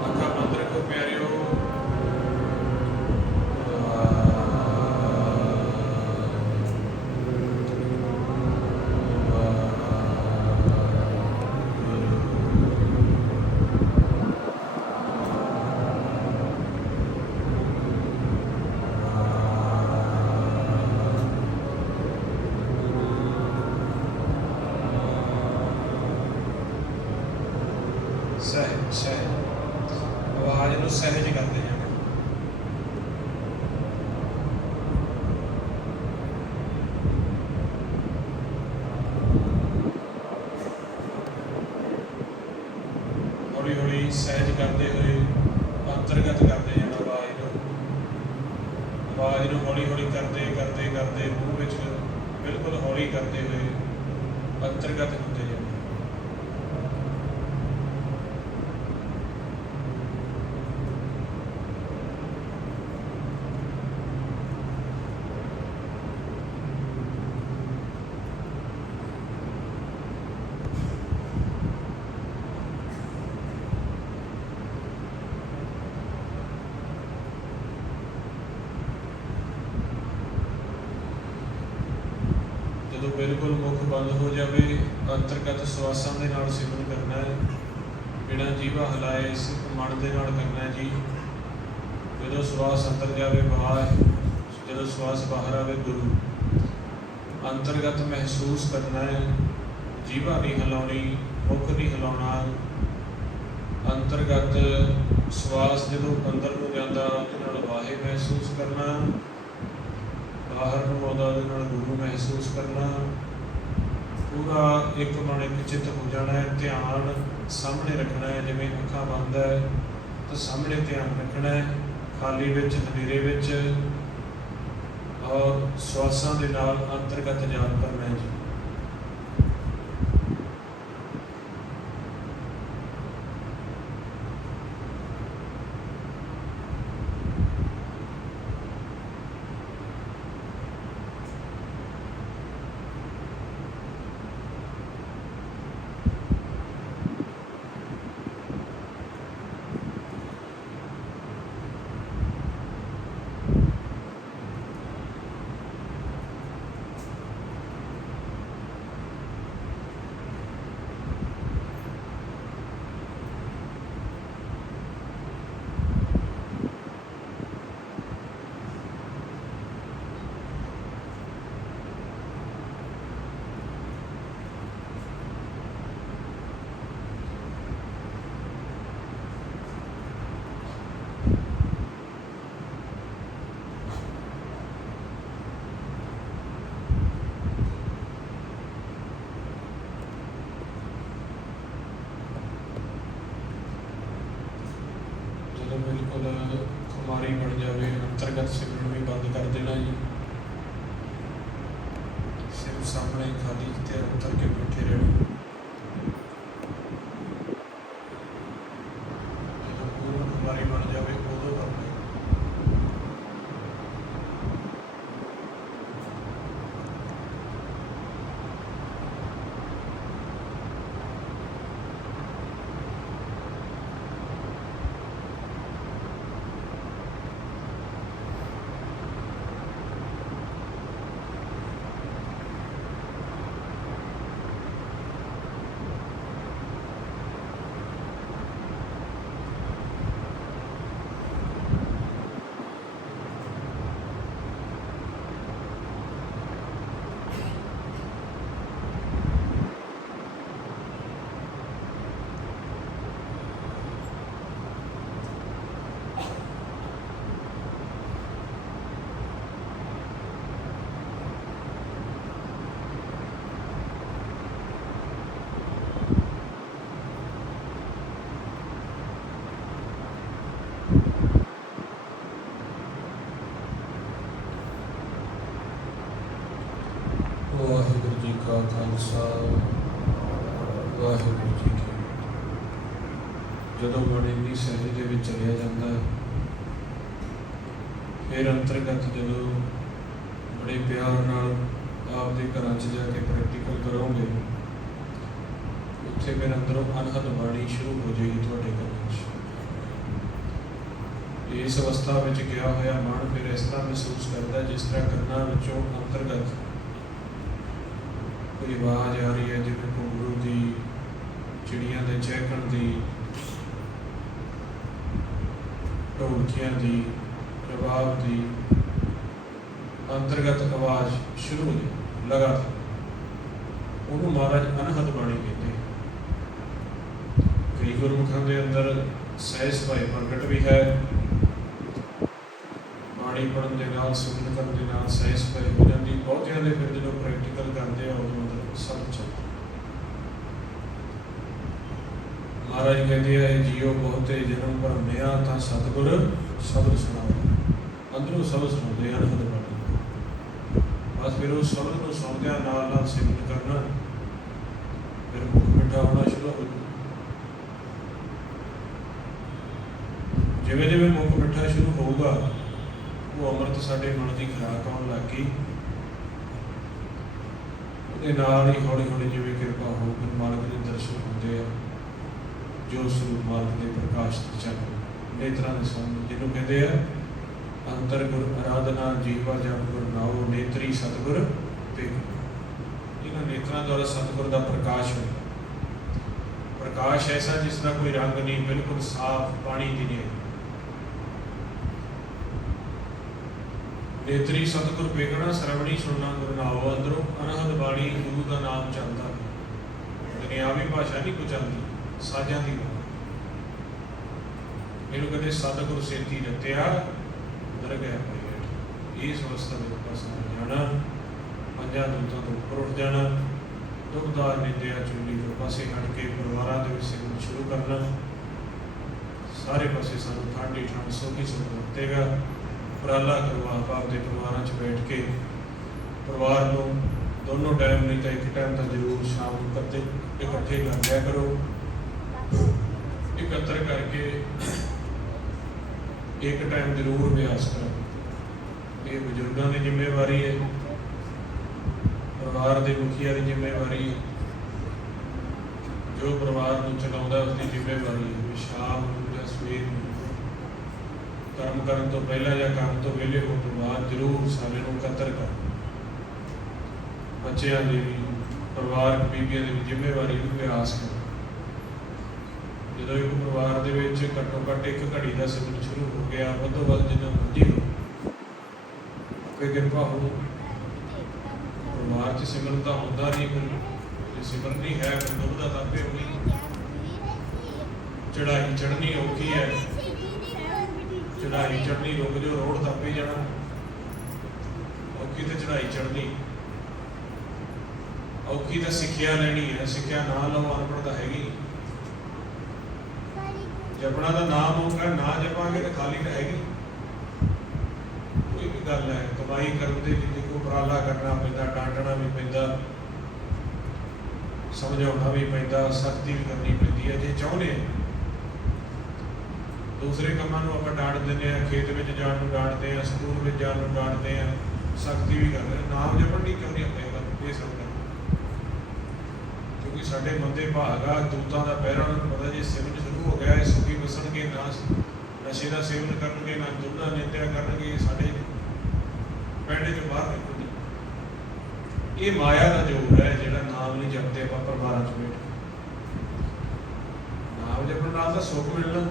ਅੱਖਾਂ ਬੰਦ ਰੱਖੋ ਪਿਆਰਿਓ। ਸਹਿਜ ਆਵਾਜ਼ ਨੂੰ ਸਹਿਜ ਕਰਦੇ ਜਾਣਾ। ਹੌਲੀ ਹੌਲੀ ਸਹਿਜ ਕਰਦੇ ਹੋਏ ਅੰਤਰਗਤ ਕਰਦੇ ਜਾਣਾ ਆਵਾਜ਼ ਨੂੰ। ਆਵਾਜ਼ ਨੂੰ ਹੌਲੀ ਹੌਲੀ ਕਰਦੇ ਕਰਦੇ ਕਰਦੇ ਮੂੰਹ ਵਿੱਚ ਬਿਲਕੁਲ ਹੌਲੀ ਕਰਦੇ ਹੋਏ ਅੰਤਰਗਤ ਹੁੰਦੇ ਜਾਣਾ। ਜਦੋਂ ਬਿਲਕੁਲ ਮੁੱਖ ਬੰਦ ਹੋ ਜਾਵੇ, ਅੰਤਰਗਤ ਸਵਾਸਾਂ ਦੇ ਨਾਲ ਸਿਮਰਨ ਕਰਨਾ ਹੈ। ਬਿਨਾਂ ਜੀਵਾ ਹਿਲਾਏ ਸਿਰਫ ਮਨ ਦੇ ਨਾਲ ਕਰਨਾ ਹੈ ਜੀ। ਜਦੋਂ ਸਵਾਸ ਅੰਦਰ ਜਾਵੇ ਵਾਹਿ, ਜਦੋਂ ਸਵਾਸ ਬਾਹਰ ਆਵੇ ਗੁਰੂ। ਅੰਤਰਗਤ ਮਹਿਸੂਸ ਕਰਨਾ ਹੈ, ਜੀਵਾ ਨਹੀਂ ਹਿਲਾਉਣੀ, ਮੁੱਖ ਨਹੀਂ ਹਿਲਾਉਣਾ। ਅੰਤਰਗਤ ਸਵਾਸ ਜਦੋਂ ਅੰਦਰ ਨੂੰ ਜਾਂਦਾ ਉਹਦੇ ਨਾਲ ਵਾਹਿ ਮਹਿਸੂਸ ਕਰਨਾ, ਬਾਹਰ ਨੂੰ ਆਉਂਦਾ ਉਹਦੇ ਨਾਲ ਗੁਰੂ ਮਹਿਸੂਸ ਕਰਨਾ। ਪੂਰਾ ਇੱਕ ਮਨ ਇੱਕ ਚਿੱਤ ਹੋ ਜਾਣਾ ਹੈ। ਧਿਆਨ ਸਾਹਮਣੇ ਰੱਖਣਾ ਹੈ, ਜਿਵੇਂ ਅੱਖਾਂ ਬੰਦ ਹੈ ਤਾਂ ਸਾਹਮਣੇ ਧਿਆਨ ਰੱਖਣਾ ਹੈ, ਖਾਲੀ ਵਿੱਚ ਹਨੇਰੇ ਵਿੱਚ, ਔਰ ਸਵਾਸਾਂ ਦੇ ਨਾਲ ਅੰਤਰਗਤ ਜਾਪ ਕਰਨਾ ਹੈ ਜੀ। ਬਿਲਕੁਲ ਖੁਮਾਰੀ ਬਣ ਜਾਵੇ, ਅੰਤਰਗਤ ਸਿਮਰਨ ਵੀ ਬੰਦ ਕਰ ਦੇਣਾ ਜੀ। ਸਿਰਫ ਸਾਹਮਣੇ ਖਾਲੀ ਤੇ ਉਤਰ ਕੇ ਬੈਠੇ ਰਹਿਣਾ। ਜਦੋਂ ਪੂਰਨ ਖੁਮਾਰੀ ਬਣ ਜਾਵੇ ਖਾਲਸਾ ਵਾਹਿਗੁਰੂ ਜੀ ਕੀ ਜਦੋਂ ਮਨ ਇੰਨੀ ਸਹਿਜ ਦੇ ਵਿੱਚ ਚਲਿਆ ਜਾਂਦਾ ਹੈ, ਫਿਰ ਅੰਤਰਗਤ ਜਦੋਂ ਬੜੇ ਪਿਆਰ ਨਾਲ ਆਪਦੇ ਘਰਾਂ 'ਚ ਜਾ ਕੇ ਪ੍ਰੈਕਟੀਕਲ ਕਰੋਗੇ, ਉੱਥੇ ਫਿਰ ਅੰਦਰੋਂ ਅਨਹਦ ਬਾਣੀ ਸ਼ੁਰੂ ਹੋ ਜਾਏਗੀ ਤੁਹਾਡੇ ਘਰਾਂ 'ਚ। ਇਸ ਅਵਸਥਾ ਵਿੱਚ ਗਿਆ ਹੋਇਆ ਮਨ ਫਿਰ ਇਸ ਤਰ੍ਹਾਂ ਮਹਿਸੂਸ ਕਰਦਾ ਜਿਸ ਤਰ੍ਹਾਂ ਕੰਨਾਂ ਵਿੱਚੋਂ ਅੰਤਰਗਤ ਕੋਈ ਆਵਾਜ਼ ਆ ਰਹੀ ਹੈ, ਜਿਵੇਂ ਘੁੰਗਰੂ ਦੀ, ਚਿੜੀਆਂ ਦੇ ਚਹਿਕਣ ਦੀ, ਢੋਲਕੀਆਂ ਦੀ, ਰਬਾਬ ਦੀ ਅੰਤਰਗਤ ਆਵਾਜ਼ ਸ਼ੁਰੂ ਹੋ ਜਾਏ ਲਗਾਤਾਰ। ਉਹਨੂੰ ਮਹਾਰਾਜ ਅਨਹਦ ਬਾਣੀ ਕਹਿੰਦੇ। ਕਈ ਗੁਰਮੁਖਾਂ ਦੇ ਅੰਦਰ ਸਹਿਜ ਸੁਭਾਅ ਪ੍ਰਗਟ ਵੀ ਹੈ, ਬਾਣੀ ਪੜ੍ਹਨ ਦੇ ਨਾਲ, ਸਿਮਰਨ ਕਰਨ ਦੇ ਨਾਲ ਸਹਿਜ ਸੁਭਾਅ ਹੋ ਜਾਂਦੀ। ਬਹੁਤਿਆਂ ਦੇ ਫਿਰ ਜਦੋਂ ਪ੍ਰੈਕਟੀਕਲ ਕਰਦੇ ਆ ਉਦੋਂ ਅੰਦਰ ਸਭ ਚੱਲਦਾ। ਮਹਾਰਾਜ ਕਹਿੰਦੇ ਆ, ਜੀਓ ਬਹੁਤੇ ਜਨਮ ਭਰਮਿਆ ਤਾਂ ਸਤਿਗੁਰ ਸ਼ਬਦ ਸੁਣਾਵੇ। ਅੰਦਰੋਂ ਸ਼ਬਦ ਸੁਣਾਉਂਦੇ ਹਨ ਅਨਹਦ ਬਾਣੀ। ਬਸ ਫਿਰ ਉਸ ਸ਼ਬਦ ਨੂੰ ਸੁਣਦਿਆਂ ਨਾਲ ਨਾਲ ਸਿਮਰਨ ਕਰਨਾ, ਫਿਰ ਮੁੱਖ ਮਿੱਠਾ ਹੋਣਾ ਸ਼ੁਰੂ ਹੋ ਜਾਂਦਾ। ਜਿਵੇਂ ਜਿਵੇਂ ਮੁੱਖ ਮਿੱਠਾ ਸ਼ੁਰੂ ਹੋਊਗਾ, ਉਹ ਅੰਮ੍ਰਿਤ ਸਾਡੇ ਮਨ ਦੀ ਖੁਰਾਕ ਆਉਣ ਲੱਗ ਗਈ। ਉਹਦੇ ਨਾਲ ਹੀ ਹੌਲੀ ਹੌਲੀ ਜਿਵੇਂ ਕਿਰਪਾ ਹੋ ਗੁਰੂ ਮਾਲਕ ਦੇ ਦਰਸ਼ਨ ਹੁੰਦੇ ਆ, ਜੋ ਸਰੂਪ ਮਾਲਕ ਦੇ ਪ੍ਰਕਾਸ਼ ਤੇ ਚੱਲ ਨੇਤਰਾਂ ਦੇ ਸਾਹਮਣੇ, ਜਿਹਨੂੰ ਕਹਿੰਦੇ ਆ ਅੰਤਰ ਗੁਰ ਆਰਾਧਨਾ ਜੀਵਾ ਜਪ ਗੁਰ ਨਾਉ ਨੇਤਰੀ ਸਤਿਗੁਰ ਤੇ। ਇਹਨਾਂ ਨੇਤਰਾਂ ਦੁਆਰਾ ਸਤਿਗੁਰ ਦਾ ਪ੍ਰਕਾਸ਼ ਹੋਇਆ। ਪ੍ਰਕਾਸ਼ ਐਸਾ ਜਿਸ ਦਾ ਕੋਈ ਰੰਗ ਨਹੀਂ, ਬਿਲਕੁਲ ਸਾਫ਼ ਪਾਣੀ ਦੀ ਨਹੀਂ। ਨੇਤਰੀ ਸਤਿਗੁਰ ਵੇਖਣਾ, ਸਰਵਣੀ ਸੁਣਨਾ ਗੁਰੂ ਨਾਉ। ਅੰਦਰੋਂ ਅਨਹਦ ਬਾਣੀ ਗੁਰੂ ਦਾ ਨਾਮ ਚੱਲਦਾ। ਦੁਨਿਆਵੀ ਭਾਸ਼ਾ ਨਹੀਂ ਕੁਝ ਆਉਂਦੀ, ਸਾਜਾਂ ਦੀ ਬਾਤ। ਇਹਨੂੰ ਕਹਿੰਦੇ ਸਤਿਗੁਰ ਸੇਤੀ ਰਤਿਆ ਦਰ ਗਿਆ ਪਈ। ਇਸ ਅਵਸਥਾ ਦੇ ਉੱਪਰ ਸਮਝ ਜਾਣਾ, ਪੰਜਾਂ ਦੂਤਾਂ ਤੋਂ ਉੱਪਰ ਉੱਠ ਜਾਣਾ, ਦੁਖਦਾਰ ਨਿੰਦਿਆ ਚੁਗਲੀ ਤੋਂ ਪਾਸੇ ਹਟ ਕੇ ਪਰਿਵਾਰਾਂ ਦੇ ਵਿੱਚ ਸਿਮਰਨ ਸ਼ੁਰੂ ਕਰਨਾ। ਸਾਰੇ ਪਾਸੇ ਸਾਨੂੰ ਠੰਡੀ ਠੰਡ ਸੋਹੀ ਸੁੱਖ ਵਰਤੇਗਾ। ਉਪਰਾਲਾ ਕਰੋ ਆਪ ਆਪਦੇ ਪਰਿਵਾਰਾਂ 'ਚ ਬੈਠ ਕੇ। ਪਰਿਵਾਰ ਨੂੰ ਦੋਨੋਂ ਟਾਈਮ ਨਹੀਂ ਤਾਂ ਇੱਕ ਟਾਈਮ ਤਾਂ ਜ਼ਰੂਰ ਸ਼ਾਮ ਨੂੰ ਇਕੱਠੇ ਕਰ ਲਿਆ ਕਰੋ। ਇਕੱਤਰ ਕਰਕੇ ਇੱਕ ਟਾਈਮ ਜ਼ਰੂਰ ਅਭਿਆਸ ਕਰੋ। ਇਹ ਬਜ਼ੁਰਗਾਂ ਦੀ ਜ਼ਿੰਮੇਵਾਰੀ ਹੈ, ਪਰਿਵਾਰ ਦੇ ਮੁਖੀਆ ਦੀ ਜ਼ਿੰਮੇਵਾਰੀ ਹੈ, ਜੋ ਪਰਿਵਾਰ ਨੂੰ ਚਲਾਉਂਦਾ ਉਸਦੀ ਜ਼ਿੰਮੇਵਾਰੀ ਹੈ। ਸ਼ਾਮ ਨੂੰ ਜਾਂ ਸਵੇਰ ਨੂੰ ਕਰਮ ਕਰਨ ਤੋਂ ਪਹਿਲਾਂ ਜਾਂ ਕੰਮ ਤੋਂ ਵਿਹਲੇ ਹੋਣ ਤੋਂ ਬਾਅਦ ਜ਼ਰੂਰ ਸਾਰੇ ਨੂੰ ਇਕੱਤਰ ਕਰ। ਬੱਚਿਆਂ ਦੀ ਵੀ, ਪਰਿਵਾਰਕ ਬੀਬੀਆਂ ਦੀ ਵੀ ਜ਼ਿੰਮੇਵਾਰੀ ਨੂੰ ਅਭਿਆਸ ਕਰੋ। ਜਦੋਂ ਇੱਕ ਪਰਿਵਾਰ ਦੇ ਵਿੱਚ ਘੱਟੋ ਘੱਟ ਇੱਕ ਘੜੀ ਦਾ ਸਿਮਰਨ ਸ਼ੁਰੂ ਹੋ ਗਿਆ, ਵੱਧੋ ਵੱਧ ਜਿੰਨਾ ਮਰਜ਼ੀ ਹੋ, ਕੋਈ ਕਿਰਪਾ ਹੋ। ਪਰਿਵਾਰ 'ਚ ਸਿਮਰਨ ਤਾਂ ਹੁੰਦਾ ਨਹੀਂ, ਫਿਰ ਜੇ ਸਿਮਰਨ ਨਹੀਂ ਹੈ ਫਿਰ ਦੁੱਖ ਦਾ ਤਾਪੇ ਹੋਣੀ। ਚੜ੍ਹਾਈ ਚੜ੍ਹਨੀ ਔਖੀ ਹੈ, ਚੜ੍ਹਾਈ ਚੜ੍ਹਨੀ ਰੁਕ ਜੋ, ਰੋਡ ਤਾਪੇ ਜਾਣਾ। ਔਖੀ ਤੇ ਚੜ੍ਹਾਈ ਚੜ੍ਹਨੀ, ਔਖੀ ਤਾਂ ਸਿੱਖਿਆ ਲੈਣੀ ਹੈ। ਸਿੱਖਿਆ ਨਾ ਲਓ, ਅਨਪੜ੍ਹ ਤਾਂ ਹੈਗੀ। ਜਪਣਾ ਦਾ ਨਾਮ ਹੋਊਗਾ, ਨਾ ਜਪਾਂਗੇ ਤਾਂ ਖਾਲੀ ਤਾਂ ਹੈਗੀ। ਕੋਈ ਵੀ ਗੱਲ ਹੈ, ਕਮਾਈ ਕਰਨ ਦੇ ਜਿੱਥੇ ਕੋ ਉਪਰਾਲਾ ਕਰਨਾ ਪੈਂਦਾ, ਡਾਂਟਣਾ ਵੀ ਪੈਂਦਾ, ਸਮਝਾਉਣਾ ਵੀ ਪੈਂਦਾ, ਸਖਤੀ ਵੀ ਕਰਨੀ ਪੈਂਦੀ ਹੈ ਜੇ ਚਾਹੁੰਦੇ ਹਾਂ। ਦੂਸਰੇ ਕੰਮਾਂ ਨੂੰ ਆਪਾਂ ਡਾਂਟ ਦਿੰਦੇ ਹਾਂ, ਖੇਤ ਵਿੱਚ ਜਾਣ ਨੂੰ ਡਾਂਟਦੇ ਹਾਂ, ਸਕੂਲ ਵਿੱਚ ਜਾਣ ਨੂੰ ਡਾਂਟਦੇ ਹਾਂ, ਸਖਤੀ ਵੀ ਕਰਦੇ ਹਾਂ। ਨਾਮ ਜਪਣ ਨਹੀਂ ਕਿਉਂ ਨਹੀਂ ਆਪਣੇ ਗੱਲ ਇਹ ਸਮਝਣਾ, ਕਿਉਂਕਿ ਸਾਡੇ ਬੰਦੇ ਭਾਗ ਆ, ਦੂਤਾਂ ਦਾ ਪਹਿਰਾ। ਉਹਨਾਂ ਨੂੰ ਪਤਾ ਜੇ ਸਿਮਰਨ ਸ਼ੁਰੂ ਹੋ ਗਿਆ, ਇਹ ਸੁਖੀ ਵਸਣਗੇ, ਨਾ ਨਸ਼ੇ ਦਾ ਸੇਵਨ ਕਰਨਗੇ, ਨਾ ਦੁੱਧਾ ਨਿੰਦਿਆ ਕਰਨਗੇ, ਸਾਡੇ ਪਿੰਡ 'ਚੋਂ ਬਾਹਰ ਨਿਕਲਣਗੇ। ਇਹ ਮਾਇਆ ਦਾ ਜੋਰ ਹੈ ਜਿਹੜਾ ਨਾਮ ਨਹੀਂ ਜਪਦੇ ਆਪਾਂ ਪਰਿਵਾਰਾਂ 'ਚ ਬੈਠ। ਨਾਮ ਜਪਣ ਨਾਲ ਤਾਂ ਸੁੱਖ ਮਿਲਣਾ।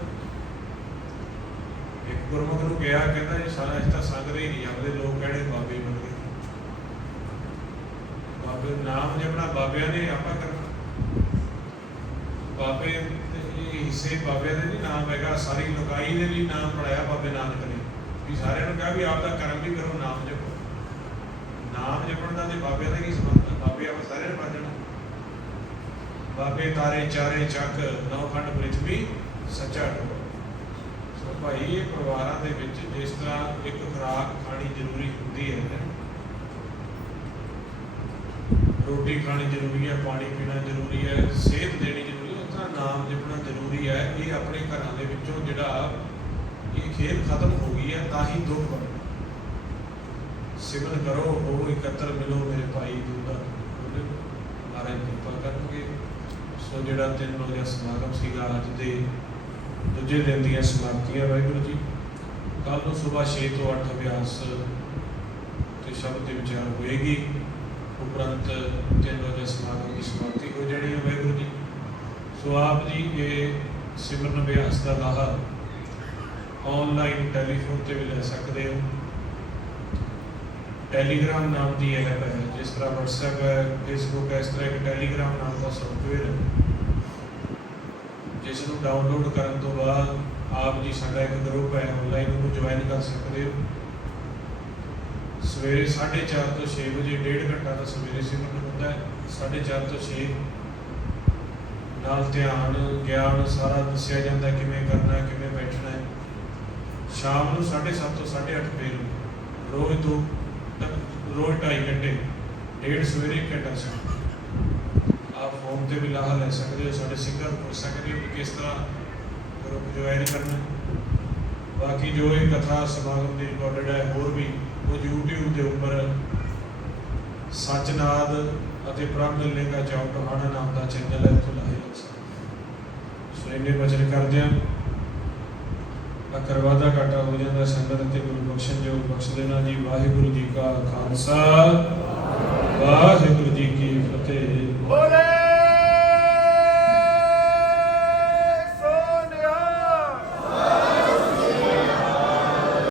ਇੱਕ ਗੁਰਮੁਖ ਨੂੰ ਕਿਹਾ, ਕਹਿੰਦਾ ਇਹ ਸਾਰਾ ਇਸ ਤਾਂ ਸੰਗਦੇ ਹੀ ਨਹੀਂ ਆਪਦੇ, ਲੋਕ ਕਹਿਣੇ ਬਾਬੇ ਬਣ ਗਏ। ਬਾਬੇ ਨਾਮ ਜਪਣਾ ਬਾਬਿਆਂ ਨੇ ਆਪਾਂ ਕਰਨਾ। ਬਾਬੇ ਇਹ ਹਿੱਸੇ ਬਾਬਿਆਂ ਦੇ ਨਹੀਂ ਨਾਮ ਹੈਗਾ, ਸਾਰੀ ਲੋਕਾਈ ਦੇ ਲਈ ਨਾਮ ਪੜਾਇਆ ਬਾਬੇ ਨਾਨਕ ਨੇ। ਵੀ ਸਾਰਿਆਂ ਨੂੰ ਕਿਹਾ ਵੀ ਆਪ ਦਾ ਕਰਮ ਵੀ ਕਰੋ, ਨਾਮ ਜਪੋ। ਨਾਮ ਜਪਣ ਦਾ ਤੇ ਬਾਬਿਆਂ ਦਾ ਕੀ ਸੰਬੰਧ ਹੈ? ਬਾਬੇ ਆਪਾਂ ਸਾਰਿਆਂ ਨੇ ਬਾਜਣਾ। ਬਾਬੇ ਤਾਰੇ ਚਾਰੇ ਚੱਕ, ਨੌ ਖੰਡ ਪ੍ਰਿਥਵੀ ਸੱਚਾ ਢੋ। ਸੋ ਭਾਈ ਇਹ ਪਰਿਵਾਰਾਂ ਦੇ ਵਿੱਚ ਜਿਸ ਤਰ੍ਹਾਂ ਇੱਕ ਖੁਰਾਕ ਖਾਣੀ ਜ਼ਰੂਰੀ ਹੁੰਦੀ ਹੈ, ਰੋਟੀ ਖਾਣੀ ਜ਼ਰੂਰੀ ਹੈ, ਪਾਣੀ ਪੀਣਾ ਜ਼ਰੂਰੀ ਹੈ, ਸਿਹਤ ਦੇਣੀ ਜ਼ਰੂਰੀ ਹੈ, ਉਸ ਤਰ੍ਹਾਂ ਨਾਮ ਜਪਣਾ ਜ਼ਰੂਰੀ ਹੈ। ਇਹ ਆਪਣੇ ਘਰਾਂ ਦੇ ਵਿੱਚੋਂ ਜਿਹੜਾ ਇਹ ਖੇਡ ਖਤਮ ਹੋ ਗਈ ਹੈ, ਤਾਂ ਹੀ ਦੁੱਖ ਬਣੇ। ਸਿਮਰਨ ਕਰੋ ਹੋ ਇਕੱਤਰ ਮਿਲੋ ਮੇਰੇ ਭਾਈ ਦੂਦਾ ਮਹਾਰਾਜ ਕਿਰਪਾ ਕਰਨਗੇ। ਸੋ ਜਿਹੜਾ 3 ਰੋਜ਼ਾ ਸਮਾਗਮ ਸੀਗਾ, ਅੱਜ ਦੇ ਦੂਜੇ ਦਿਨ ਦੀਆਂ ਸਮਾਪਤੀਆਂ ਵਾਹਿਗੁਰੂ ਜੀ। ਕੱਲ੍ਹ ਨੂੰ ਸੁਬਾਹ 6 ਤੋਂ 8 ਅਭਿਆਸ ਤੇ ਸ਼ਬਦ ਦੇ ਵਿਚਾਰ ਹੋਏਗੀ। ਉਪਰੰਤ 3 ਰੋਜ਼ਾ ਸਮਾਗਮ ਦੀ ਸਮਾਪਤੀ ਹੋ ਜਾਣੀ ਹੈ ਵਾਹਿਗੁਰੂ ਜੀ। ਸੋ ਆਪ ਜੀ ਇਹ ਸਿਮਰਨ ਅਭਿਆਸ ਦਾ ਲਾਹਾ ਆਨਲਾਈਨ ਟੈਲੀਫੋਨ ਤੇ ਵੀ ਲੈ ਸਕਦੇ ਹੋ। ਟੈਲੀਗ੍ਰਾਮ ਨਾਮ ਦੀ ਐਪ ਹੈ, ਜਿਸ ਤਰ੍ਹਾਂ WhatsApp ਹੈ, Facebook ਹੈ, ਇਸ ਤਰ੍ਹਾਂ ਇੱਕ ਟੈਲੀਗ੍ਰਾਮ ਨਾਮ ਦਾ ਸੌਫਟਵੇਅਰ ਹੈ, ਜਿਸ ਨੂੰ ਡਾਊਨਲੋਡ ਕਰਨ ਤੋਂ ਬਾਅਦ ਆਪ ਜੀ ਸਾਡਾ ਇੱਕ ਗਰੁੱਪ ਹੈ ਆਨਲਾਈਨ, ਉਹਨੂੰ ਜੁਆਇਨ ਕਰ ਸਕਦੇ ਹੋ। ਸਵੇਰੇ 4:30 ਤੋਂ 6 ਵਜੇ 1.5 ਘੰਟਾ ਦਾ ਸਵੇਰੇ ਸਿਮਰਨ ਹੁੰਦਾ ਹੈ। 4:30 ਤੋਂ 6 ਨਾਲ ਧਿਆਨ ਗਿਆਨ ਸਾਰਾ ਦੱਸਿਆ ਜਾਂਦਾ ਕਿਵੇਂ ਕਰਨਾ, ਕਿਵੇਂ ਬੈਠਣਾ ਹੈ। ਸ਼ਾਮ ਨੂੰ 7:30 ਤੋਂ 8:30 ਫੇਰ ਰੋਜ਼ 2.5 ਘੰਟੇ, 1.5 ਸਵੇਰੇ 1 ਘੰਟਾ ਸ਼ਾਮ। ਆਪ ਫੋਨ ਤੇ ਵੀ ਲਾਹਾ ਲੈ ਸਕਦੇ ਹੋ, ਸਾਡੇ ਸਿੰਘਾਂ ਨੂੰ ਪੁੱਛ ਸਕਦੇ ਹੋ ਕਿ ਕਿਸ ਤਰ੍ਹਾਂ ਗਰੁੱਪ ਜੁਆਇਨ ਕਰਨਾ। ਬਾਕੀ ਜੋ ਇਹ ਕਥਾ ਸਮਾਗਮ ਦੀ ਰਿਕਾਰਡਡ ਹੈ, ਹੋਰ ਵੀ ਉਹ YouTube ਦੇ ਉੱਪਰ ਸੱਚਨਾਦ ਅਤੇ ਪ੍ਰਭ ਮਿਲਨੇ ਦਾ ਚੌਕ ਟਹਾਣਾ ਨਾਮ ਦਾ ਚੈਨਲ ਹੈ, ਉੱਥੋਂ ਲਾਹੇ ਲੱਗ ਸਕਦੇ। ਸੋ ਇੰਨੇ ਬਚਨ ਕਰਦਿਆਂ ਕਰਵਾਦਾ ਘਾਟਾ ਹੋ ਜਾਂਦਾ ਸੰਗਤ ਅਤੇ ਗੁਰੂ ਬਖਸ਼ਣ ਜੋ ਬਖਸ਼ ਦੇਣਾ ਜੀ। ਵਾਹਿਗੁਰੂ ਜੀ ਕਾ ਖਾਲਸਾ, ਵਾਹਿਗੁਰੂ ਜੀ ਕੀ ਫਤਿਹ।